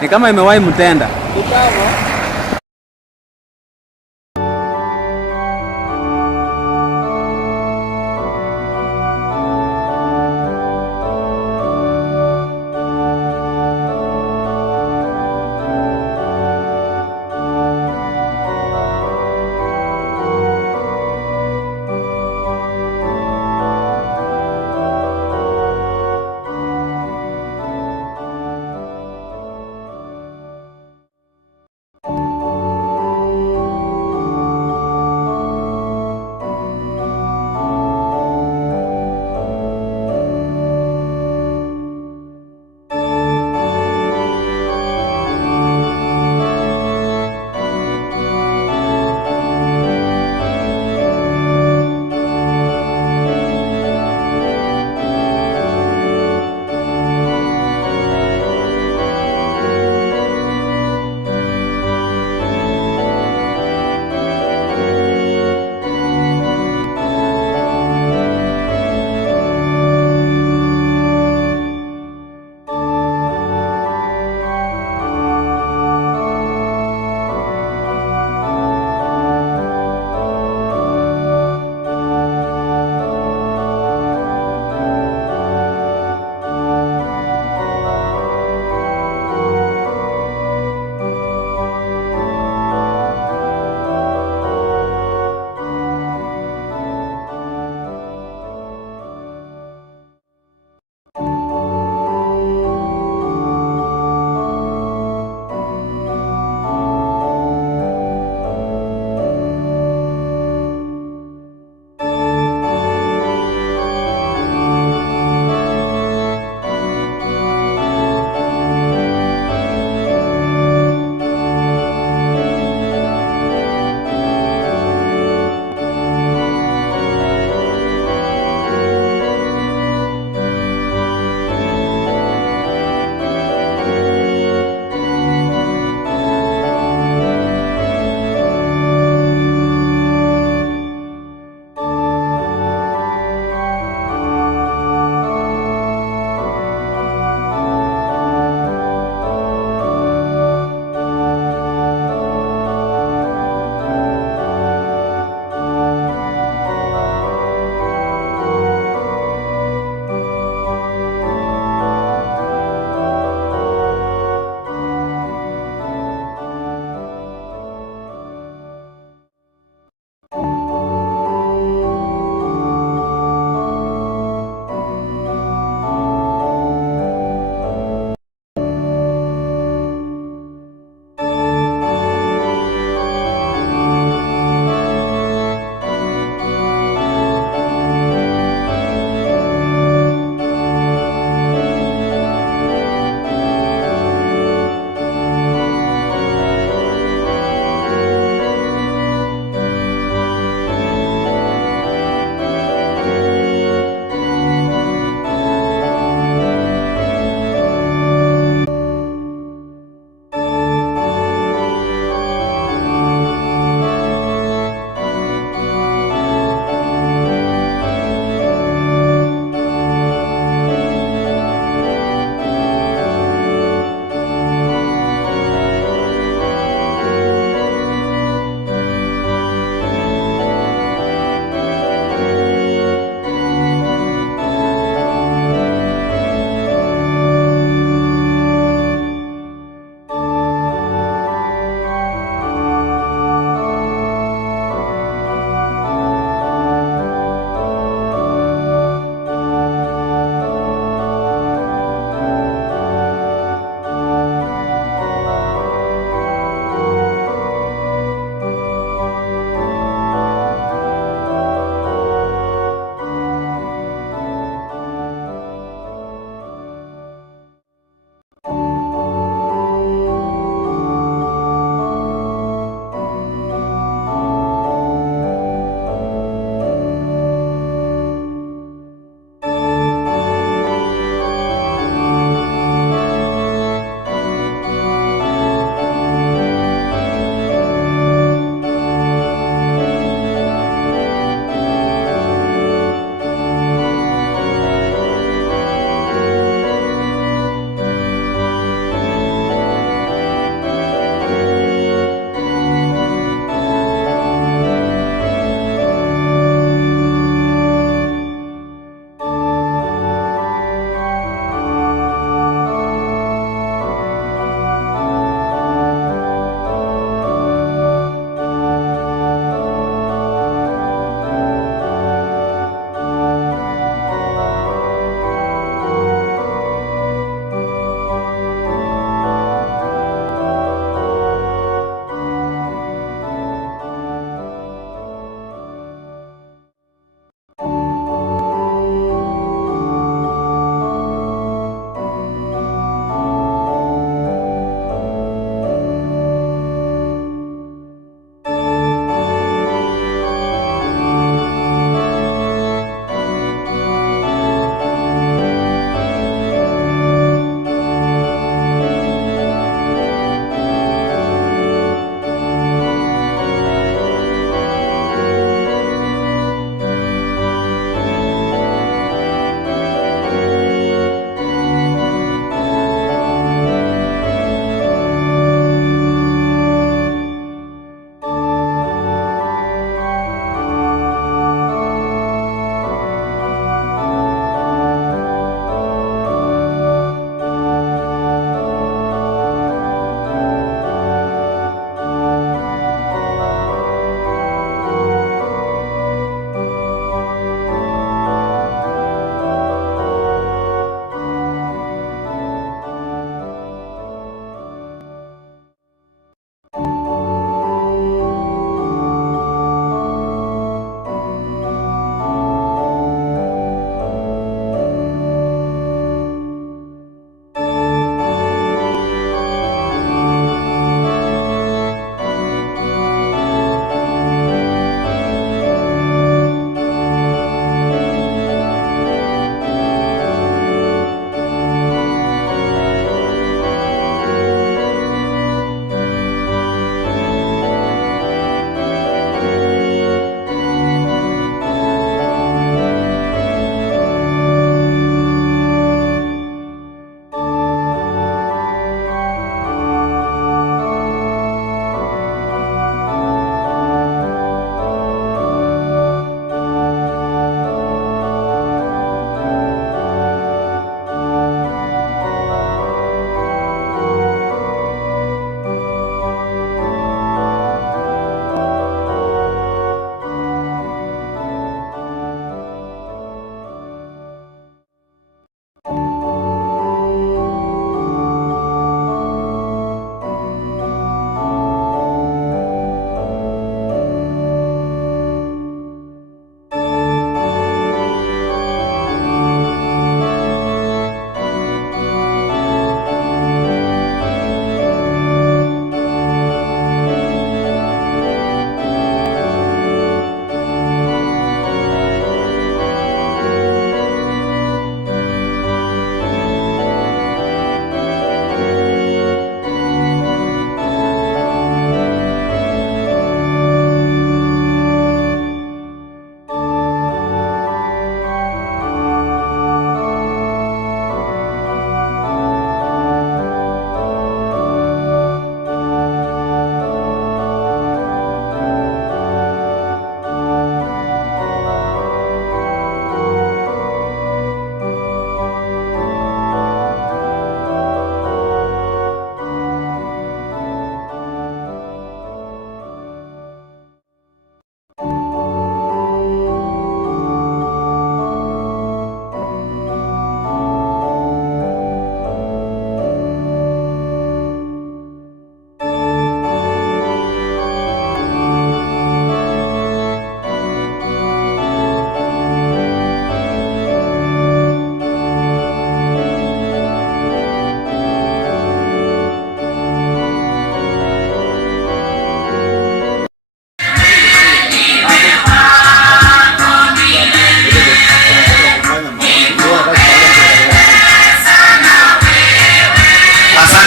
Ni kama imewahi mtenda. Ni kama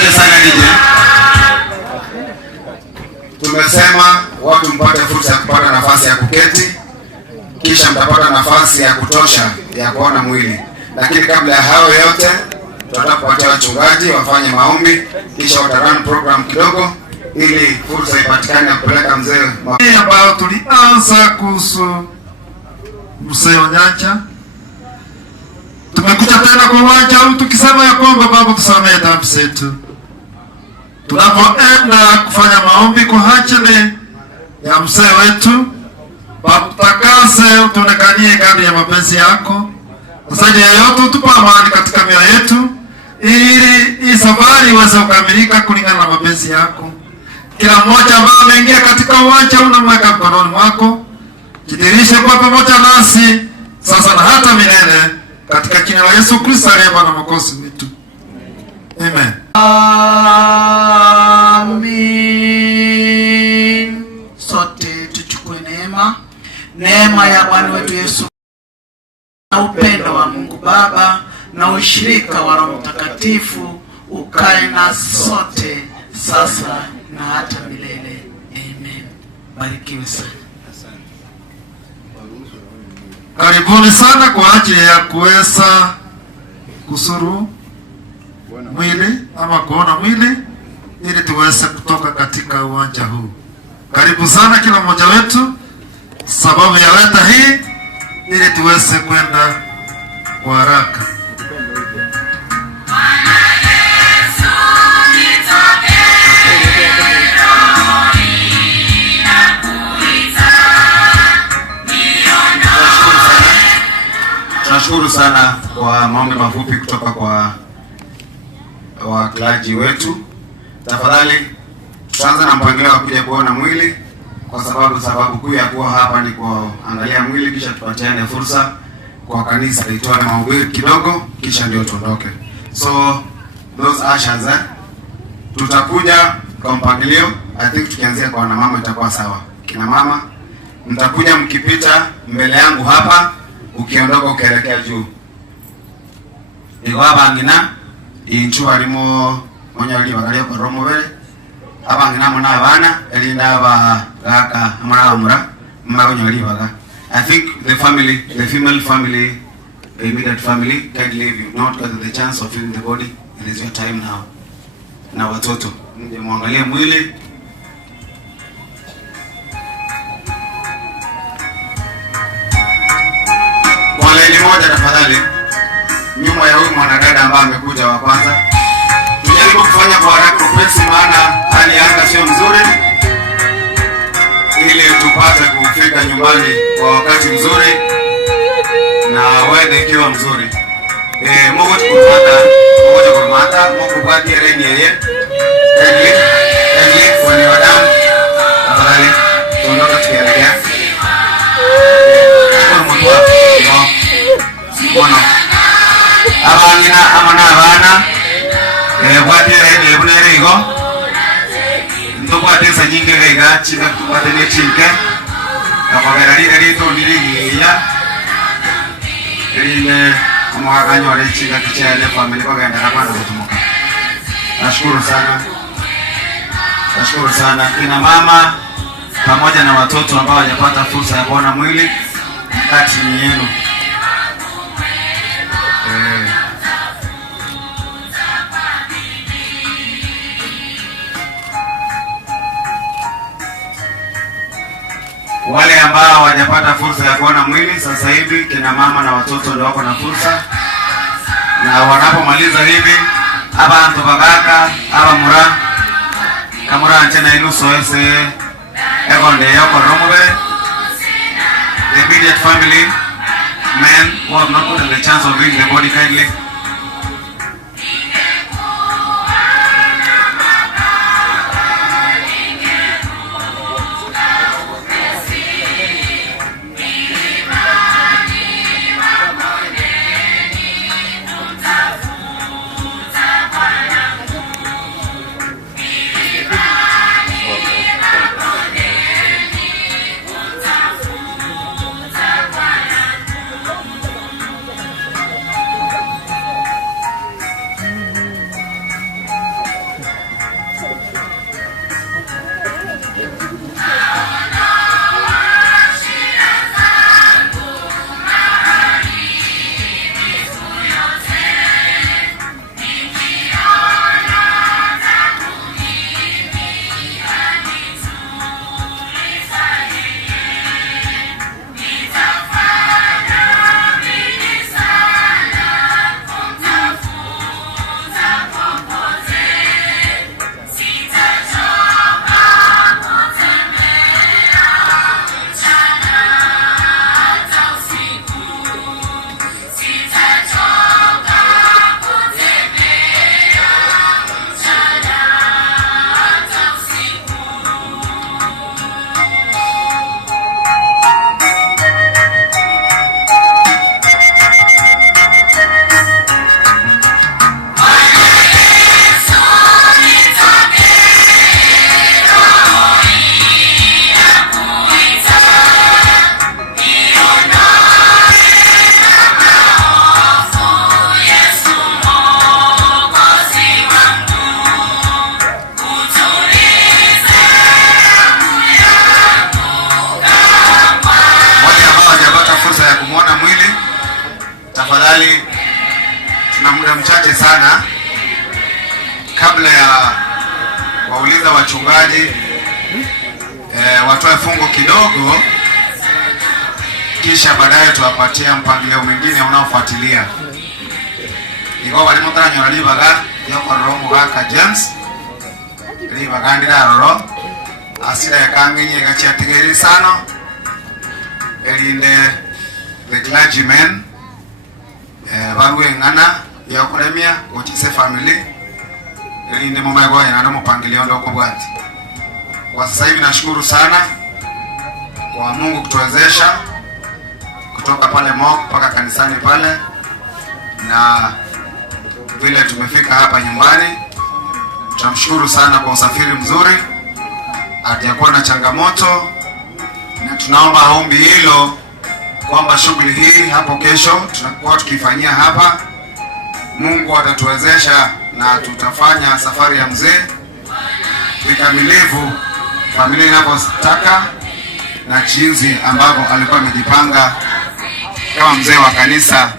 Asante sana DJ. Tumesema watu mpate fursa ya kupata nafasi ya kuketi, kisha mtapata nafasi ya kutosha ya kuona mwili. Lakini kabla ya hayo yote, tutapatia wachungaji wafanye maombi, kisha watarun program kidogo ili fursa ipatikane ya kupeleka mzee ambayo tulianza kuhusu mzee Onyancha. Tumekuja tena kwa uwanja huu tukisema ya kwamba Baba tusamehe dhambi zetu. Tunapoenda kufanya maombi kwa ajili ya mzee wetu, Baba tutakase, utuonekanie kadri ya mapenzi yako. Zaidi ya yote utupe amani katika mioyo yetu ili hii safari iweze kukamilika kulingana na mapenzi yako. Kila mmoja ambaye ameingia katika uwanja unamweka mkononi mwako. Jidhihirishe kwa pamoja nasi sasa na hata milele, katika jina la Yesu Kristo aliye Bwana Mwokozi wetu. Amen. Amen. Sote tuchukue neema ya Bwana wetu Yesu na upendo wa Mungu Baba na ushirika wa Roho Mtakatifu ukae na sote sasa na hata milele. Amen. Barikiwe sana. Karibuni sana kwa ajili ya kuweza kusuru mwili ama kuona mwili ili tuweze kutoka katika uwanja huu. Karibu sana kila mmoja wetu, sababu ya leta hii ili tuweze kwenda kwa haraka. Tunashukuru sana kwa maombi mafupi kutoka kwa waklaji wetu. Tafadhali tutaanza na mpangilio wa kuja kuona mwili, kwa sababu kuu ya kuwa hapa ni kuangalia mwili, kisha tupatiane fursa kwa kanisa litoe mahubiri kidogo, kisha ndio tuondoke. So those ushers tutakuja kwa mpangilio. I think tukianzia kwa mama itakuwa sawa. Kina mama mtakuja mkipita mbele yangu hapa, ukiondoka ukielekea juu. Iko hapa ngina inchu harimo monyali bagalio kwa romo bele. Hapa ngina mona abana elinda ba gaka amara amura manyali baga. I think the female family, the immediate family can leave you, not because of the chance of feeling the body. It is your time now. Na watoto mje muangalie mwili. Laini moja tafadhali, nyuma ya huyu mwanadada ambaye amekuja wa kwanza. Tujaribu kufanya kwa haraka upesi, maana hali ya anga sio mzuri, ili tupate kufika nyumbani kwa wakati mzuri na wewe ikiwa mzuri. Mungu tukumata Mungu kwa reni yeye. Eli wani wadamu tafadhali tuondoka tukielekea. Bueno, abangina amana abana kwatire ni ebunere igo ndo kwatisa nyinge gaiga chika kwatene chinke akabera lile lito ndiliya lile amwaganyo ale chika kichele family bagenda rapana kutumuka. Nashukuru sana kina mama pamoja na watoto ambao hawajapata fursa ya kuona mwili, kati ni yenu. Wale ambao hawajapata fursa ya kuona mwili, sasa hivi kina mama na watoto ndio wako na fursa, na wanapomaliza hivi hapa antobagaka hapa mura kamura anchena inuso ese ekonde yoko romobe. The immediate family men who have not gotten the chance of viewing the body kindly. tuna muda mchache sana kabla ya wauliza wachungaji watoe fungu kidogo, kisha baadaye tuwapatia mpangilio mwingine unaofuatilia. Iko wali mutanya libaga yoko romo gaka James libaga ndira roro asira yakangenye gachatigeri sana elinde the clergymen barwe ngana yokoremia uchise family elinde mama yako yana mpangilio ndio kubwati. Kwa sasa hivi nashukuru sana kwa Mungu kutuwezesha kutoka pale Mok mpaka kanisani pale, na vile tumefika hapa nyumbani. Tunamshukuru sana kwa usafiri mzuri, hatujakuwa na changamoto, na tunaomba ombi hilo kwamba shughuli hii hapo kesho tunakuwa tukifanyia hapa. Mungu atatuwezesha na tutafanya safari ya mzee vikamilifu familia inavyotaka na jinsi ambavyo alikuwa amejipanga kama mzee wa kanisa.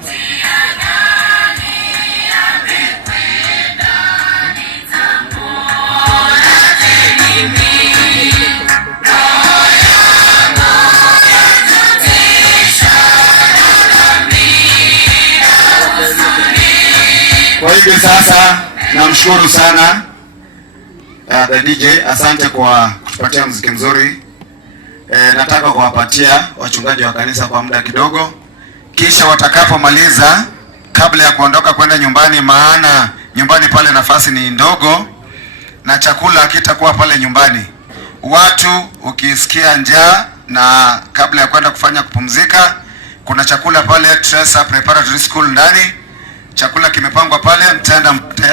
Kwa hivyo sasa namshukuru sana the DJ, asante kwa kutupatia muziki mzuri. Nataka kuwapatia wachungaji wa kanisa kwa muda kidogo, kisha watakapomaliza, kabla ya kuondoka kwenda nyumbani, maana nyumbani pale nafasi ni ndogo na chakula kitakuwa pale nyumbani. Watu ukisikia njaa na kabla ya kwenda kufanya kupumzika, kuna chakula pale Teresa Preparatory School ndani. Chakula kimepangwa pale, mtaenda mte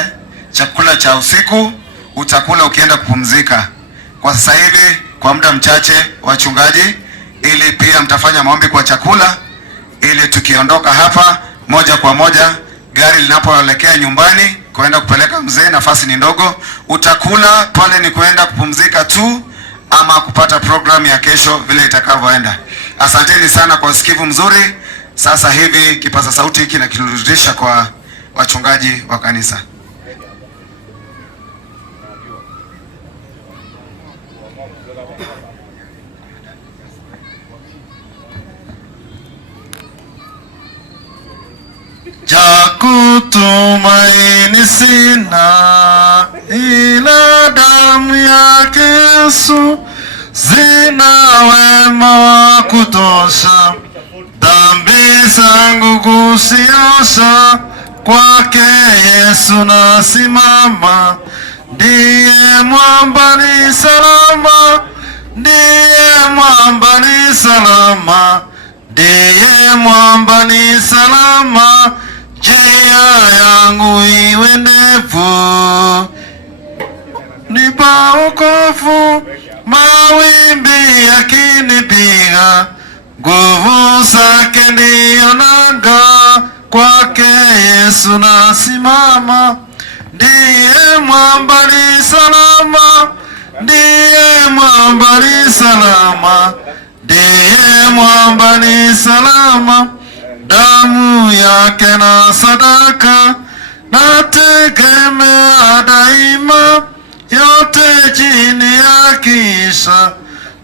chakula cha usiku utakula ukienda kupumzika. Kwa sasa hivi kwa muda mchache wachungaji, ili pia mtafanya maombi kwa chakula, ili tukiondoka hapa moja kwa moja gari linapoelekea nyumbani kwenda kupeleka mzee, nafasi ni ndogo, utakula pale, ni kwenda kupumzika tu ama kupata program ya kesho vile itakavyoenda. Asanteni sana kwa usikivu mzuri. Sasa hivi kipaza sauti hiki na kirudisha kwa wachungaji wa kanisa. Jakutumaini sina ila damu yake Yesu, zina wema wa kutosha, dhambi zangu kuziosha, kwake Yesu nasimama, ndiye mwamba ni salama, ndiye mwamba ni salama, ndiye mwamba ni salama, njia yangu iwe ndefu, nipa wokovu, mawimbi yakinipiga, nguvu zake ndiyo nanga, kwake Yesu nasimama, ndiye mwamba ni salama, ndiye mwamba ni salama, ndiye mwamba ni salama, damu yake na sadaka nategemea daima, yote chini ya kisha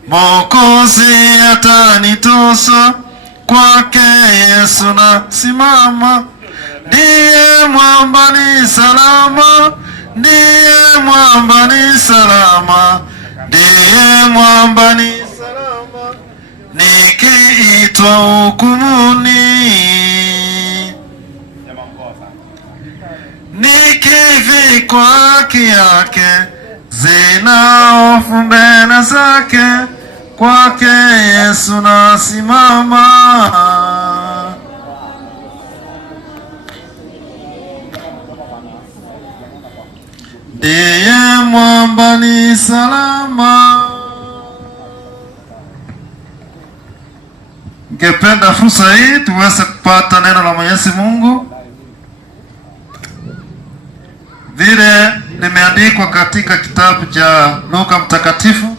Mwokozi atanitosha, kwake Yesu nasimama, ndiye mwamba ni salama, ndiye mwamba ni salama, ndiye mwamba ni salama, nikiitwa hukumuni, nikivikwa haki yake, zina hofu mbele zake, kwake Yesu nasimama, ndiye mwamba ni salama. Ningependa fursa hii tuweze kupata neno la Mwenyezi Mungu vile limeandikwa katika kitabu cha Luka Mtakatifu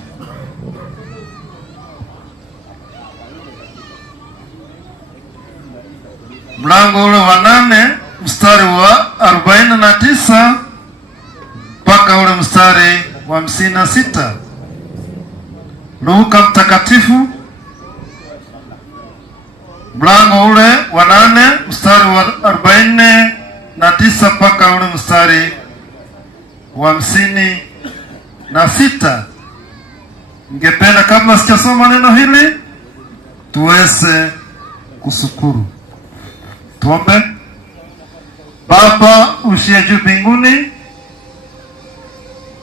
mlango ule wa 8 mstari wa wa 49 mpaka ule mstari wa 56. Luka mtakatifu mlango ule wa 8 mstari wa 49 mpaka ule mstari wa 56. Ningependa kabla sijasoma neno hili tuweze kushukuru. Tuombe. Baba uliye juu mbinguni,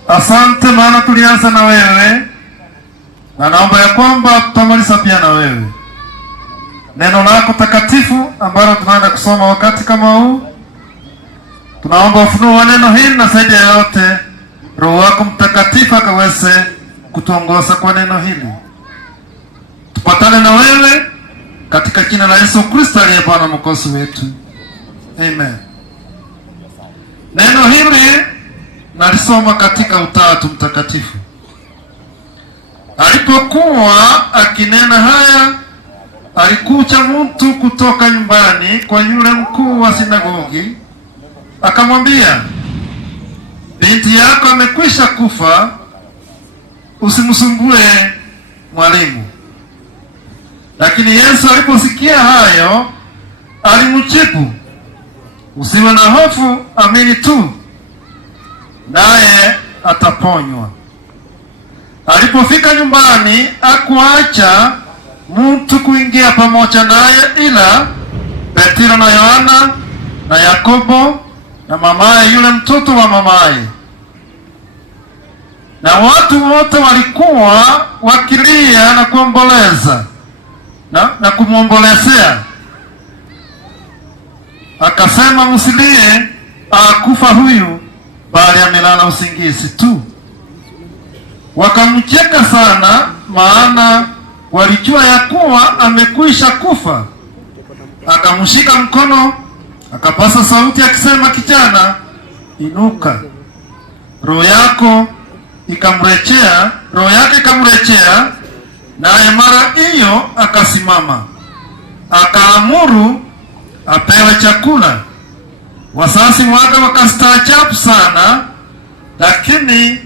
asante maana tulianza na wewe, na naomba ya kwamba tutamaliza pia na wewe. Neno lako takatifu ambalo tunaenda kusoma wakati kama huu, tunaomba ufunuo wa neno hili, na zaidi ya yote Roho wako Mtakatifu akaweze kutuongoza kwa neno hili. Tupatane na wewe katika jina la Yesu Kristo aliye Bwana Mwokozi wetu. Amen. Neno hili nalisoma katika Utatu Mtakatifu. Alipokuwa akinena haya, alikuja mtu kutoka nyumbani kwa yule mkuu wa sinagogi, akamwambia, binti yako amekwisha kufa, usimsumbue mwalimu. Lakini Yesu aliposikia hayo, alimjibu, usiwe na hofu, amini tu, naye ataponywa. Alipofika nyumbani, hakuacha mtu kuingia pamoja naye ila Petro na Yohana na Yakobo na mamaye yule mtoto wa mamaye. Na watu wote walikuwa wakilia na kuomboleza na kumwombolezea. Akasema, msilie, akufa huyu, bali amelala usingizi tu. Wakamcheka sana, maana walijua ya kuwa amekwisha kufa. Akamshika mkono, akapasa sauti akisema, kijana, inuka. Roho yake ikamrejea, naye mara hiyo akasimama. Akaamuru apewe chakula. Wazazi wake wakastaajabu sana, lakini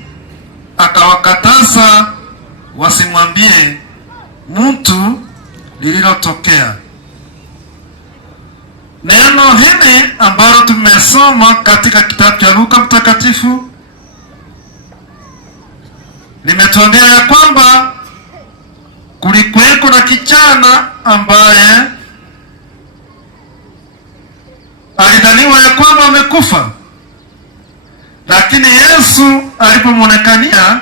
akawakataza wasimwambie mtu lililotokea. Neno hili ambalo tumesoma katika kitabu cha Luka Mtakatifu limetuambia ya kwamba kulikuweko na kijana ambaye alidhaniwa ya kwamba amekufa, lakini Yesu alipomwonekania,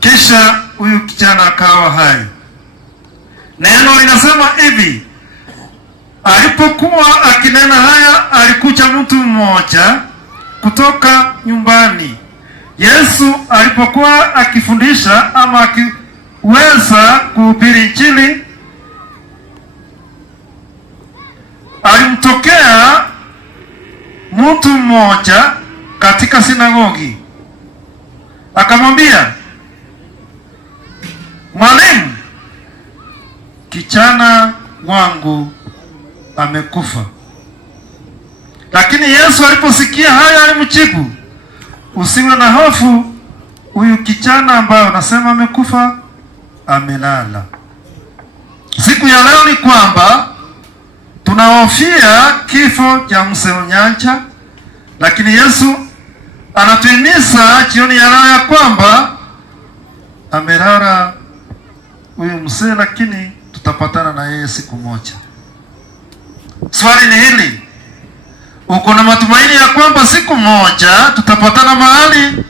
kisha huyu kijana akawa hai. Neno linasema hivi, alipokuwa akinena haya, alikuja mtu mmoja kutoka nyumbani. Yesu alipokuwa akifundisha ama akiweza kuhubiri Injili, alimtokea mtu mmoja katika sinagogi, akamwambia, mwalimu, kijana wangu amekufa. Lakini Yesu aliposikia haya, alimjibu, usiwe na hofu, huyu kijana ambaye unasema amekufa amelala. Siku ya leo ni kwamba tunahofia kifo cha mzee Onyancha, lakini Yesu anatuhimiza jioni ya leo ya kwamba amelala huyu mzee, lakini tutapatana na yeye siku moja. Swali ni hili, uko na matumaini ya kwamba siku moja tutapatana mahali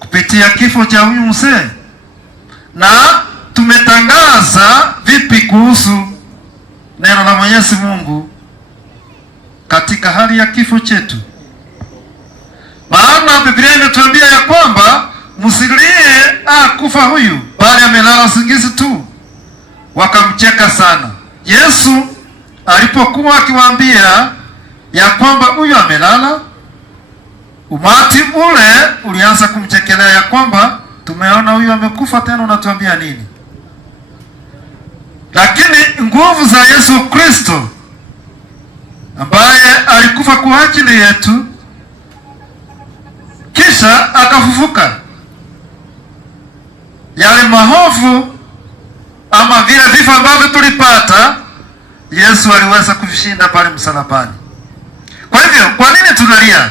kupitia kifo cha huyu mzee? Na tumetangaza vipi kuhusu neno la Mwenyezi Mungu katika hali ya kifo chetu? Maana Biblia inatuambia ya kwamba msilie, kufa huyu, bali amelala usingizi tu. Wakamcheka sana. Yesu alipokuwa akiwaambia ya kwamba huyu amelala, umati ule ulianza kumchekelea ya kwamba tumeona huyu amekufa, tena unatuambia nini? Lakini nguvu za Yesu Kristo ambaye alikufa kwa ajili yetu kisha akafufuka. Yale mahofu ama vile vifo ambavyo tulipata, Yesu aliweza kuvishinda pale msalabani. Kwa hivyo, kwa nini tunalia?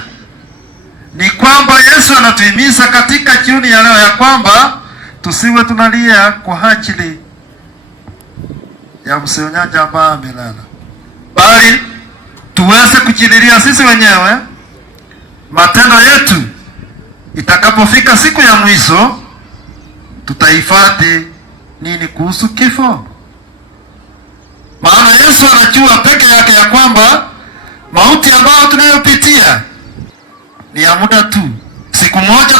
Ni kwamba Yesu anatuhimiza katika jioni ya leo ya kwamba tusiwe tunalia kwa ajili ya mseonyanja ambaye amelala, bali tuweze kujililia sisi wenyewe matendo yetu. Itakapofika siku ya mwisho, tutahifadhi nini kuhusu kifo? Maana Yesu anajua peke yake ya kwamba mauti ambayo tunayopitia ni ya muda tu. Siku moja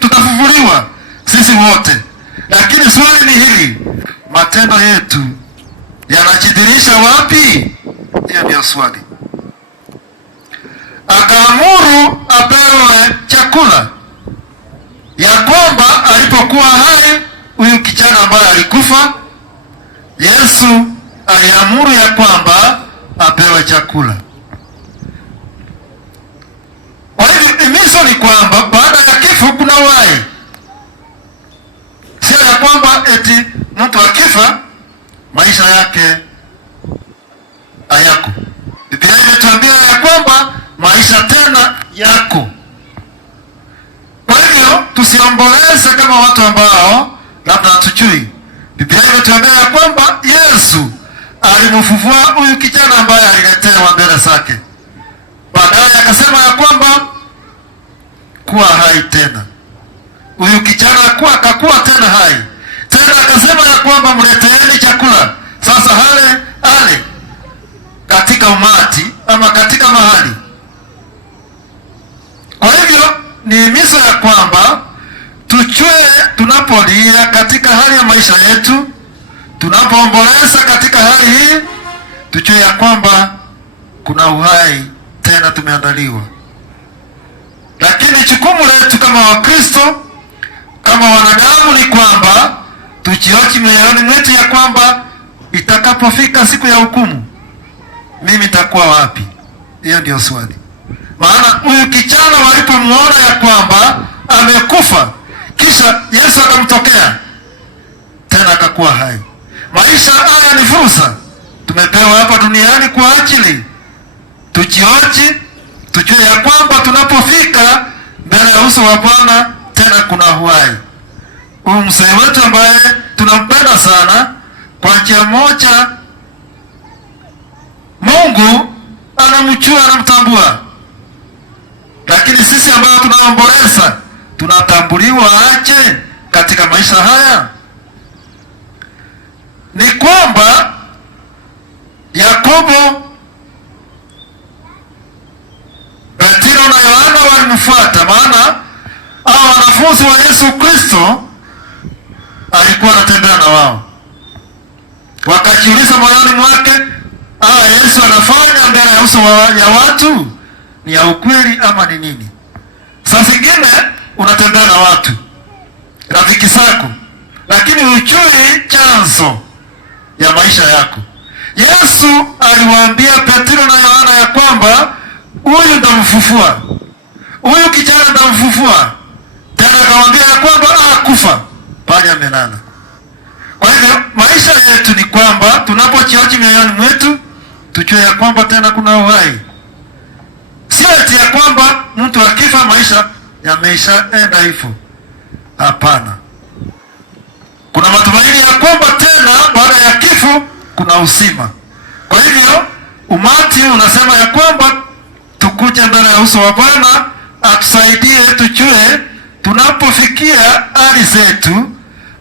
tutafufuliwa sisi wote. Lakini swali ni hili, matendo yetu yanajidhihirisha wapi? Hiyo ndio swali. Akaamuru apewe chakula, ya kwamba alipokuwa hai huyu kijana ambaye alikufa, Yesu aliamuru ya kwamba apewe chakula. Kwa hivyo himizo ni kwamba baada ya kifo kuna uhai. Sio ya kwamba eti mtu akifa maisha yake hayako. Biblia imetuambia ya kwamba maisha tena yako. Kwa hivyo tusiomboleze kama watu ambao labda hatujui. Biblia imetuambia ya kwamba Yesu alimfufua huyu kijana ambaye aliletewa mbele zake. Baadaye akasema ya kwamba kuwa hai tena. Huyu kijana akakuwa tena hai. Tena akasema ya kwamba mleteeni chakula. Sasa ale katika umati ama katika mahali. Kwa hivyo ni himizo ya kwamba tuchue tunapolia katika hali ya maisha yetu, tunapoomboleza katika hali hii, tuchue ya kwamba kuna uhai tena tumeandaliwa. Lakini jukumu letu kama Wakristo, kama wanadamu, ni kwamba tujioji mioyoni mwetu ya kwamba itakapofika siku ya hukumu, mimi nitakuwa wapi? Hiyo ndio swali. Maana huyu kijana walipomuona ya kwamba amekufa, kisha Yesu akamtokea tena akakuwa hai. Maisha haya ni fursa tumepewa hapa duniani kwa ajili tujioji, tujue ya kwamba tunapofika mbele ya uso wa Bwana tena kuna uhai. Huyu mzee wetu ambaye tunampenda sana, kwa njia moja Mungu anamjua, anamtambua. Lakini sisi ambao tunaomboleza tunatambuliwa aje katika maisha haya? Ni kwamba Yakobo, Petro na Yohana walimfuata, maana hao wanafunzi wa Yesu Kristo alikuwa anatembea na wao. Wakajiuliza moyoni mwake, Yesu anafanya mbele ya uso ya watu ni ya ukweli ama ni nini? Saa zingine unatembea na watu rafiki zako, lakini hujui chanzo ya maisha yako. Yesu aliwaambia Petro na Yohana ya kwamba huyu ndamfufua, huyu kijana ndamfufua. Tena akawaambia ya kwamba kufa bali amelala. Kwa hivyo maisha yetu ni kwamba tunapojioji mioyoni mwetu, tujue ya kwamba tena kuna uhai. Sio eti ya kwamba mtu akifa maisha yameishaenda hivyo. Hapana. Kuna matumaini ya kwamba tena baada ya kifo kuna uzima. Kwa hivyo umati unasema ya kwamba tukuje mbele ya uso wa Bwana atusaidie tujue tunapofikia hali zetu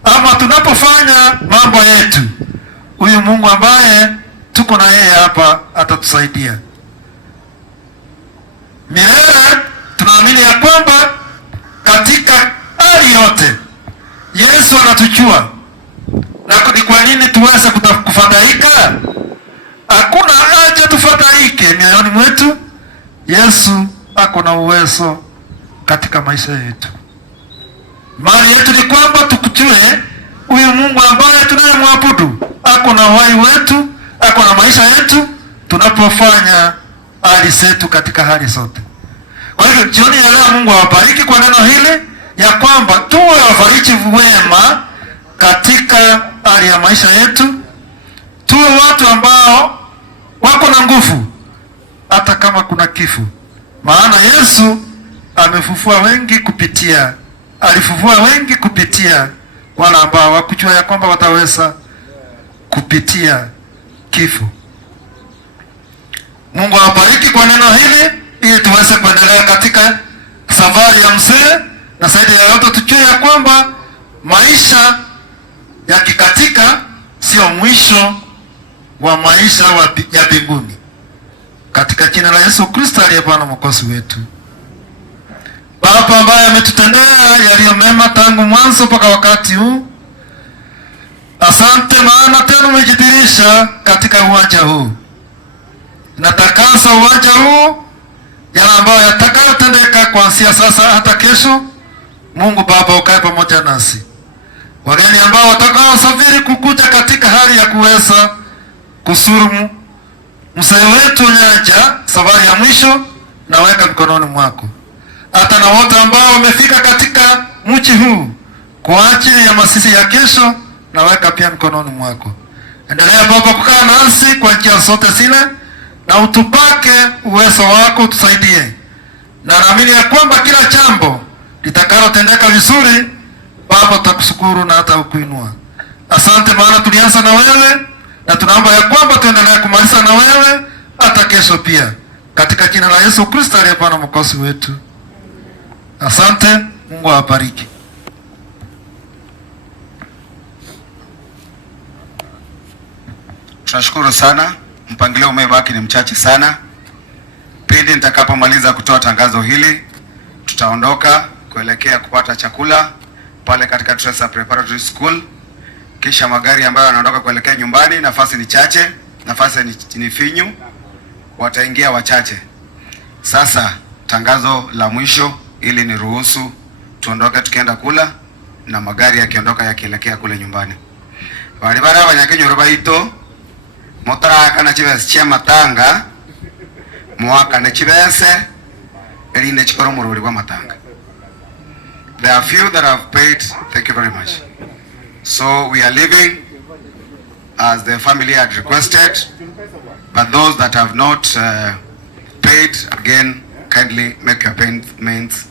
ama tunapofanya mambo yetu, huyu Mungu ambaye tuko na yeye hapa atatusaidia. Milele tunaamini ya kwamba katika hali yote Yesu anatujua. Na ni kwa nini tuweze kufadhaika? Hakuna haja tufadhaike mioyoni mwetu. Yesu ako na uwezo katika maisha yetu. Mali yetu ni kwamba tukujue huyu Mungu ambaye tunayemwabudu ako na uhai wetu, ako na maisha yetu tunapofanya hali zetu katika hali zote. Kwa hivyo jioni ya leo Mungu awabariki kwa neno hili ya kwamba tuwe wafariji wema katika hali ya maisha yetu, tuwe watu ambao wako na nguvu hata kama kuna kifo, maana Yesu alifufua wengi kupitia wale ambao hawakujua ya kwamba wataweza kupitia kifo. Mungu awabariki kwa neno hili ili tuweze kuendelea katika safari ya mzee, na zaidi ya yote tujue ya kwamba maisha yakikatika sio mwisho wa maisha ya mbinguni. Katika jina la Yesu Kristo aliye Bwana Mwokozi wetu. Baba ambaye ametutendea yaliyo mema tangu mwanzo mpaka wakati huu, asante maana tena umejidhihirisha katika uwanja huu. Natakasa uwanja huu, yale ambayo yatakayotendeka kuanzia sasa hata kesho. Mungu Baba, ukae pamoja nasi. Wageni ambao watakaosafiri kukuja katika hali ya kuweza kusuru mzee wetu Nyaja safari ya mwisho, naweka mikononi mwako. Hata na wote ambao wamefika katika mji huu kwa ajili ya masisi ya kesho, naweka pia mikononi mwako. Endelea Baba kukaa nasi kwa njia zote zile, na utupake uwezo wako, tusaidie. Na naamini ya kwamba kila jambo litakalotendeka vizuri Baba tutakushukuru na hata ukuinua. Asante maana tulianza na wewe, na tunaomba ya kwamba tuendelee kumaliza na wewe hata kesho pia, katika jina la Yesu Kristo aliye Bwana Mwokozi wetu. Asante. Mungu awabariki. Tunashukuru sana. Mpangilio umebaki ni mchache sana. Pindi nitakapomaliza kutoa tangazo hili, tutaondoka kuelekea kupata chakula pale katika Teresa Preparatory School. Kisha magari ambayo yanaondoka kuelekea nyumbani, nafasi ni chache, nafasi ni finyu, wataingia wachache. Sasa tangazo la mwisho ili ni ruhusu tuondoke tukienda kula, na magari yakiondoka yakielekea kule nyumbani. Wali bara abanyakenyo robaito motaraka na chibese chia matanga mwaka na chibese elinde chikoro mururi kwa matanga. There are few that have paid. Thank you very much. So we are leaving as the family had requested, but those that have not paid, again, kindly make your payments.